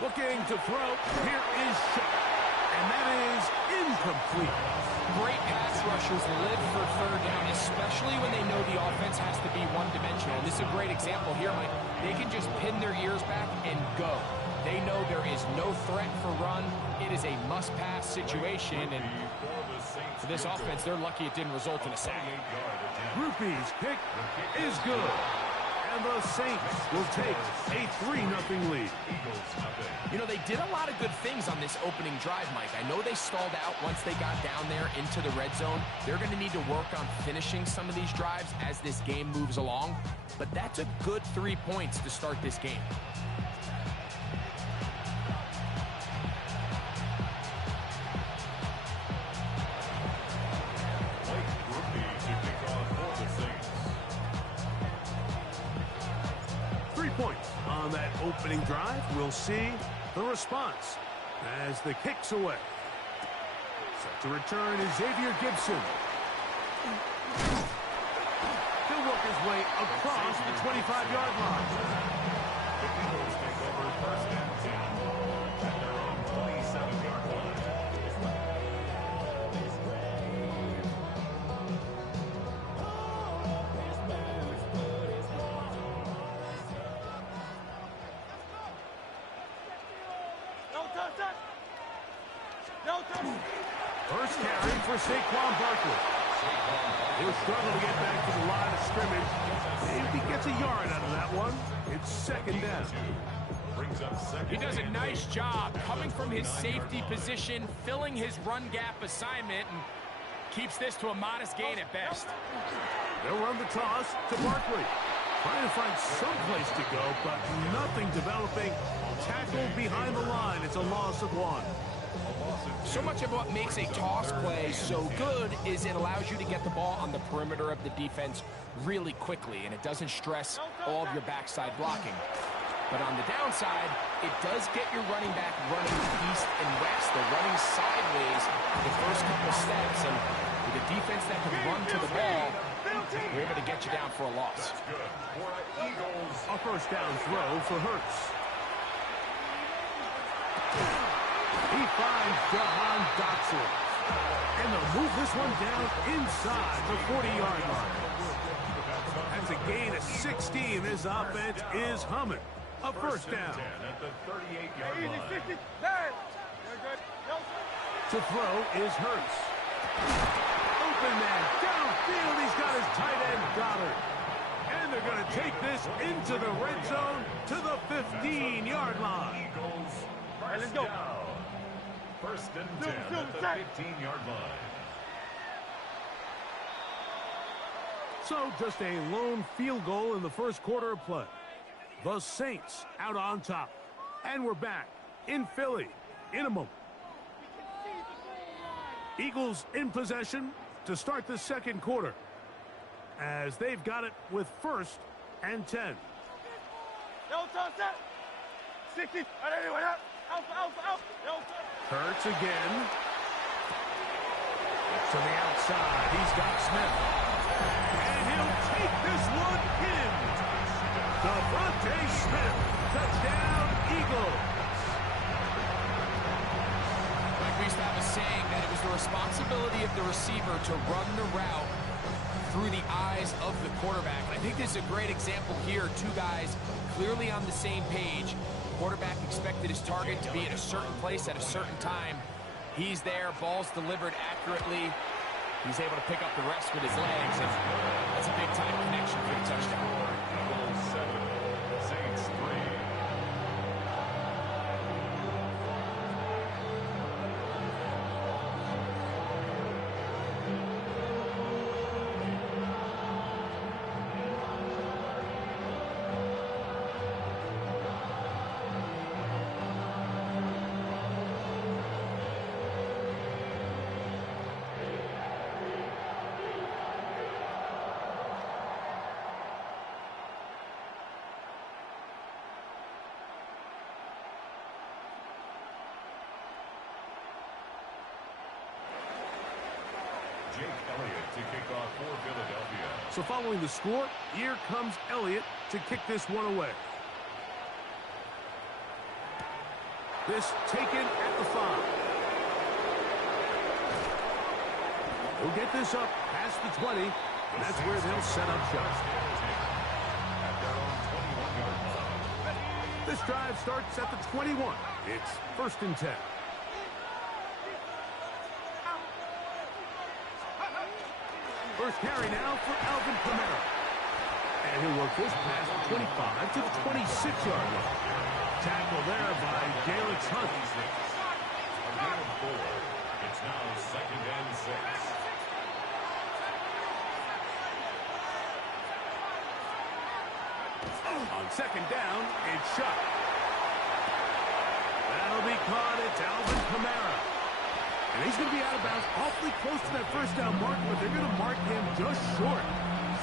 Looking to throw. Here is Shuck. And that is incomplete. Great pass rushers live for 3rd down, especially when they know the offense has to be one-dimensional. This is a great example here, Mike. They can just pin their ears back and go. They know there is no threat for run. It is a must-pass situation, and for this offense, they're lucky it didn't result in a sack. Rupee's kick is good. And the Saints will take a 3-0 lead. You know, they did a lot of good things on this opening drive, Mike. I know they stalled out once they got down there into the red zone. They're going to need to work on finishing some of these drives as this game moves along. But that's a good 3 points to start this game. Points on that opening drive. We'll see the response as the kick's away. Set to return is Xavier Gibson. He'll work his way across the 25-yard line. The Eagles take over 1st and 10 at their own 27-yard line. First carry for Saquon Barkley. He'll struggle to get back to the line of scrimmage. If he gets a yard out of that one, it's second down. He does a nice job coming from his safety position, filling his run gap assignment, and keeps this to a modest gain at best. They'll run the toss to Barkley. Trying to find some place to go, but nothing developing. Tackled behind the line. It's a loss of 1. So much of what makes a toss play so good is it allows you to get the ball on the perimeter of the defense really quickly, and it doesn't stress all of your backside blocking. But on the downside, it does get your running back running east and west. They're running sideways the first couple steps, and with a defense that can run to the ball, we're able to get you down for a loss. A first down throw for Hurts. He finds Jahan Dotson. And they'll move this one down inside the 40-yard line. That's a gain of 16. This offense is humming. A first down. At the 38-yard line. To throw is Hurts. Open man downfield. He's got his tight end Goddard. And they're going to take this into the red zone to the 15-yard line. Eagles, Let's go. down. First and 10 at the 15-yard line. So just a lone field goal in the first quarter of play. The Saints out on top. And we're back in Philly in a moment. Eagles in possession to start the second quarter, as they've got it with first and 10. 60. Hurts again. To the outside. He's got Smith. And he'll take this one in. Devontae Smith. Touchdown, Eagles. Like we used to have a saying that it was the responsibility of the receiver to run the route through the eyes of the quarterback. And I think this is a great example here. Two guys clearly on the same page. Quarterback expected his target to be at a certain place at a certain time. He's there, ball's delivered accurately. He's able to pick up the rest with his legs, and that's a big-time connection for the touchdown. Saints 3. Jake Elliott to kick off for Philadelphia. So following the score, here comes Elliott to kick this one away. This taken at the 5. He'll get this up past the 20, and that's where they'll set up shop. At their own 21-yard line. This drive starts at the 21. It's first and 10. First carry now for Alvin Kamara. And he'll work this past the 25 to the 26-yard line. Tackle there by Galix Hunt. A gain of 4. It's now second and 6. On second down, it's shot. That'll be caught. It's Alvin Kamara. And he's going to be out of bounds awfully close to that first down mark, but they're going to mark him just short.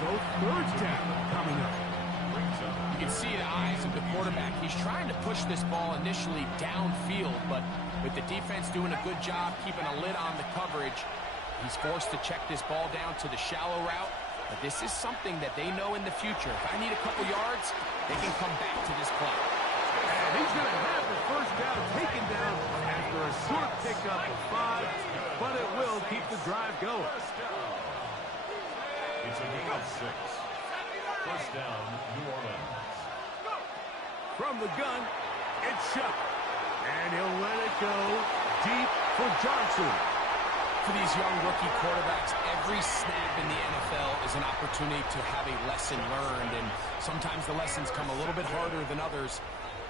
So third down coming up. You can see the eyes of the quarterback. He's trying to push this ball initially downfield, but with the defense doing a good job keeping a lid on the coverage, he's forced to check this ball down to the shallow route. But this is something that they know in the future. If I need a couple yards, they can come back to this play. And he's going to have the first down taken down after a short pickup of 5, but it will keep the drive going. It's a gain of 6. First down, New Orleans. From the gun, it's shot. And he'll let it go deep for Johnson. For these young rookie quarterbacks, every snap in the NFL is an opportunity to have a lesson learned, and sometimes the lessons come a little bit harder than others.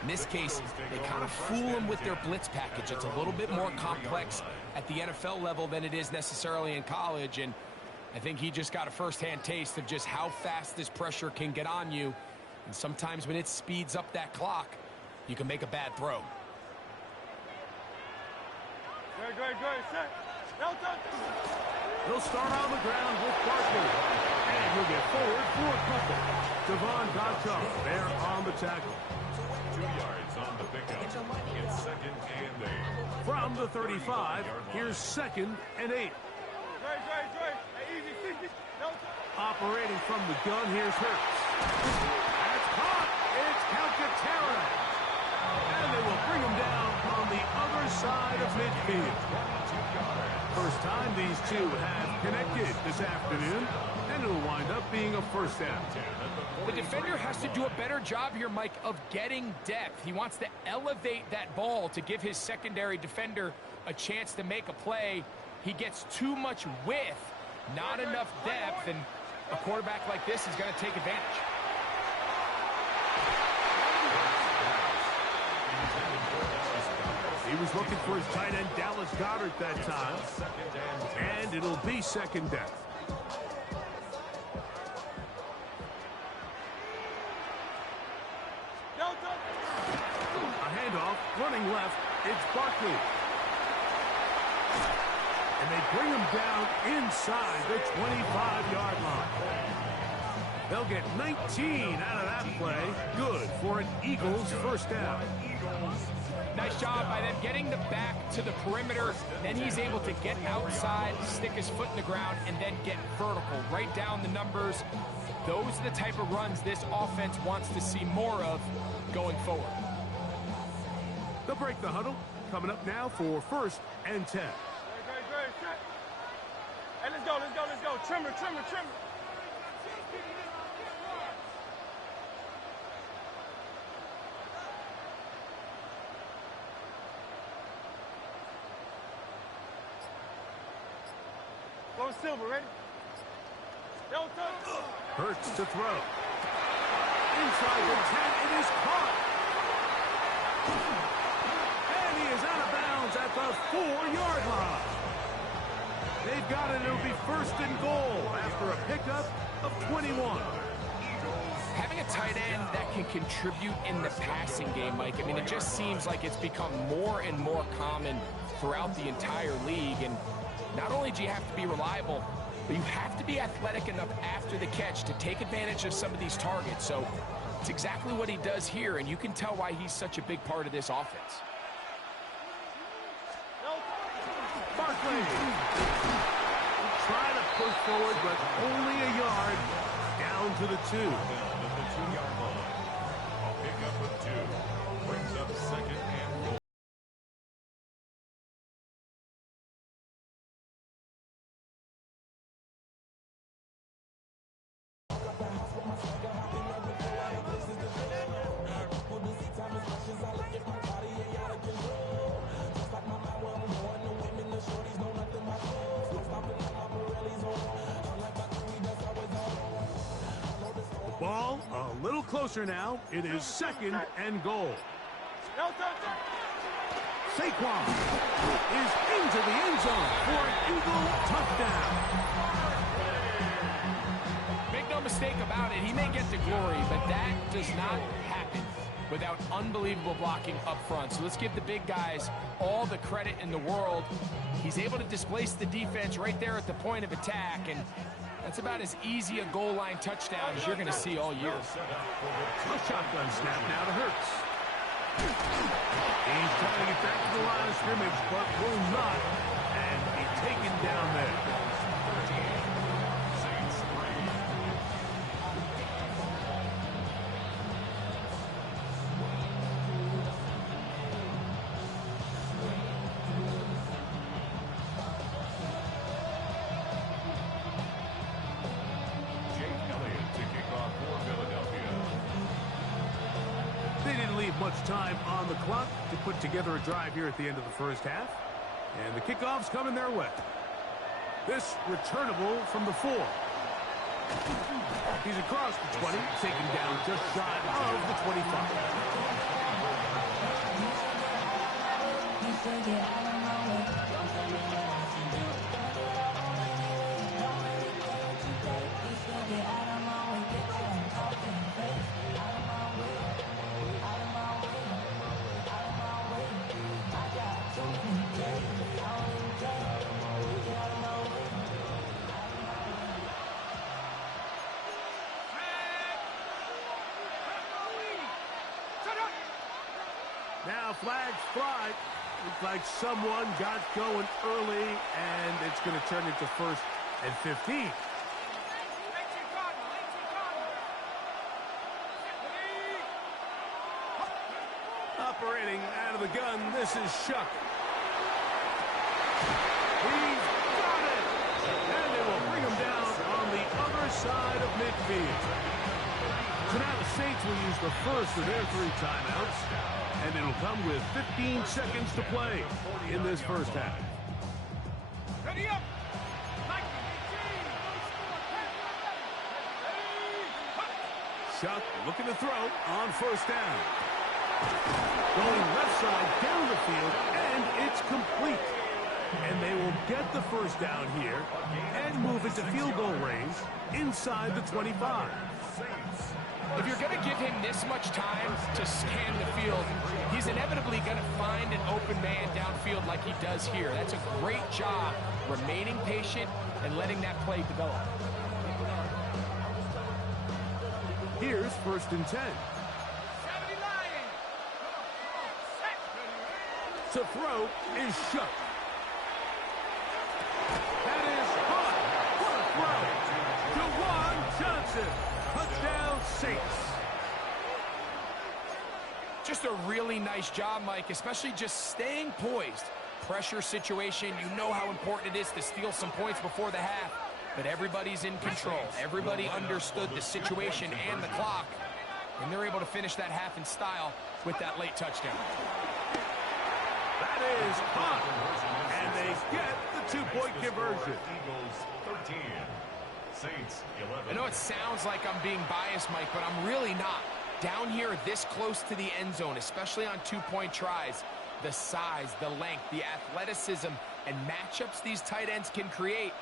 In this case, they kind of fool them with their blitz package. It's a little bit more complex at the NFL level than it is necessarily in college, and I think he just got a first-hand taste of just how fast this pressure can get on you, and sometimes when it speeds up that clock, you can make a bad throw. Good. Set. He'll start on the ground with Barkley. And he'll get forward for a couple. Devon Godchaux there on the tackle. 2 yards on the pickup. It's 2nd and 8. From the 35, here's 2nd and 8. Operating from the gun, here's Hurts. That's caught. It's Calcaterra. And they will bring him down on the other side of midfield. First time these two have connected this afternoon, and it'll wind up being a first down. The defender has to do a better job here, Mike, of getting depth. He wants to elevate that ball to give his secondary defender a chance to make a play. He gets too much width, not enough depth, and a quarterback like this is going to take advantage. He was looking for his tight end, Dallas Goedert, that time. And it'll be 2nd down. A handoff, running left, it's Barkley. And they bring him down inside the 25-yard line. They'll get 19 out of that play. Good for an Eagles first down. Nice job by them getting the back to the perimeter. Then he's able to get outside, stick his foot in the ground, and then get vertical. Right down the numbers. Those are the type of runs this offense wants to see more of going forward. They'll break the huddle. Coming up now for 1st and 10. Hey, let's go. Trimmer. Go Silver, ready? Hurts to throw. Inside the 10, it is caught. And he is out of bounds at the 4-yard line. They've got it. It'll be 1st and goal after a pickup of 21. Having a tight end that can contribute in the passing game, Mike, I mean, it just seems like it's become more and more common throughout the entire league. And not only do you have to be reliable, but you have to be athletic enough after the catch to take advantage of some of these targets. So it's exactly what he does here, and you can tell why he's such a big part of this offense. Barkley trying to push forward, but only a yard down to the 2. Down at the 2-yard line. A pickup of 2 brings up 2nd and goal. Ball a little closer now. It is 2nd and goal. Saquon is into the end zone for an Eagle touchdown. Make no mistake about it, he may get the glory, but that does not happen without unbelievable blocking up front. So let's give the big guys all the credit in the world. He's able to displace the defense right there at the point of attack, and that's about as easy a goal line touchdown as you're going to see all year. A shotgun snap now to Hurts. He's trying to get back to the line of scrimmage, but will not, and be taken down there. Much time on the clock to put together a drive here at the end of the first half. And the kickoff's coming their way. This returnable from the 4. He's across the 20, taken down just shy of the 25. Now flags fly. Looks like someone got going early, and it's going to turn into 1st and 15. Operating out of the gun, this is Shuck. He's got it! And they will bring him down on the other side of midfield. So now the Saints will use the first of their 3 timeouts, and it'll come with 15 seconds to play in this first half. Ready up! Shuck looking to throw on 1st down. Going left side down the field, and it's complete. And they will get the 1st down here and move into field goal range inside the 25. If you're going to give him this much time to scan the field, he's inevitably going to find an open man downfield like he does here. That's a great job remaining patient and letting that play develop. Here's 1st and 10. To throw is Shuck. That is hot. What a throw. Juwan Johnson. Touchdown, Saints. Just a really nice job, Mike, especially just staying poised. Pressure situation, you know how important it is to steal some points before the half, but everybody's in control. Everybody understood the situation and the clock, and they're able to finish that half in style with that late touchdown. That is hot, and they get the 2-point conversion. Eagles 13. Saints 11. I know it sounds like I'm being biased, Mike, but I'm really not. Down here this close to the end zone, especially on 2-point tries, the size, the length, the athleticism, and matchups these tight ends can create,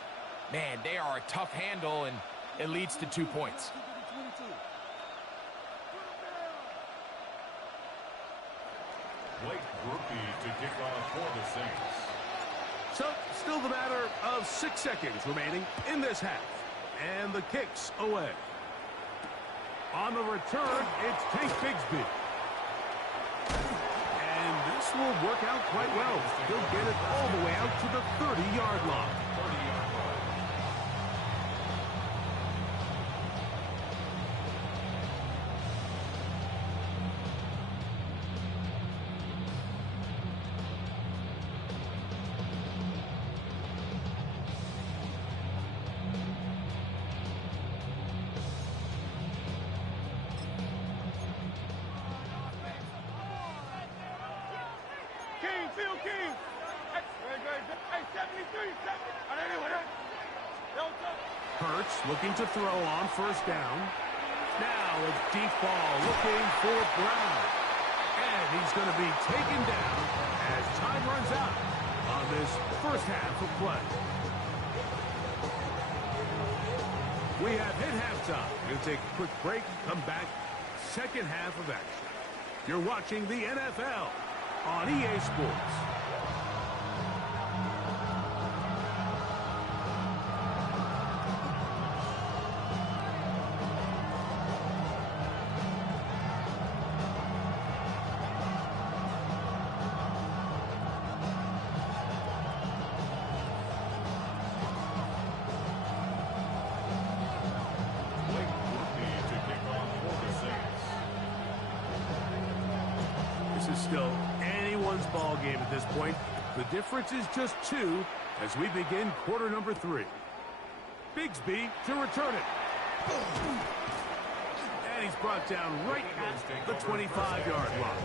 man, they are a tough handle, and it leads to 2 points. Blake Grupe to kick off for the Saints. So, still the matter of 6 seconds remaining in this half. And the kick's away. On the return, it's Tank Bigsby. And this will work out quite well. He'll get it all the way out to the 30-yard line. Hurts looking to throw on 1st down. Now a deep ball looking for Brown. And he's going to be taken down as time runs out on this first half of play. We have hit halftime. We're going to take a quick break, come back, second half of action. You're watching the NFL on EA Sports. This is still anyone's ball game at this point. The difference is just 2 as we begin quarter number 3. Bigsby to return it. And he's brought down right at the 25-yard line.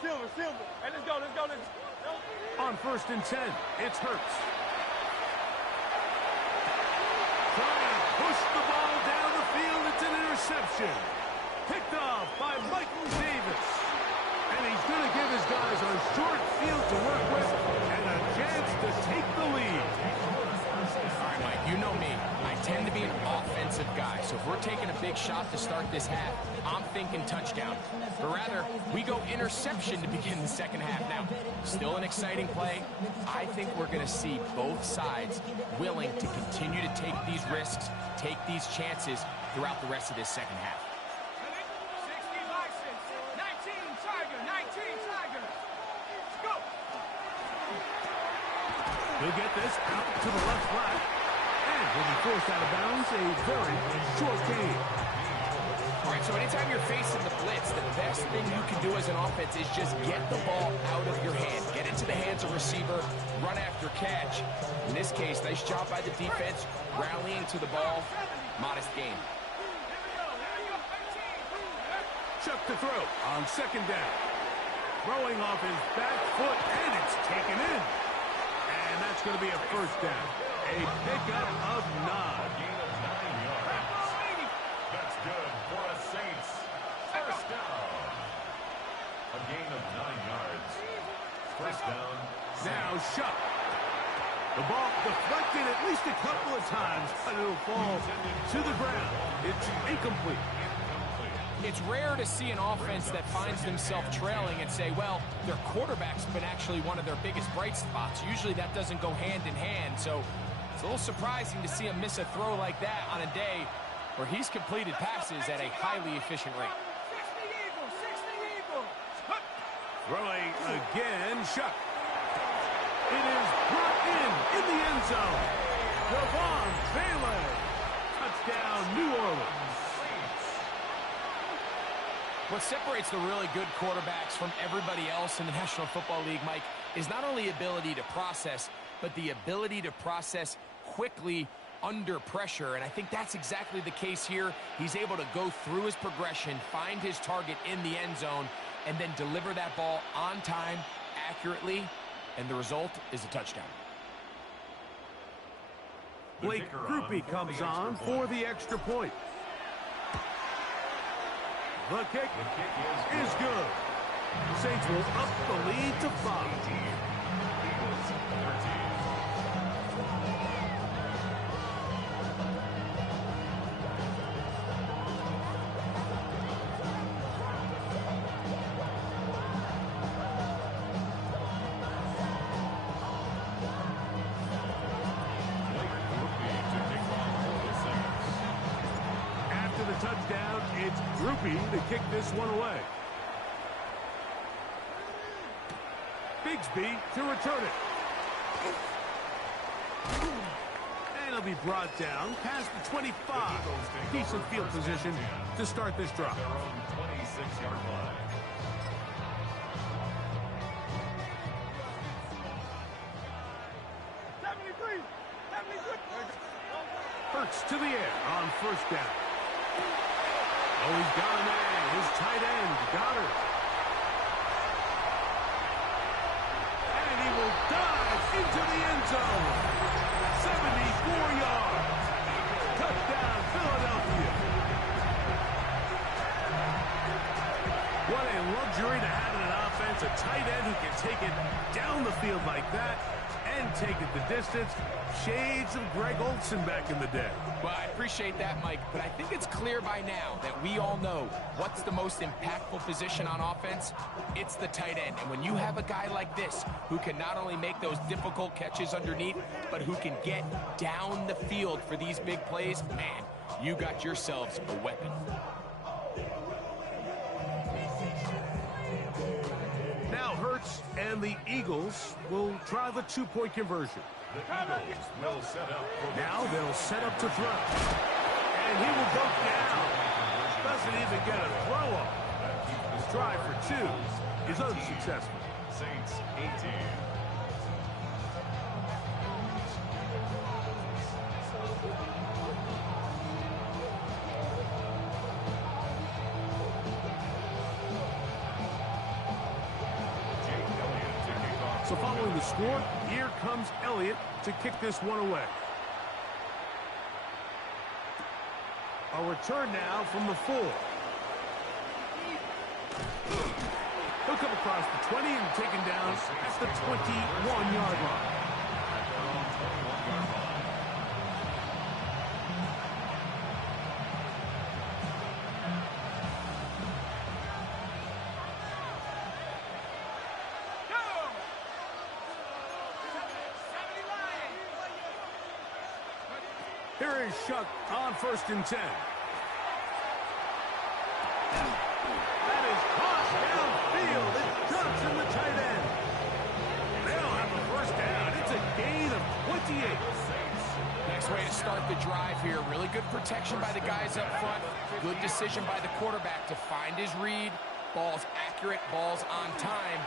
Silver. Hey, let's go. On 1st and 10, it's Hurts. Trying to push the ball down the field. It's an interception. Picked off by Michael Davis. And he's going to give his guys a short field to work with and a chance to take the lead. All right, Mike, you know me. I tend to be an offensive guy, so if we're taking a big shot to start this half, I'm thinking touchdown. But rather, we go interception to begin the second half. Now, still an exciting play. I think we're going to see both sides willing to continue to take these risks, take these chances throughout the rest of this second half. 60 license, 19 Tiger. Let's go. He'll get this out to the left flat. And will be forced out of bounds. A very short gain. All right, so anytime you're facing the blitz, the best thing you can do as an offense is just get the ball out of your hand. Get into the hands of receiver, run after catch. In this case, nice job by the defense, rallying to the ball. Modest gain. Chuck to throw on 2nd down. Throwing off his back foot, and it's taken in. And that's going to be a 1st down. A pickup of 9. Gain of 9 yards. That's good for a Saints 1st down. A gain of 9 yards. 1st down. Now Shuck. The ball deflected at least a couple of times, but it'll fall to the ground. It's incomplete. It's rare to see an offense that finds themselves trailing and say, well, their quarterback's been actually one of their biggest bright spots. Usually that doesn't go hand in hand, so it's a little surprising to see him miss a throw like that on a day where he's completed passes at a highly efficient rate. 60 Eagles. Throwing again, Shuck. It is brought in the end zone. Devon Taylor. Touchdown, New Orleans. What separates the really good quarterbacks from everybody else in the National Football League, Mike, is not only ability to process, but the ability to process quickly under pressure. And I think that's exactly the case here. He's able to go through his progression, find his target in the end zone, and then deliver that ball on time, accurately, and the result is a touchdown. Blake Grupe comes on for the extra point. The kick is good. Saints will up the lead to 5. After the touchdown, it's Grupe to kick this one away. Bigsby to return it. And it'll be brought down past the 25. Decent field position to start this drive. Their own 26-yard line. Hurts to the air on 1st down. Oh, he's got a man. His tight end, Goddard. And he will dive into the end zone. 74 yards. Touchdown, Philadelphia. What a luxury to have in an offense. A tight end who can take it down the field like that and take it the distance. Shades of Greg Olsen back in the day. Well, I appreciate that, Mike, but I think it's clear by now that we all know what's the most impactful position on offense. It's the tight end. And when you have a guy like this who can not only make those difficult catches underneath, but who can get down the field for these big plays, man, you got yourselves a weapon. Now Hurts and the Eagles will try the 2-point conversion. The Eagles will set up. Now they'll set up to throw. And he will go down. Doesn't even get a throw up. His try for 2 is unsuccessful. Saints 18. Following the score, here comes Elliott to kick this one away. A return now from the 4. He'll come across the 20 and taken down at the 21-yard line. Here is Shuck on 1st and 10. That is caught downfield. It's Johnson, the tight end. They'll have a first down. It's a gain of 28. Nice way to start the drive here. Really good protection by the guys up front. Good decision by the quarterback to find his read. Ball's accurate, ball's on time.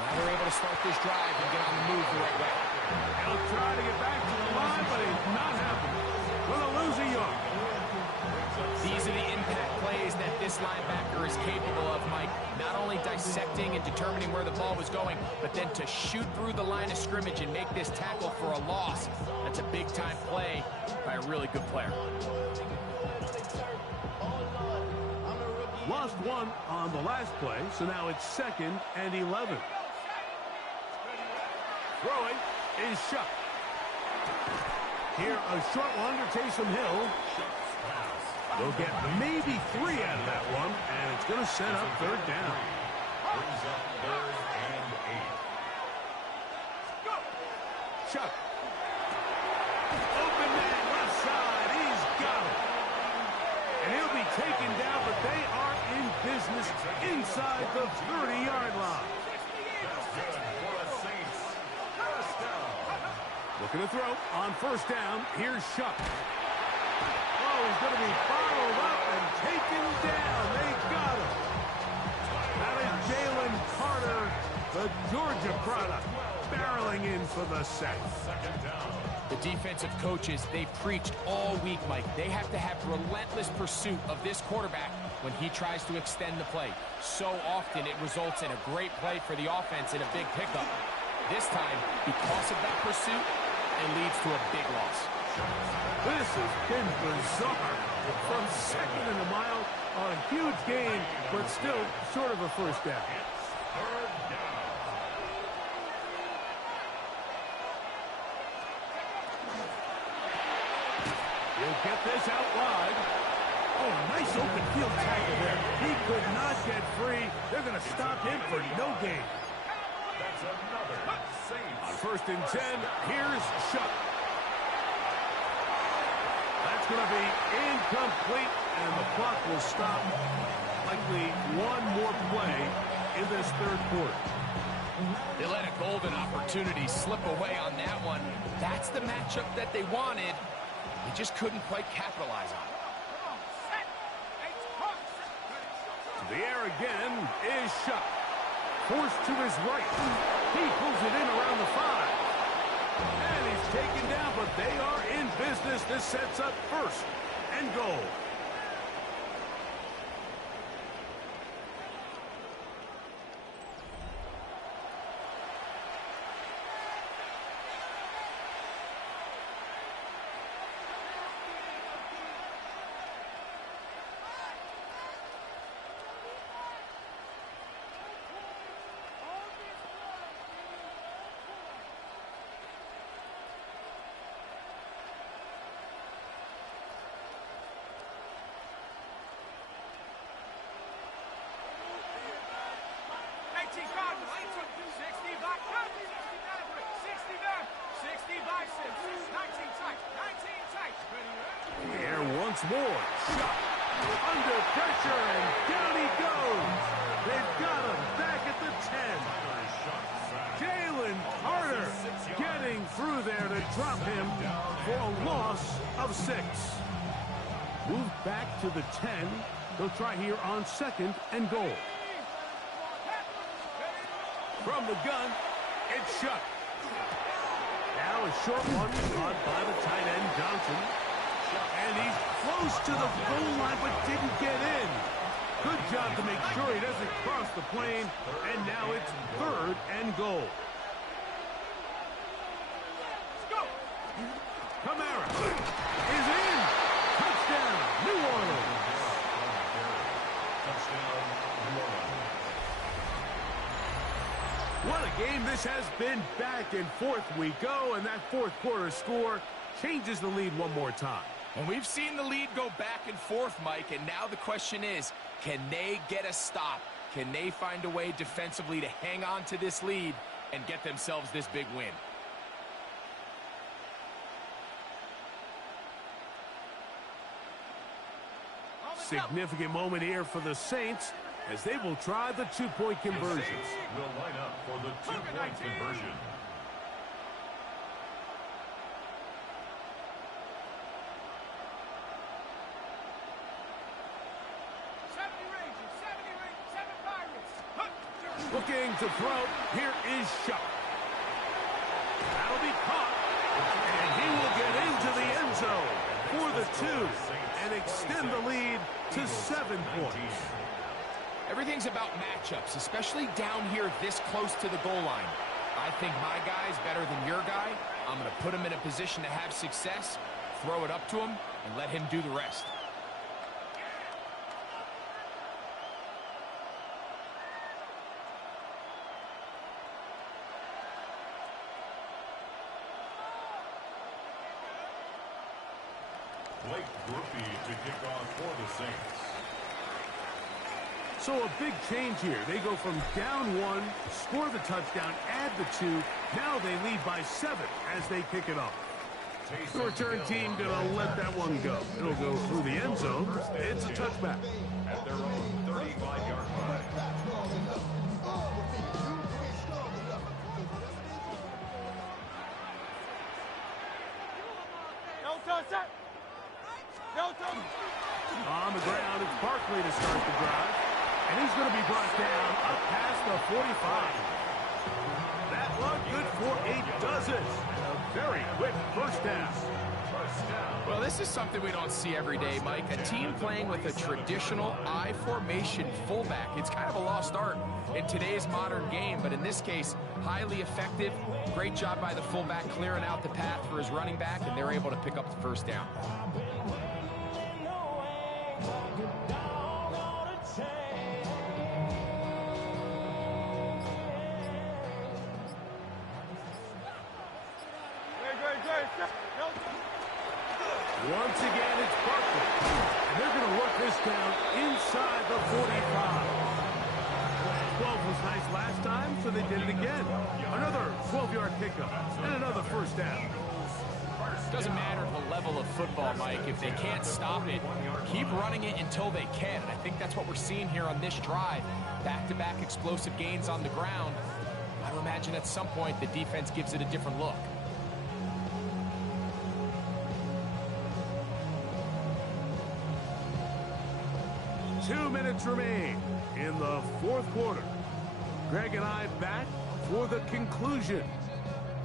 Now they're able to start this drive and get on the move the right way. He'll try to get back to the line, but it's not happening. Will lose a yard. These are the impact plays that this linebacker is capable of, Mike. Not only dissecting and determining where the ball was going, but then to shoot through the line of scrimmage and make this tackle for a loss. That's a big-time play by a really good player. Lost one on the last play, so now it's 2nd and 11. Throwing is Shuck. Here, a short one to Taysom Hill. They'll get maybe 3 out of that one, and it's going to set up 3rd down. Brings up 3rd and 8. Shuck. Open man, left side. He's got it. And he'll be taken down, but they are in business inside the 30-yard line. That's good for a Saints. First down. Looking to throw on 1st down. Here's Shuck. Oh, he's going to be followed up and taken down. They got him. That is Jalen Carter, the Georgia product, barreling in for the sack. 2nd down. The defensive coaches, they preached all week, Mike. They have to have relentless pursuit of this quarterback when he tries to extend the play. So often it results in a great play for the offense and a big pickup. This time, because of that pursuit, it leads to a big loss. This has been bizarre. From 2nd and a mile on a huge gain, but still short of a first down. 3rd down. He'll get this out wide. Oh, nice open field tackle there. He could not get free. They're going to stop him for no gain. That's another Saints. On 1st and 10, here's Shuck. That's going to be incomplete, and the clock will stop. Likely one more play in this 3rd quarter. They let a golden opportunity slip away on that one. That's the matchup that they wanted. They just couldn't quite capitalize on it. The air again is Shuck. Forced to his right. He pulls it in around the 5. And he's taken down, but they are in business. This sets up 1st and goal. The air once more. Shot. Under pressure, and down he goes. They've got him back at the 10. Jalen Carter getting through there to drop him for a loss of 6. Moved back to the 10. They'll try here on 2nd and goal. From the gun, it's Shuck. Now a short one caught by the tight end, Johnson. And he's close to the goal line, but didn't get in. Good job to make sure he doesn't cross the plane. And now it's 3rd and goal. Kamara is in. Touchdown, New Orleans. Touchdown, New Orleans. What a game this has been. Back and forth we go, and that fourth quarter score changes the lead one more time. And we've seen the lead go back and forth, Mike, and now the question is, can they get a stop? Can they find a way defensively to hang on to this lead and get themselves this big win? Significant moment here for the Saints as they will try the two-point conversion. Saints will line up for the two-point conversion. Looking to throw. Here is Shuck. That'll be caught. And he will get into the end zone for the two and extend the lead to 7 points. Everything's about matchups, especially down here this close to the goal line. I think my guy's better than your guy. I'm going to put him in a position to have success, throw it up to him, and let him do the rest. Blake Grupe to kick off for the Saints. So a big change here. They go from down 1, score the touchdown, add the 2. Now they lead by 7 as they kick it off. The return team going to let that one go. It'll go through the end zone. It's a touchback. At their own 35-yard line. On the ground, it's Barkley to start the drive. And he's going to be brought down up past the 45. That one good for a dozen. And a very quick first down. Well, this is something we don't see every day, Mike. A team playing with a traditional I formation fullback. It's kind of a lost art in today's modern game, but in this case, highly effective. Great job by the fullback clearing out the path for his running back, and they're able to pick up the first down. Once again, it's Barkley. And they're going to work this down inside the 45. 12 was nice last time, so they did it again. Another 12-yard pickup and another first down. Doesn't matter the level of football, Mike. If they can't stop it, keep running it until they can. And I think that's what we're seeing here on this drive. Back-to-back explosive gains on the ground. I would imagine at some point the defense gives it a different look. Two minutes remain in the fourth quarter. Greg and I back for the conclusion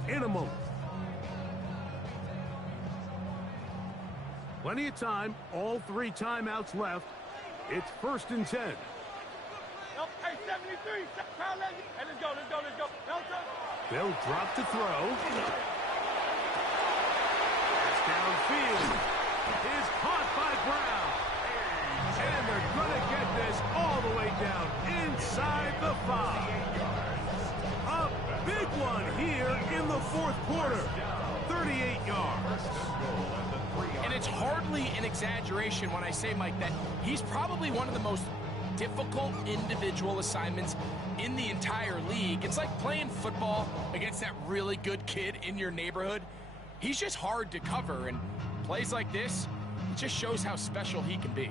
in a moment. Plenty of time, all 3 timeouts left. It's 1st and 10. Hey, 73. Hey, let's go. They'll drop to throw. Pass downfield is caught by Brown. And they're going to get this all the way down inside the 5. A big one here in the fourth quarter. 38 yards. And it's hardly an exaggeration when I say, Mike, that he's probably one of the most difficult individual assignments in the entire league. It's like playing football against that really good kid in your neighborhood. He's just hard to cover, and plays like this, it just shows how special he can be.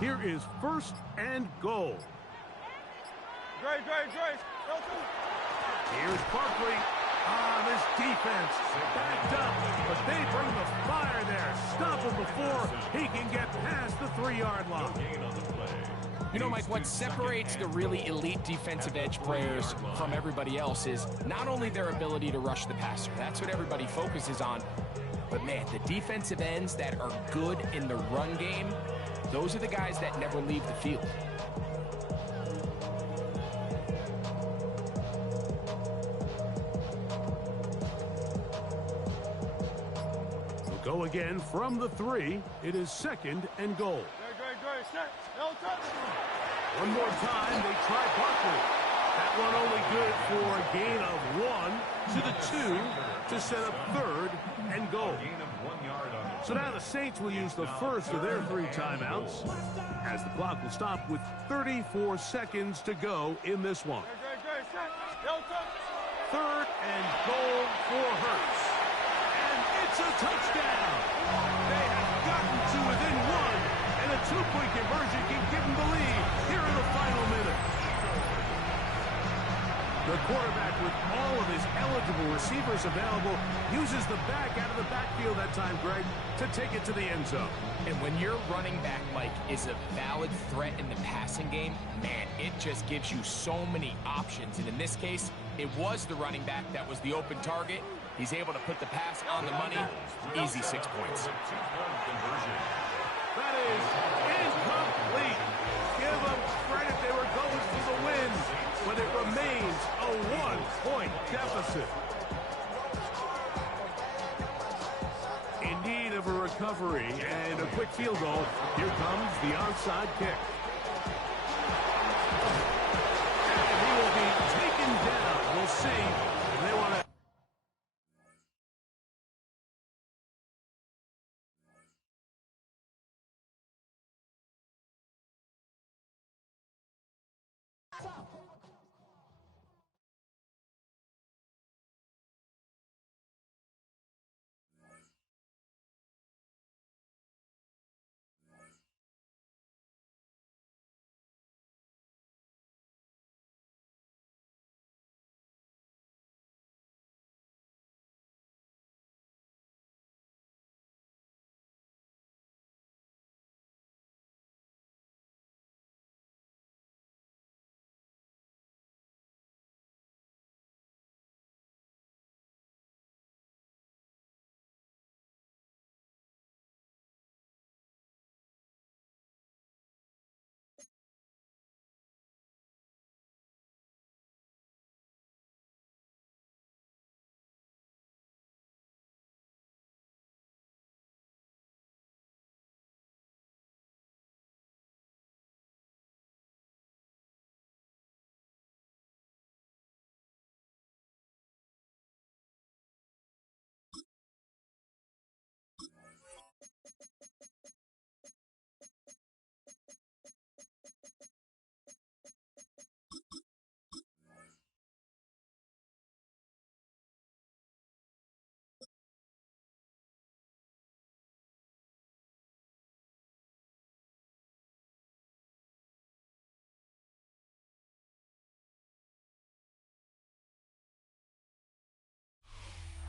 Here is first and goal. Grace. Here's Barkley. This defense backed up, but they bring the fire there. Stop him before he can get past the 3-yard line. You know, Mike, what separates the really elite defensive edge players from everybody else is not only their ability to rush the passer. That's what everybody focuses on. But, man, the defensive ends that are good in the run game, those are the guys that never leave the field. Go again from the 3. It is second and goal. Great. Set. One more time, they try Barkley. That one only good for a gain of 1 to the 2 to set up third and goal. So now the Saints will use the first of their 3 timeouts as the clock will stop with 34 seconds to go in this one. Great. Set. Third and goal for Hurts. And it's a touchdown. They have gotten to within 1, and a 2-point conversion can give them the lead here in the final minute. The quarterback, with all of his eligible receivers available, uses the back out of the backfield that time, Greg, to take it to the end zone. And when your running back, Mike, is a valid threat in the passing game, man, it just gives you so many options. And in this case, it was the running back that was the open target. He's able to put the pass on the money. Easy 6 points. That is incomplete. Give them credit. They were going for the win, but it remains a 1-point deficit. In need of a recovery and a quick field goal. Here comes the onside kick. And he will be taken down. We'll see. They want to...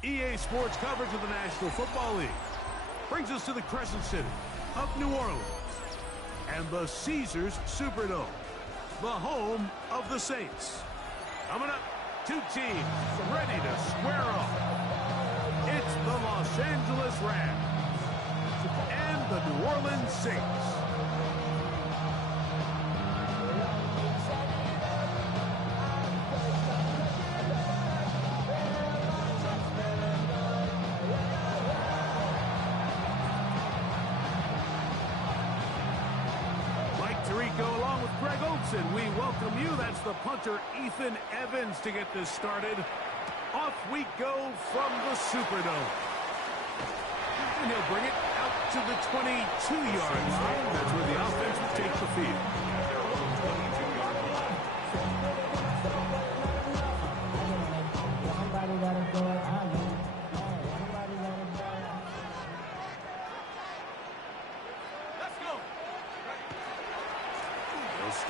EA Sports coverage of the National Football League brings us to the Crescent City of New Orleans and the Caesars Superdome, the home of the Saints. Coming up, 2 teams ready to square off. It's the Los Angeles Rams and the New Orleans Saints. We welcome you. That's the punter, Ethan Evans, to get this started. Off we go from the Superdome. And he'll bring it out to the 22-yard line. That's where the offense will take the field.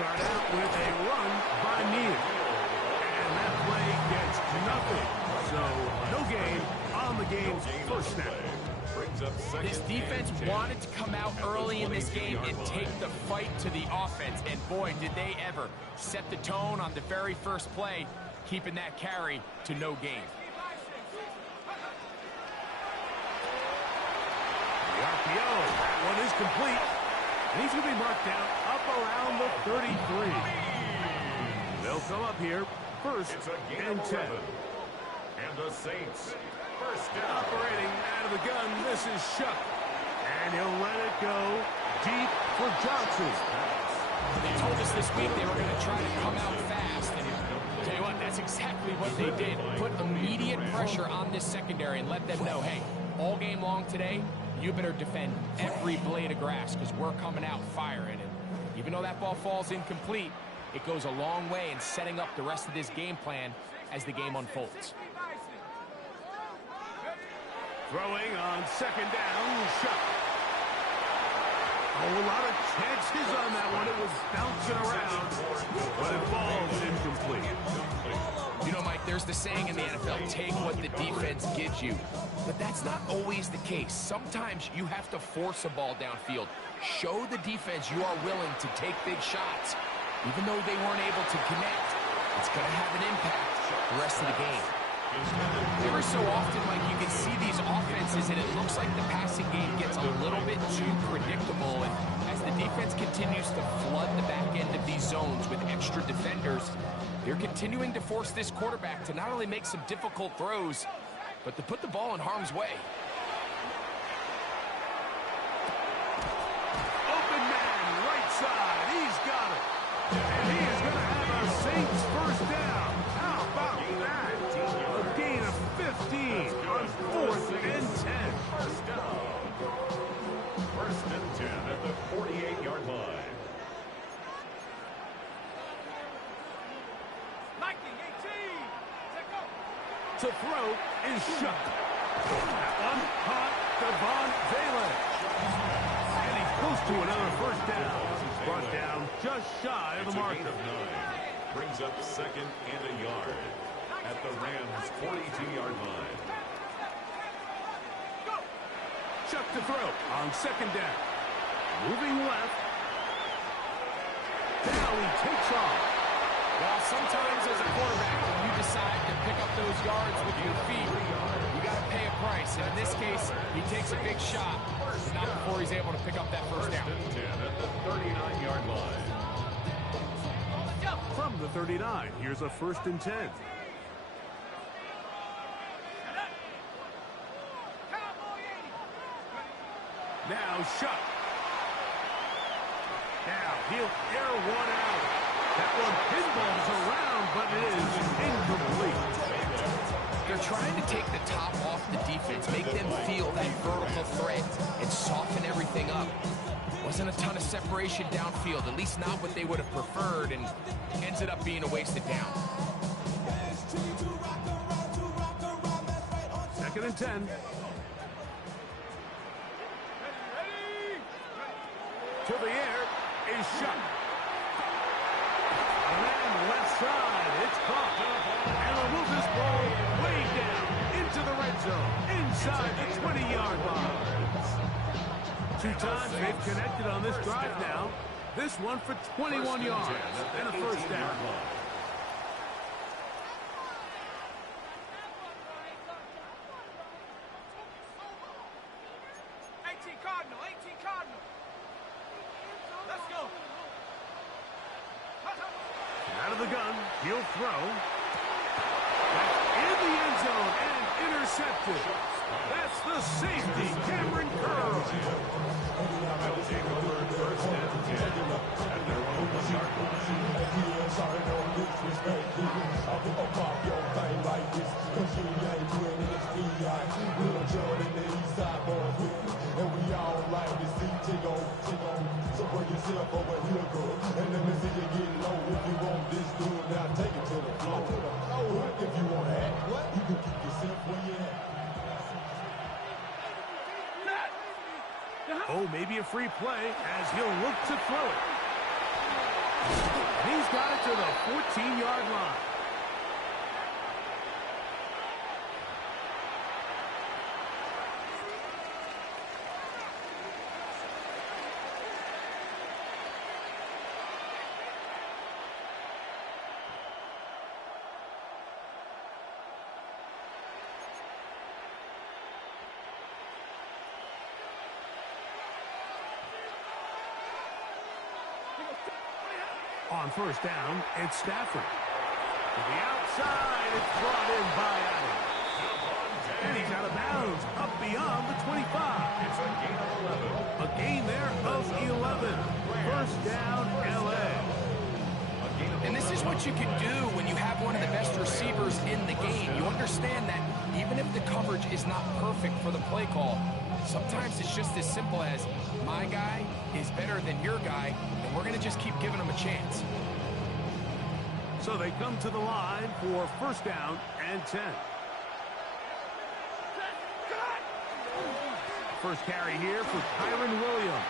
start out with a run by Neal. And that play gets nothing. So, no gain on the game's first snap. This defense wanted to come out early in this game and take the fight to the offense. And boy, did they ever set the tone on the very first play, keeping that carry to no gain. The RPO, that one is complete. And he's going to be marked down up around the 33. They'll come up here first and 10. And the Saints, first down. Operating out of the gun, this is Shuck. And he'll let it go deep for Johnson. They told us this week they were going to try to come out fast. And I'll tell you what, that's exactly what they did. Put immediate pressure on this secondary and let them know, hey, all game long today, you better defend every blade of grass because we're coming out firing. And even though that ball falls incomplete, it goes a long way in setting up the rest of this game plan as the game unfolds. Throwing on second down, Shuck. A lot of chances on that one. It was bouncing around, but it falls incomplete. You know, Mike, there's the saying in the NFL, take what the defense gives you. But that's not always the case. Sometimes you have to force a ball downfield. Show the defense you are willing to take big shots. Even though they weren't able to connect, it's going to have an impact the rest of the game. Every so often, Mike, you can see these offenses, and it looks like the passing game gets a little bit too predictable. And as the defense continues to flood the back end of these zones with extra defenders, they're continuing to force this quarterback to not only make some difficult throws, but to put the ball in harm's way. Open man, right side. He's got it. And he is going to have a Saints first down. How about that? A gain of 15 on 4th and 10. First down. First and 10 at the 48-yard line. To throw is Shuck. That one caught Devon Valen. And he's close to another first down. He's brought down just shy of the marker. Brings up second and a yard at the Rams' 42-yard line. Shuck to throw on second down. Moving left. Now he takes off. Well, sometimes as a quarterback, when you decide to pick up those yards with your feet, you got to pay a price. And in this case, he takes a big shot, but not before he's able to pick up that first down. First and 10 at the 39-yard line. From the 39, here's a first and 10. Now Shuck. Now he'll air one out. That one pinballs around, but it is incomplete. They're trying to take the top off the defense, make them feel that vertical threat, and soften everything up. Wasn't a ton of separation downfield, at least not what they would have preferred, and ended up being a wasted down. Second and 10. To the air is Shuck. Left side, it's caught. And will move this ball way down into the red zone, inside the 20-yard line. 2 times they've connected on this drive now. This one for 21 yards and a first down. 18 Cardinal, 18 Cardinal. Let's go. Out of the gun, he'll throw. That's in the end zone and intercepted. That's the safety, Cameron Curl. They'll take over first and 10 at their own yard Oh, maybe a free play as he'll look to throw it. He's got it to the 14-yard line. On first down, it's Stafford. To the outside, it's brought in by Adams. And he's out of bounds, up beyond the 25. It's a gain of 11. A gain there of 11. First down, L.A. And this is what you can do when you have one of the best receivers in the game. You understand that even if the coverage is not perfect for the play call, sometimes it's just as simple as my guy is better than your guy, and we're going to just keep giving him a chance. So they come to the line for first down and 10. First carry here for Kyren Williams.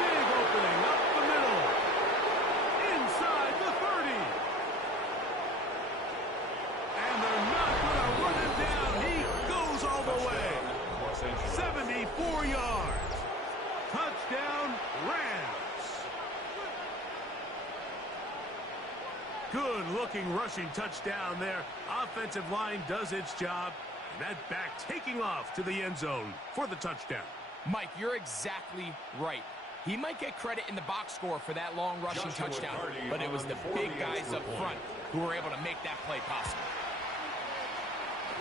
Big opening up the middle. Inside the 30. And they're not going to run him down. He goes all the way. 74 yards. Touchdown, Rams. Good-looking rushing touchdown there. Offensive line does its job. That back taking off to the end zone for the touchdown. Mike, you're exactly right. He might get credit in the box score for that long rushing touchdown, but it was the big guys up front who were able to make that play possible.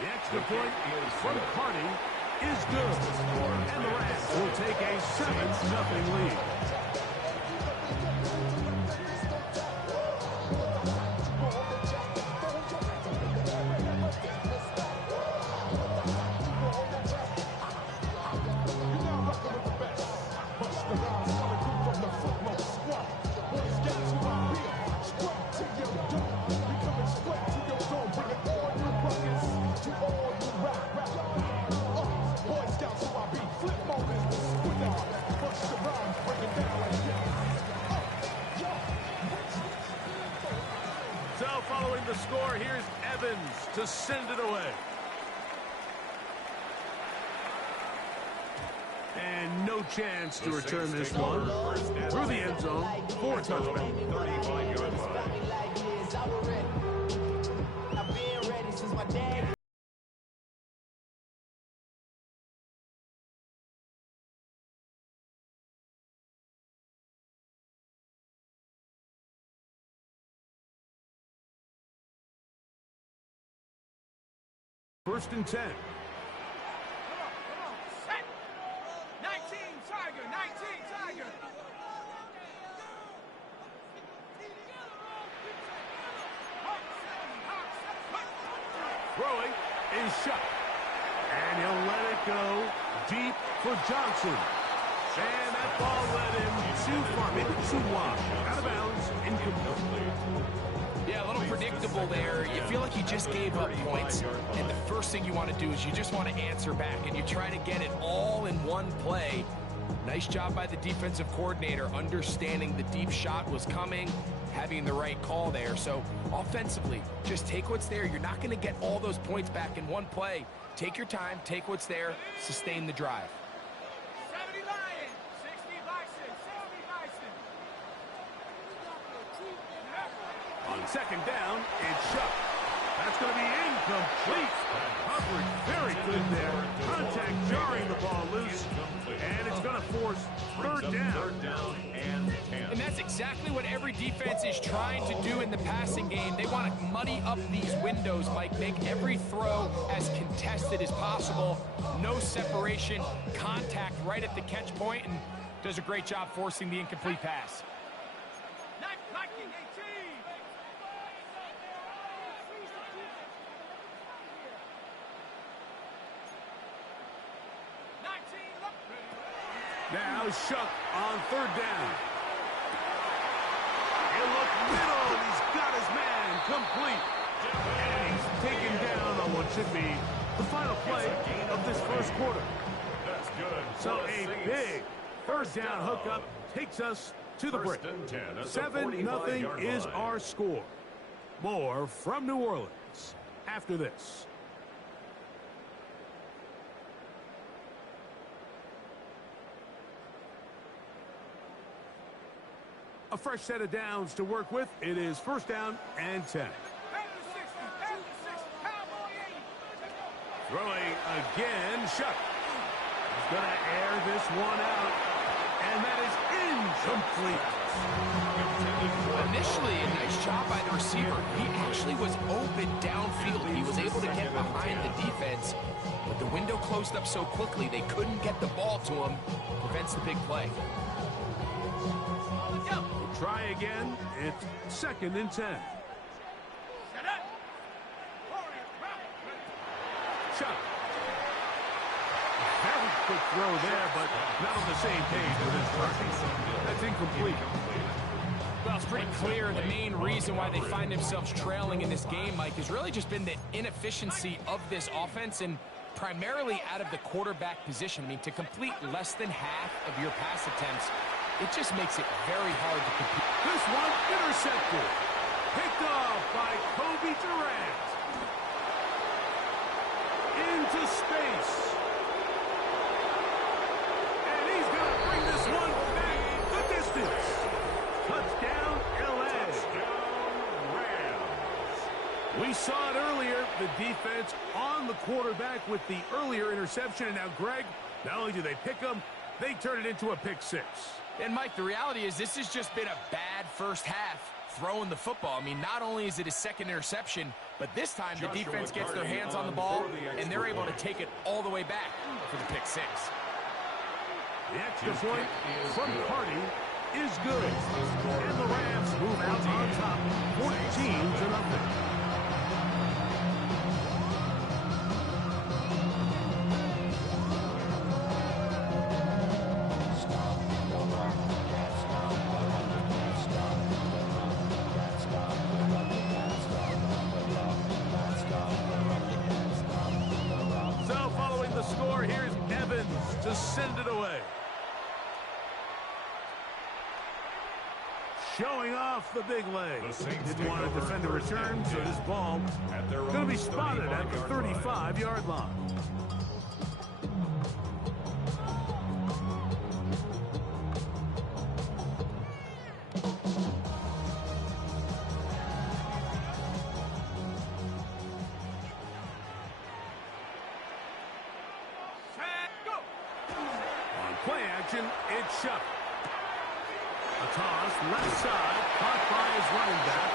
The extra point from Carney is good. And the Rams will take a 7-0 lead. So following the score, here's Evans to send it away. And no chance to return this one through the end zone for a touchback. 35-yard line. First and 10. Come on, set. 19, Tiger, 19, Tiger. Throwing is shot. And he'll let it go deep for Johnson. And that ball led him too far. Maybe too wide. Out of bounds. Incomplete. Yeah, a little predictable there. You feel like you just gave up points, and the first thing you want to do is you just want to answer back, and you try to get it all in one play. Nice job by the defensive coordinator, understanding the deep shot was coming, having the right call there. So offensively, just take what's there. You're not going to get all those points back in one play. Take your time, take what's there, sustain the drive. 70 Lions, 60 Bison, 60 Bison. On second down, it's shot. That's going to be incomplete. Coverage very good there. Contact jarring the ball loose. And it's going to force third down. And that's exactly what every defense is trying to do in the passing game. They want to muddy up these windows, Mike, make every throw as contested as possible. No separation, contact right at the catch point, and does a great job forcing the incomplete pass. Viking 18. Now Shough on third down. He'll look middle. He's got his man complete. And he's taken down on what should be the final play of this first quarter. That's good. So a big first down hookup takes us to the break. 7-0 is our score. More from New Orleans after this. A fresh set of downs to work with. It is first down and 10. Throwing again, Shuck. He's going to air this one out, and that is incomplete. Initially, a nice job by the receiver. He actually was open downfield. He was able to get behind the defense, but the window closed up so quickly they couldn't get the ball to him. Prevents the big play. We'll try again. It's second and 10. Chuck. Very quick throw there, but not on the same page with his target. That's incomplete. Well, it's pretty clear the main reason why they find themselves trailing in this game, Mike, has really just been the inefficiency of this offense and primarily out of the quarterback position. I mean, to complete less than half of your pass attempts, it just makes it very hard to compete. This one intercepted. Picked off by Kobe Durant. Into space. And he's going to bring this one back the distance. Touchdown, L.A. We saw it earlier, the defense on the quarterback with the earlier interception. And now, Greg, not only do they pick him, they turn it into a pick six. And, Mike, the reality is this has just been a bad first half throwing the football. I mean, not only is it his second interception, but this time the defense gets their hands on the ball, and they're able to take it all the way back for the pick six. The extra point from Party is good. And the Rams move out on top, 14-0. To send it away. Showing off the big leg. Didn't want to defend a return, so this ball going to be spotted at the 35-yard line. Play action, it's Shuck. A toss, left side, caught by his running back.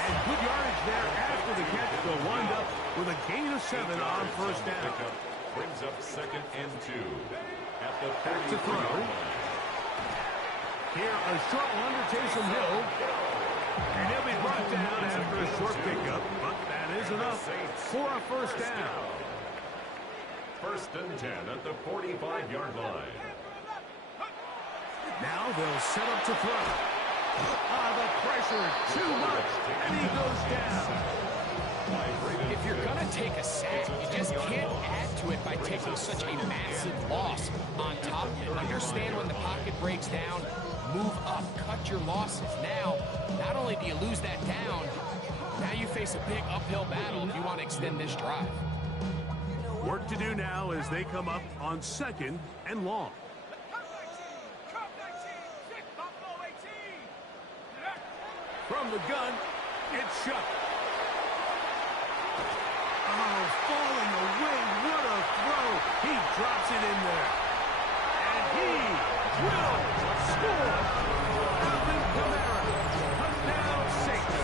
And good yardage there after the catch. They'll wind up with a gain of 7 on first down. Brings up second and 2. At the back to throw. Here, a short one to Taysom Hill. And he'll be brought down after a short pickup. But that is enough for a first down. First and 10 at the 45-yard line. Now they'll set up to throw. The pressure, too much, and he goes down. If you're going to take a sack, you just can't add to it by taking such a massive loss on top of it. Understand when the pocket breaks down, move up, cut your losses. Now, not only do you lose that down, now you face a big uphill battle if you want to extend this drive. Work to do now as they come up on second and long. From the gun, it's Shuck. Oh, falling away. What a throw. He drops it in there. And he will score. Alvin Kamara. Touchdown, Saints.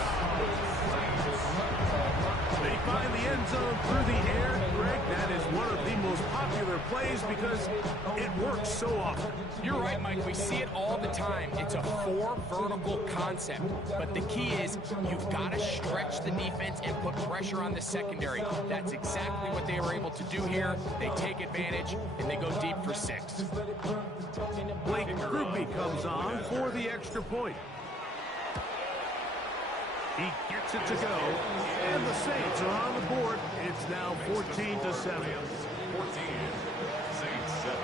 They find the end zone through the air. Greg, that is one of the most popular plays because it works so often. You're right, Mike. We see it all the time. It's a 4 vertical concept. But the key is you've got to stretch the defense and put pressure on the secondary. That's exactly what they were able to do here. They take advantage, and they go deep for 6. Blake Grupe comes on for the extra point. He gets it to go, and the Saints are on the board. It's now 14-7. 14, Saints 7.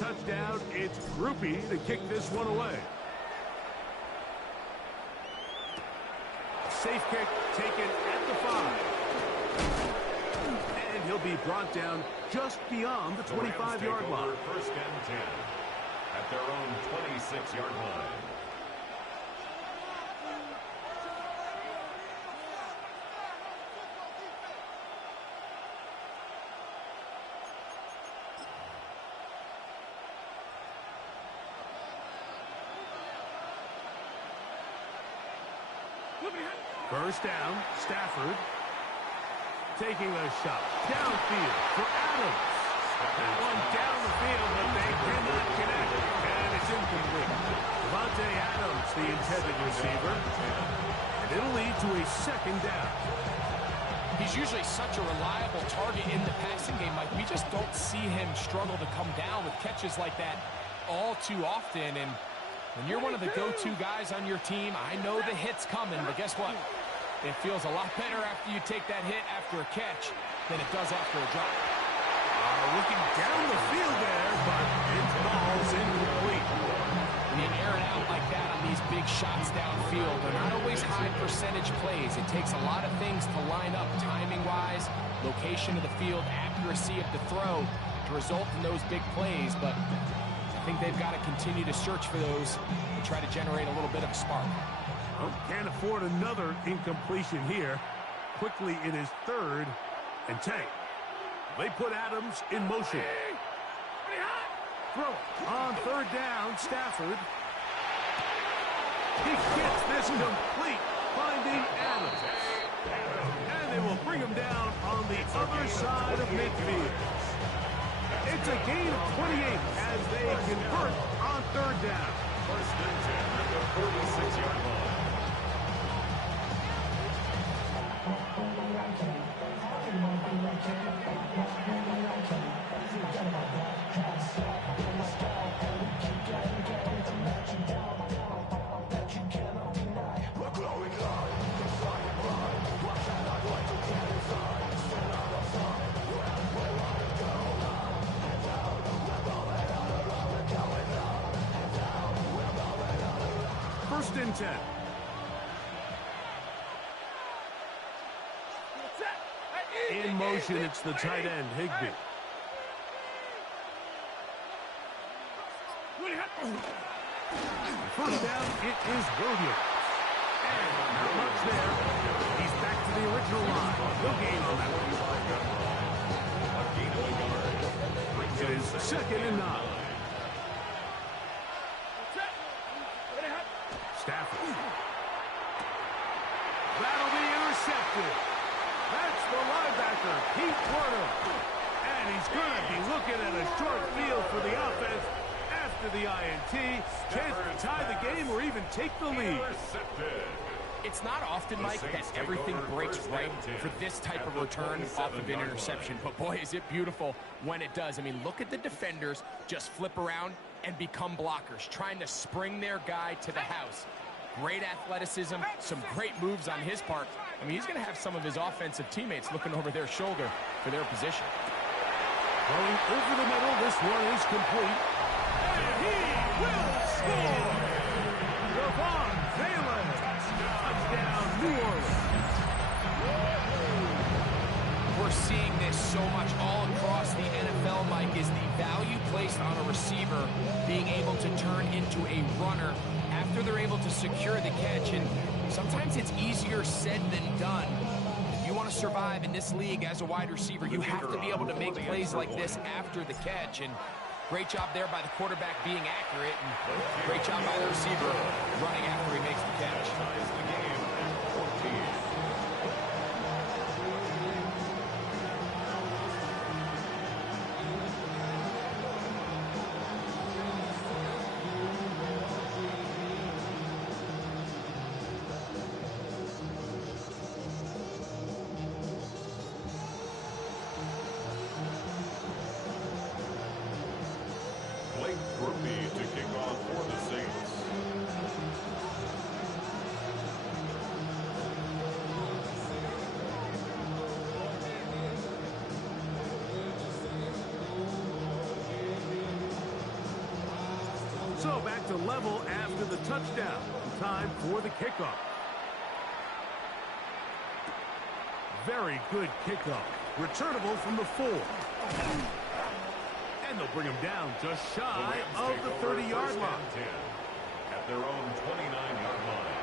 touchdown. It's Grupe to kick this one away. Safe kick taken at the 5. And he'll be brought down just beyond the 25-yard line. First and 10 at their own 26-yard line. First down, Stafford taking a shot downfield for Adams. That one down the field, but they cannot connect, and it's incomplete. Davante Adams, the intended receiver, and it'll lead to a second down. He's usually such a reliable target in the passing game. Like, we just don't see him struggle to come down with catches like that all too often. And when you're one of the go-to guys on your team, I know the hit's coming, but guess what? It feels a lot better after you take that hit after a catch than it does after a drop. Looking down the field there, but it falls incomplete. When you air it out like that on these big shots downfield, they're not always high percentage plays. It takes a lot of things to line up timing-wise, location of the field, accuracy of the throw to result in those big plays, but I think they've got to continue to search for those and try to generate a little bit of a spark. Well, can't afford another incompletion here. Quickly it is 3rd and 10. They put Adams in motion. Throw on 3rd down, Stafford. He gets this complete, finding Adams. And they will bring him down on the other side of midfield. It's a gain of 28 as they convert on 3rd down. First and 10 at the 46-yard line. First and 10. In motion, it's the tight end, Higbee. First down, it is Williams. And not much there. He's back to the original line. No gain on that one. It is 2nd and 9. Stafford. That'll be intercepted. That's the linebacker, Pete Werner. And he's going to be looking at a short field for the offense after the INT. Chance to tie the game or even take the lead. It's not often, Mike, that everything breaks right for this type of return off of an interception. But, boy, is it beautiful when it does. I mean, look at the defenders just flip around and become blockers, trying to spring their guy to the house. Great athleticism, some great moves on his part. I mean, he's going to have some of his offensive teammates looking over their shoulder for their position. Going over the middle, this one is complete. And he will score! Ravon Valen, touchdown, New Orleans. We're seeing this so much all across the NFL, Mike, is the value placed on a receiver being able to turn into a runner after they're able to secure the catch. And sometimes it's easier said than done. If you want to survive in this league as a wide receiver, you have to be able to make plays like this after the catch. And great job there by the quarterback being accurate, and great job by the receiver running after he makes the catch. Blake Grupe to kick off for the Saints. to level after the touchdown. Time for the kickoff. Very good kickoff. Returnable from the 4. And they'll bring him down just shy of the 30-yard line. At their own 29-yard line.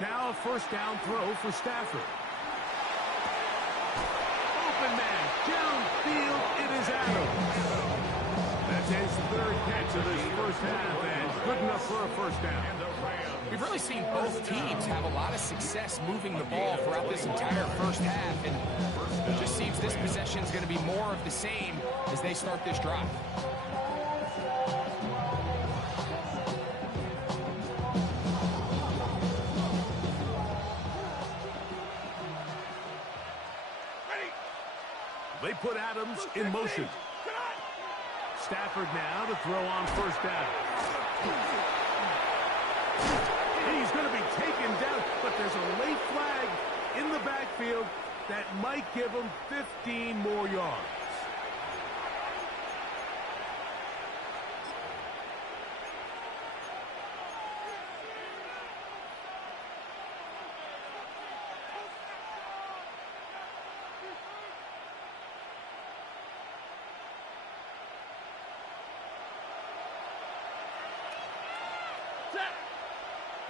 Now a first down throw for Stafford. Open man, downfield, it is Adams. That's his 3rd catch of this first half, and good enough for a first down. We've really seen both teams have a lot of success moving the ball throughout this entire first half, and it just seems this possession is going to be more of the same as they start this drive. They put Adams in motion. Stafford now to throw on first down. He's going to be taken down, but there's a late flag in the backfield that might give him 15 more yards.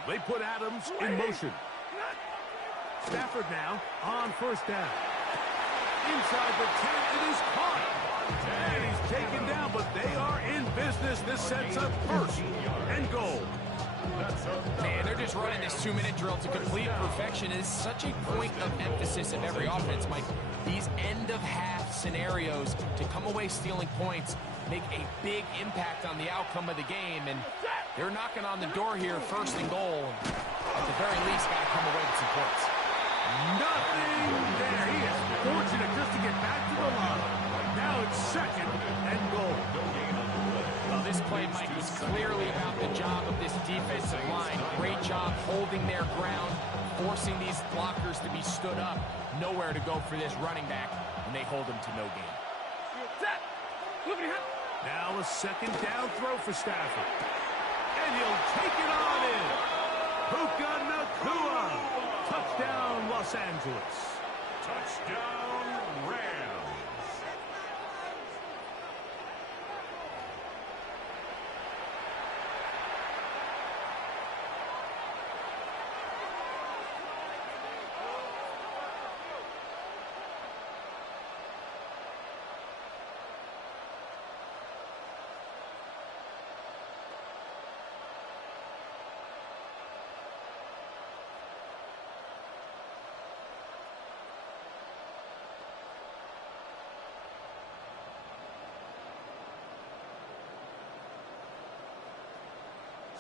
They put Adams in motion. Stafford now on first down. Inside the 10, it is caught. And he's taken down, but they are in business. This sets up first and goal. Man, they're just running this 2-minute drill to complete perfection. It is such a point of emphasis of every offense, Mike. These end-of-half scenarios to come away stealing points make a big impact on the outcome of the game, and they're knocking on the door here, first and goal. At the very least, got to come away with some points. Nothing there. He is fortunate just to get back to the line. Now it's second and goal. Well, this play, Mike, was clearly about the job of this defensive line. Great job holding their ground, forcing these blockers to be stood up. Nowhere to go for this running back, and they hold him to no gain. Now a second down throw for Stafford. And he'll take it on in. Puka Nacua. Touchdown, Los Angeles. Touchdown, Rams.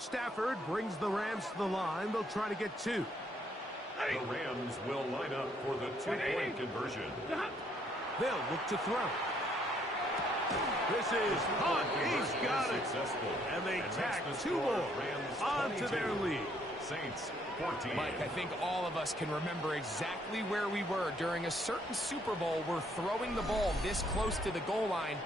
Stafford brings the Rams to the line. They'll try to get 2. The Rams will line up for the 2-point conversion. They'll look to throw. This is Hunt. He's got it. And they tack 2 more onto their lead. Saints 14. Mike, I think all of us can remember exactly where we were during a certain Super Bowl where throwing the ball this close to the goal line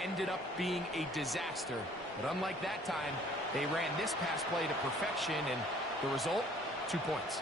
ended up being a disaster. But unlike that time, they ran this pass play to perfection, and the result, 2 points.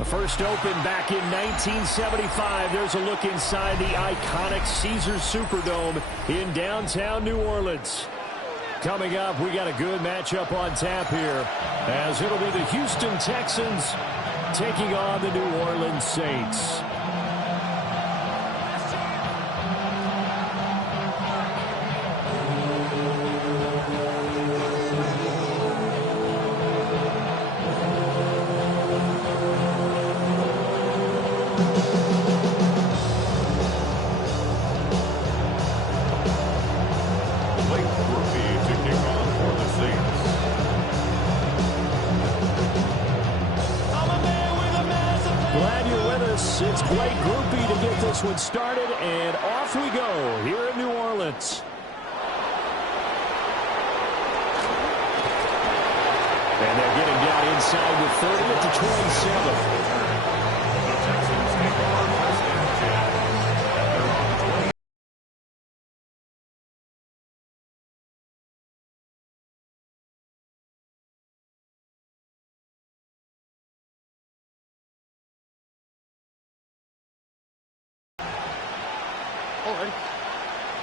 The first opened back in 1975. There's a look inside the iconic Caesars Superdome in downtown New Orleans. Coming up, we got a good matchup on tap here, as it'll be the Houston Texans taking on the New Orleans Saints. It's Blake Grupe to get this one started, and off we go here in New Orleans. And they're getting down inside with 30 at the 27.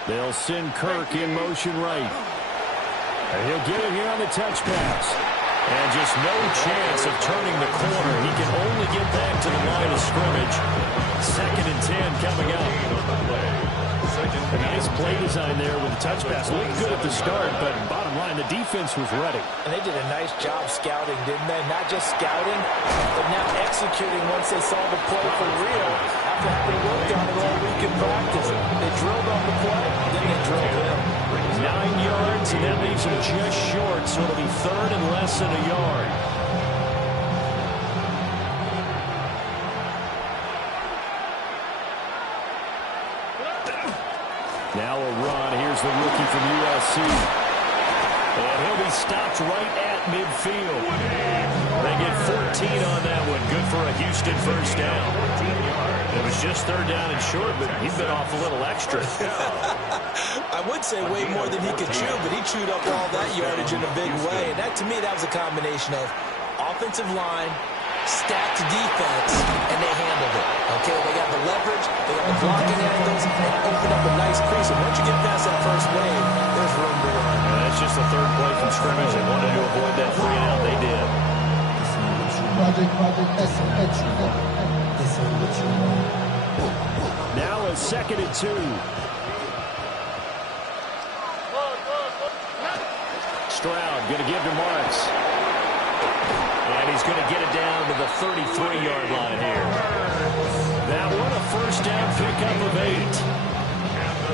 They'll send Kirk in motion right. And he'll get it here on the touch pass. And just no chance of turning the corner. He can only get back to the line of scrimmage. 2nd and 10 coming up. A nice play design there with the touch pass. Looked good at the start, but bottom line, the defense was ready. And they did a nice job scouting, didn't they? Not just scouting, but now executing once they saw the play for real after having worked on it all week in practice. They drilled on the play, then they drilled him. 9 yards, and that leaves him just short, so it'll be 3rd and less than a yard. Now a run. Here's the rookie from USC. And he'll be stopped right at midfield. They get 14 on that one. Good for a Houston first down. It was just 3rd down and short, but he's been off a little extra. I would say way more than he could chew, but he chewed up all that yardage in a big way. And that, to me, that was a combination of offensive line, stacked defense, and they handled it. Okay, they got the leverage, they got the blocking angles, and opened up a nice crease. And once you get past that first wave, there's room to run. And that's just the 3rd play from scrimmage. They wanted to avoid that 3-and-out. They did. Now a 2nd and 2. Stroud going to give to Marks. And he's going to get it down to the 33-yard line here. That one a first down pickup of 8.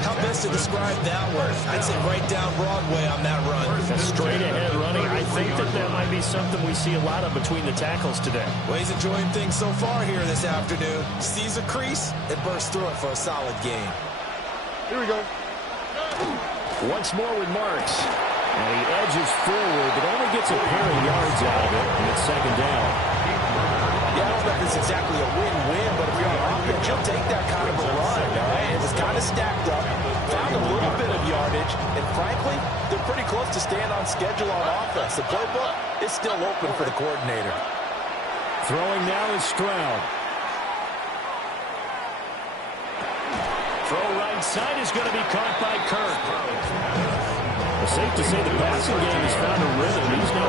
How best to describe that one? I'd say right down Broadway on that run. Straight ahead running. I think that might be something we see a lot of between the tackles today. Well, he's enjoying things so far here this afternoon. Sees a crease and bursts through it for a solid gain. Here we go. Once more with Marks. And he edges forward, but only gets a pair of yards out of it, and it's 2nd down. Yeah, I don't know if it's exactly a win-win, but if you're on offense, you'll take that kind of a run, all right? It was kind of stacked up, found a little bit of yardage, and frankly, they're pretty close to staying on schedule on offense. The playbook is still open for the coordinator. Throwing now is Stroud. Throw right side is going to be caught by Kirk. It's safe to say the passing game has found a rhythm. He's now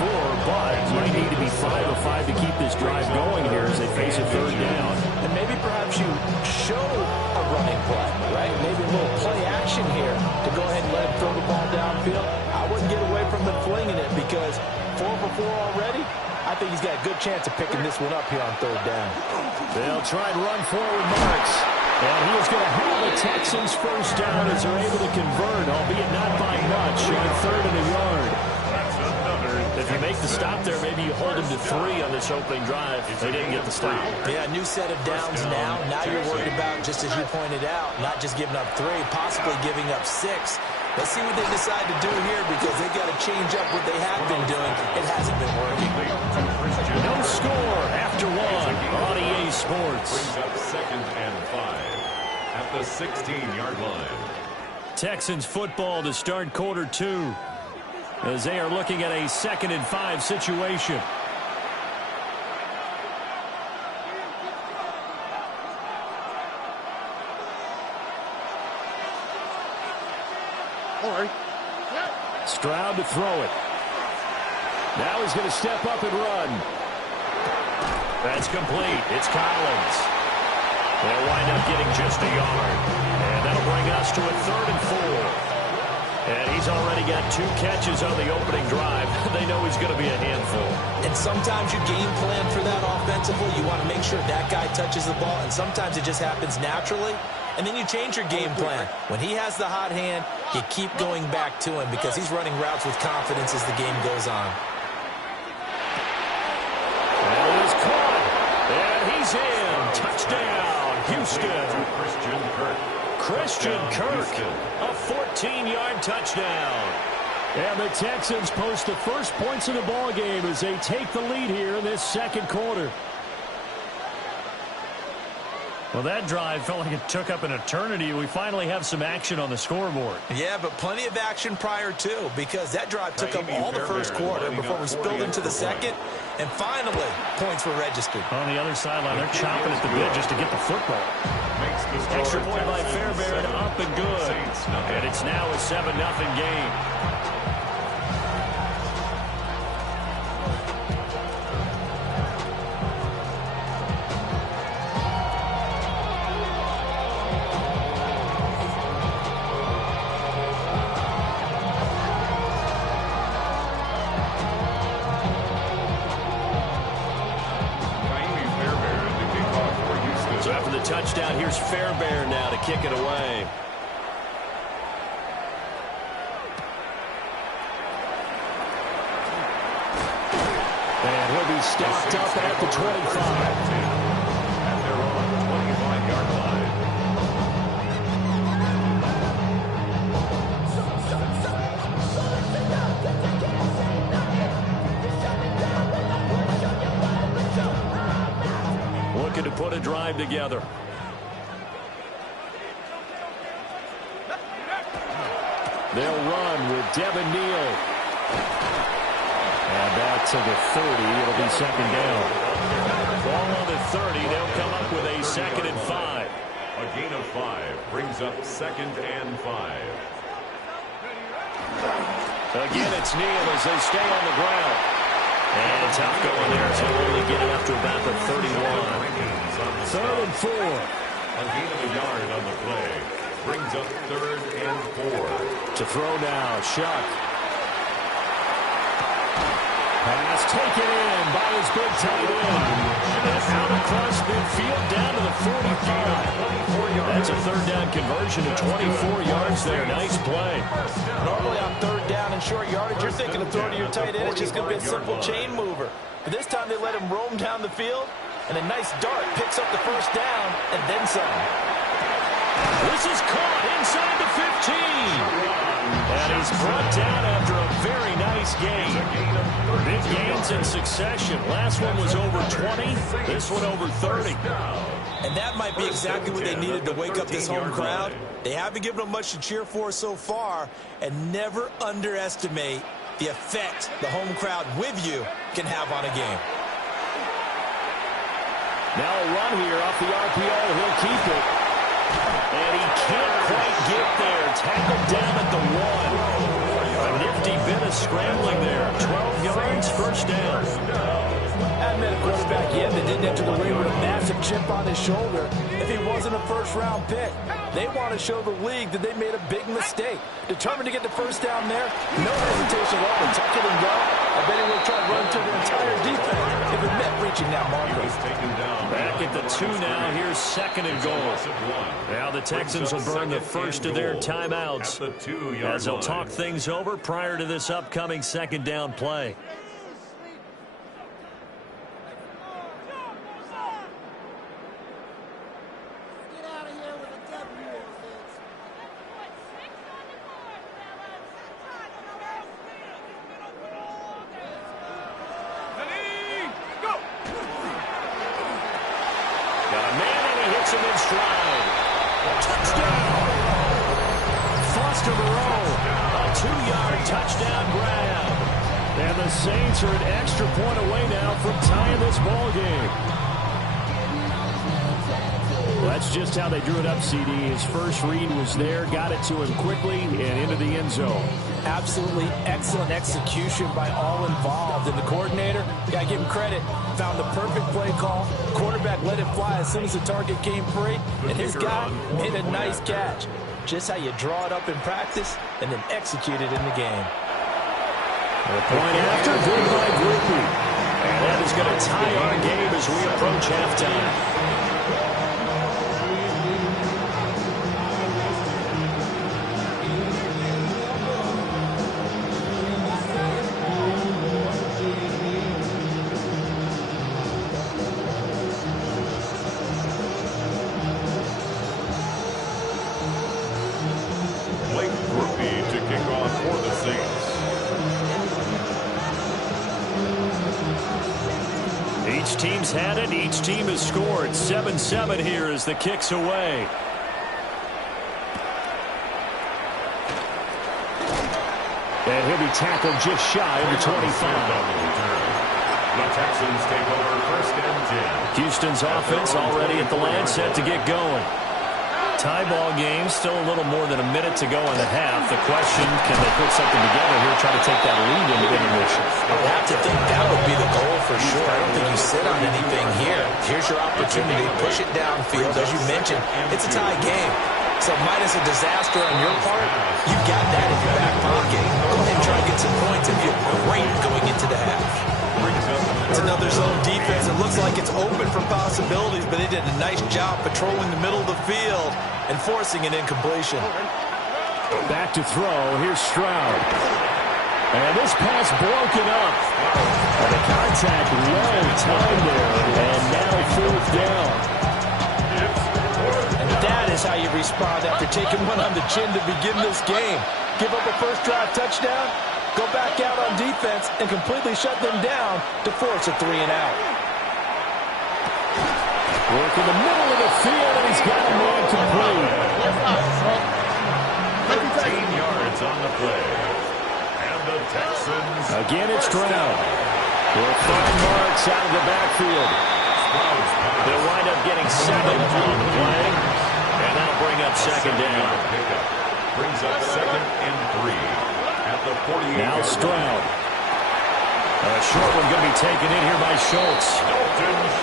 4-4, but might need to be 5-5 to keep this drive going here as they face a 3rd down. And maybe perhaps you show a running play, right? Maybe a little play action here to go ahead and let him throw the ball downfield. I wouldn't get away from him flinging it because 4-for-4 already. I think he's got a good chance of picking this one up here on 3rd down. They'll try and run forward Marks. And he is going to have the Texans first down as they're able to convert, albeit not by much, on 3rd and a yard. If you make the stop there, maybe you hold them to 3 on this opening drive. They didn't get the stop. Yeah, new set of downs now. Now you're worried about, just as you pointed out, not just giving up 3, possibly giving up 6. Let's see what they decide to do here because they've got to change up what they have been doing. It hasn't been working. No score after 1 on EA Sports. Brings up 2nd and 5 at the 16-yard line. Texans football to start quarter 2 as they are looking at a 2nd and 5 situation. Stroud to throw it. Now he's going to step up and run. That's complete. It's Collins. They'll wind up getting just a yard. And that'll bring us to a 3rd and 4. And he's already got 2 catches on the opening drive. They know he's going to be a handful. And sometimes you game plan for that offensively. You want to make sure that guy touches the ball. And sometimes it just happens naturally. And then you change your game plan. When he has the hot hand, you keep going back to him because he's running routes with confidence as the game goes on. And he's caught. And he's in. Touchdown, Houston. Christian Kirk, a 14-yard touchdown. And the Texans post the first points of the ball game as they take the lead here in this 2nd quarter. Well, that drive felt like it took up an eternity. We finally have some action on the scoreboard. Yeah, but plenty of action prior, too, because that drive took up all the first quarter before we spilled into the second. And finally, points were registered. On the other sideline, they're chomping at the bit just to get the football. Extra point by Fairbairn, up and good. And it's now a 7-0 game. Touchdown. Here's Fairbairn now to kick it away. And he'll be stopped up at the 25. And they're on the 25-yard line. Looking to put a drive together. They'll run with Devin Neal. And back to the 30. It'll be 2nd down. Ball on the 30. They'll come up with a 2nd and 5. A gain of 5 brings up 2nd and 5. Again, it's Neal as they stay on the ground. And tough going there. So only get it up to about the 31. 3rd and 4. A gain of a yard on the play. Brings up 3rd and 4. To throw now, Shuck. Pass taken in by his big tight end. And out across midfield down to the 45. That's a 3rd down conversion to 24 yards there. Nice play. Normally on 3rd down and short yardage, you're thinking of throwing to your tight end. It's just going to be a simple chain mover. But this time they let him roam down the field. And a nice dart picks up the 1st down and then some. This is caught inside the 15. And he's brought down after a very nice gain. Big gains in succession. Last one was over 20. This one over 30. And that might be exactly what they needed to wake up this home crowd. They haven't given them much to cheer for so far. And never underestimate the effect the home crowd with you can have on a game. Now a run here off the RPO. He'll keep it. And he can't quite get there. Tackled down at the 1. A nifty bit of scrambling there. 12 yards, 1st down. I met a quarterback yet that didn't enter the ring with a massive chip on his shoulder. If he wasn't a 1st-round pick, they want to show the league that they made a big mistake. Determined to get the 1st down there, no hesitation at all. Tuck it and go. I bet he would try to run through the entire defense if it meant reaching that marker. Back at the 2 now. Here's 2nd and goal. Now the Texans will burn the first of their timeouts as they'll talk things over prior to this upcoming 2nd down play. Saints are an extra point away now from tying this ball game. Well, that That's just how they drew it up, CD. His first read was there, got it to him quickly, and into the end zone. Absolutely excellent execution by all involved. And the coordinator, got to give him credit, found the perfect play call. Quarterback let it fly as soon as the target came free, and his guy made a nice catch. Just how you draw it up in practice and then execute it in the game. The point after, good by Grupe. And that is going to tie our game as we approach halftime. Each team's had it. Each team has scored. 7-7 here as the kick's away. And he'll be tackled just shy of the 25. The Texans take over first and 10. Houston's offense already at the line, set to get going. Tie ball game, still a little more than a minute to go in the half. The question, can they put something together here, try to take that lead into intermission? I would have to think that would be the goal for sure. I don't think you sit on anything here. Here's your opportunity. Push it downfield. As you mentioned, it's a tie game. So minus a disaster on your part, you've got that in your back pocket. Go ahead and try to get some points and feel great going into the half. It's another zone defense. It looks like it's open for possibilities, but they did a nice job patrolling the middle of the field and forcing an incompletion. Back to throw. Here's Stroud. And this pass broken up. And the contact well timed there. And now fourth down. And that is how you respond after taking one on the chin to begin this game. Give up a first drive touchdown, go back out on defense, and completely shut them down to force a 3-and-out. Work in the middle of the field, and he's got a man complete. 13 yards on the play. And the Texans... Again, it's Stroud. Will find Marks out of the backfield. They'll wind up getting 7 on the play, and that'll bring up second down. Brings up 2nd and 3 at the 48. Now Stroud. A short one going to be taken in here by Schultz.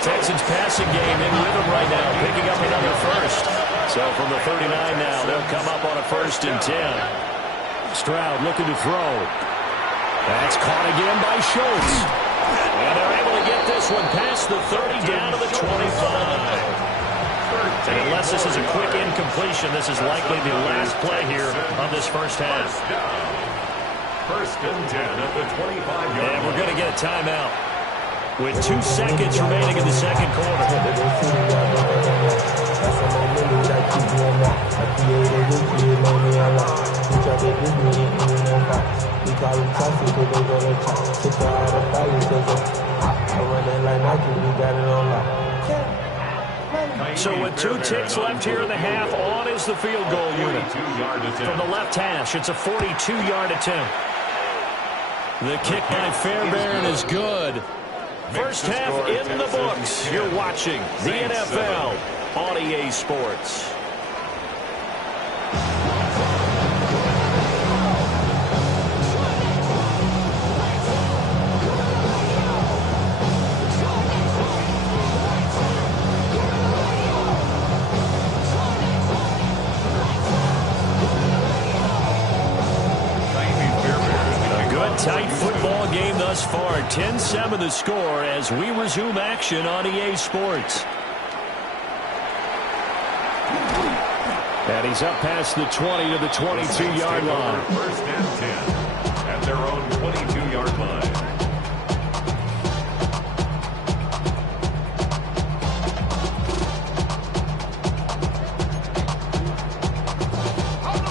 Texans passing game in rhythm right now, picking up another first. So from the 39 now, they'll come up on a 1st and 10. Stroud looking to throw. That's caught again by Schultz. And they're able to get this one past the 30 down to the 25. And unless this is a quick incompletion, this is likely the last play here of this first half. 1st and 10 at the 25-yard line. And we're going to get a timeout with 2 seconds remaining in the second quarter. So with 2 ticks left here in the half, on is the field goal unit. From the left hash, it's a 42-yard attempt. The kick by Fairbairn is good. First half in the books. You're watching the NFL on EA Sports. Tight football game thus far. 10-7 the score as we resume action on EA Sports. And he's up past the 20 to the 22-yard line. 1st and 10 at their own 22-yard line.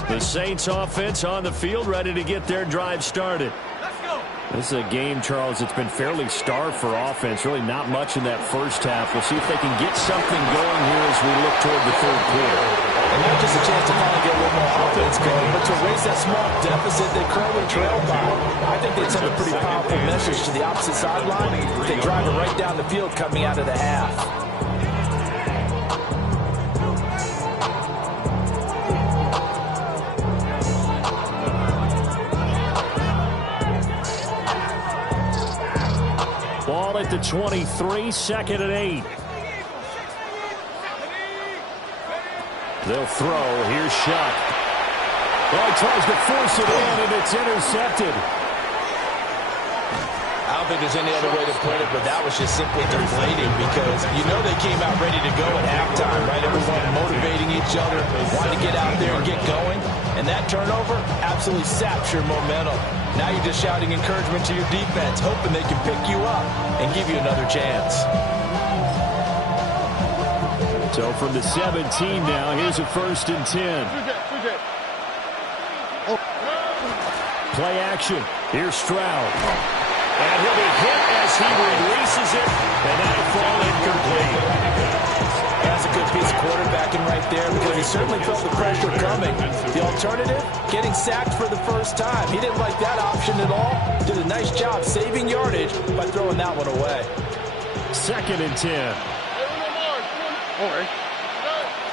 The Saints offense on the field, ready to get their drive started. This is a game, Charles, it's been fairly starved for offense. Really not much in that first half. We'll see if they can get something going here as we look toward the third quarter. And not just a chance to finally get a little more offense going, but to erase that small deficit they currently trailed by. I think they'd send a pretty powerful message to the opposite sideline if they drive it right down the field coming out of the half. ball at the 23, 2nd and 8. They'll throw. Here's Shuck. Well, he tries to force it in, and it's intercepted. I don't think there's any other way to put it, but that was just simply deflating because you know they came out ready to go at halftime, right? Everyone motivating each other, wanting to get out there and get going. And that turnover absolutely saps your momentum. Now you're just shouting encouragement to your defense, hoping they can pick you up and give you another chance. So from the 17 now, here's a 1st and 10. Play action. Here's Stroud. And he'll be hit as he releases it, and that'll fall incomplete. That's a good piece of quarterbacking right there because he certainly felt the pressure coming. The alternative, getting sacked for the first time. He didn't like that option at all. Did a nice job saving yardage by throwing that one away. 2nd and 10.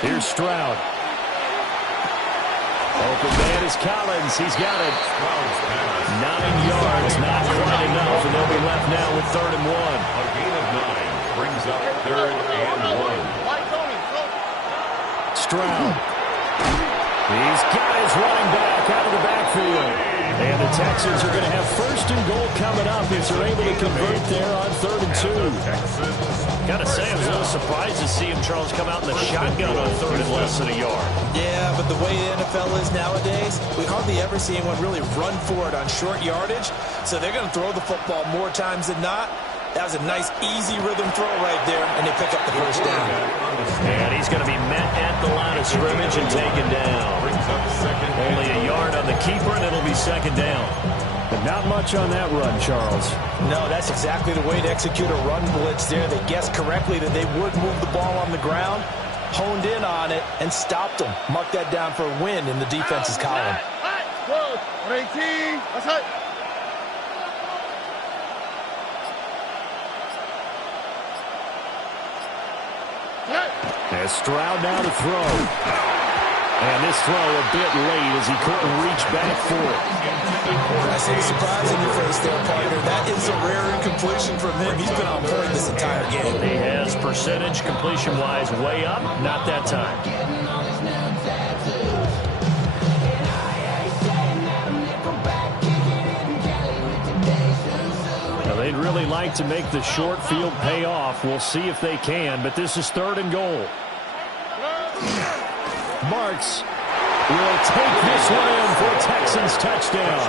Here's Stroud. Open man is Collins. He's got it. 9 yards, not quite enough, and they'll be left now with 3rd and 1. A gain of 9 brings up 3rd and 1. Stroud. He's got his running back out of the backfield. And the Texans are going to have 1st and goal coming up if they're able to convert there on 3rd and 2. Got to say, I was a little surprised to see him, Charles, come out in the shotgun on 3rd and less than a yard. Yeah, but the way the NFL is nowadays, we hardly ever see anyone really run for it on short yardage. So they're going to throw the football more times than not. That was a nice, easy rhythm throw right there, and they pick up the 1st down. And he's going to be met at the line of scrimmage and taken down. Only a yard on the keeper, and it'll be 2nd down. But not much on that run, Charles. No, that's exactly the way to execute a run blitz there. They guessed correctly that they would move the ball on the ground, honed in on it, and stopped them. Mark that down for a win in the defense's column. 18, that's it. As Stroud now to throw. And this throw a bit late as he couldn't reach back for it. I see the surprise in your face there, partner. That is a rare incompletion from him. He's been on point this entire game. He has percentage completion-wise way up. Not that time. Now, they'd really like to make the short field pay off. We'll see if they can, but this is 3rd and goal. Marks will take this one in for a Texans touchdown.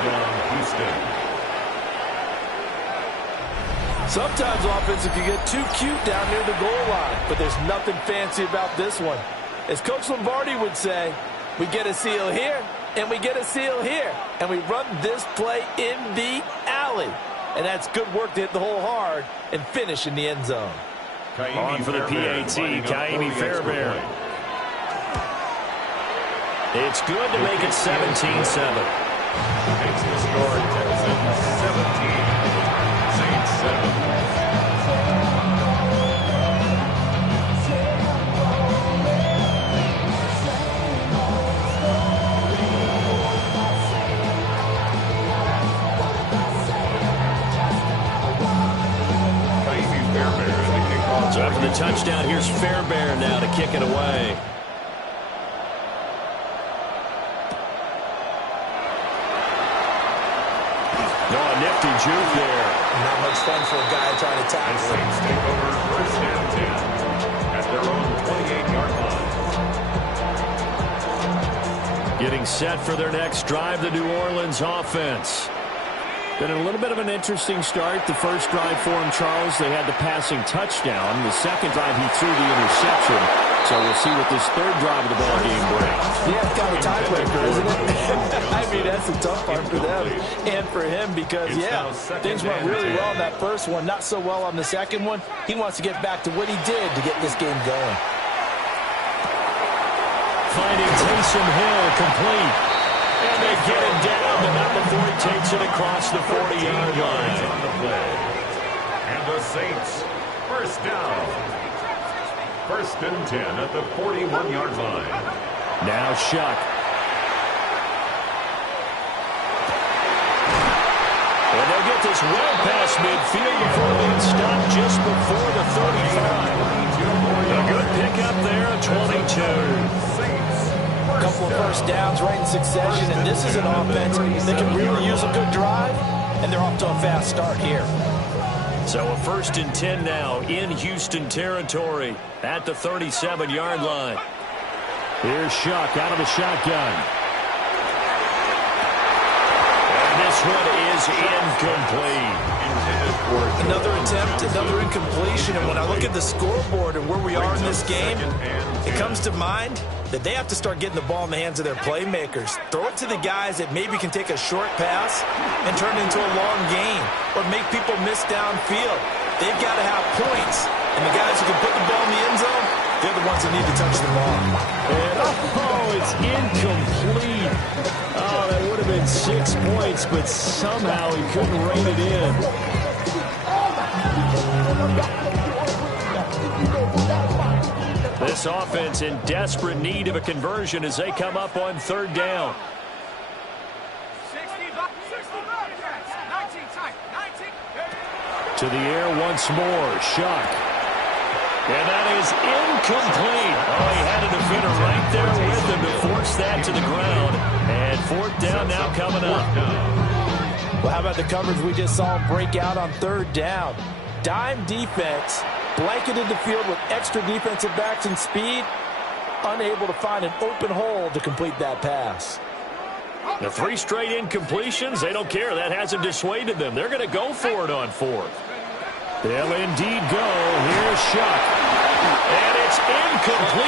Sometimes offense can get too cute down near the goal line, but there's nothing fancy about this one. As Coach Lombardi would say, we get a seal here, and we get a seal here, and we run this play in the alley. And that's good work to hit the hole hard and finish in the end zone. On for the PAT, Kaimi Fairbairn. It's good to make it 17-7. Makes the score Texans 17, Saints 7. So after the touchdown, here's Fairbairn now to kick it away. Nifty juke there. Not much fun for a guy trying to tackle. The Saints take over 1st and 10 at their own 28-yard line. Getting set for their next drive, the New Orleans offense. Been a little bit of an interesting start. The first drive for him, Charles, they had the passing touchdown. The second drive, he threw the interception. So we'll see what this 3rd drive of the ball game brings. Yeah, it's kind of a tiebreaker, isn't it? I mean, that's the tough part for them and for him because, yeah, things went really well in that first one, not so well on the second one. He wants to get back to what he did to get this game going. Finding Taysom Hill complete. And they get him down, but not before he takes it across the 40-yard line. On the play. And the Saints, 1st down. 1st and 10 at the 41-yard line. Now Shuck. And they'll get this well past midfield before being stopped just before the 35. A good pickup there, 22. A couple of first downs right in succession, and this is an offense that can really use a good drive, and they're off to a fast start here. So a 1st and 10 now in Houston territory at the 37-yard line. Here's Shuck out of the shotgun. And this one is incomplete. Another attempt, another incompletion, and when I look at the scoreboard and where we are in this game, it comes to mind that they have to start getting the ball in the hands of their playmakers. Throw it to the guys that maybe can take a short pass and turn it into a long gain or make people miss downfield. They've got to have points, and the guys who can put the ball in the end zone, they're the ones that need to touch the ball. And it's incomplete. Oh, that would have been 6 points, but somehow he couldn't rein it in. This offense in desperate need of a conversion as they come up on 3rd down. 19 tight, 19. To the air once more, Shuck. And that is incomplete. Oh, he had a defender right there with him to force that to the ground. And 4th down now coming up. Well, how about the coverage we just saw him break out on 3rd down? Dime defense, blanketed the field with extra defensive backs and speed, unable to find an open hole to complete that pass. The 3 straight incompletions, they don't care. That hasn't dissuaded them. They're going to go for it on 4th. They'll indeed go. Here's Shuck. And it's incomplete.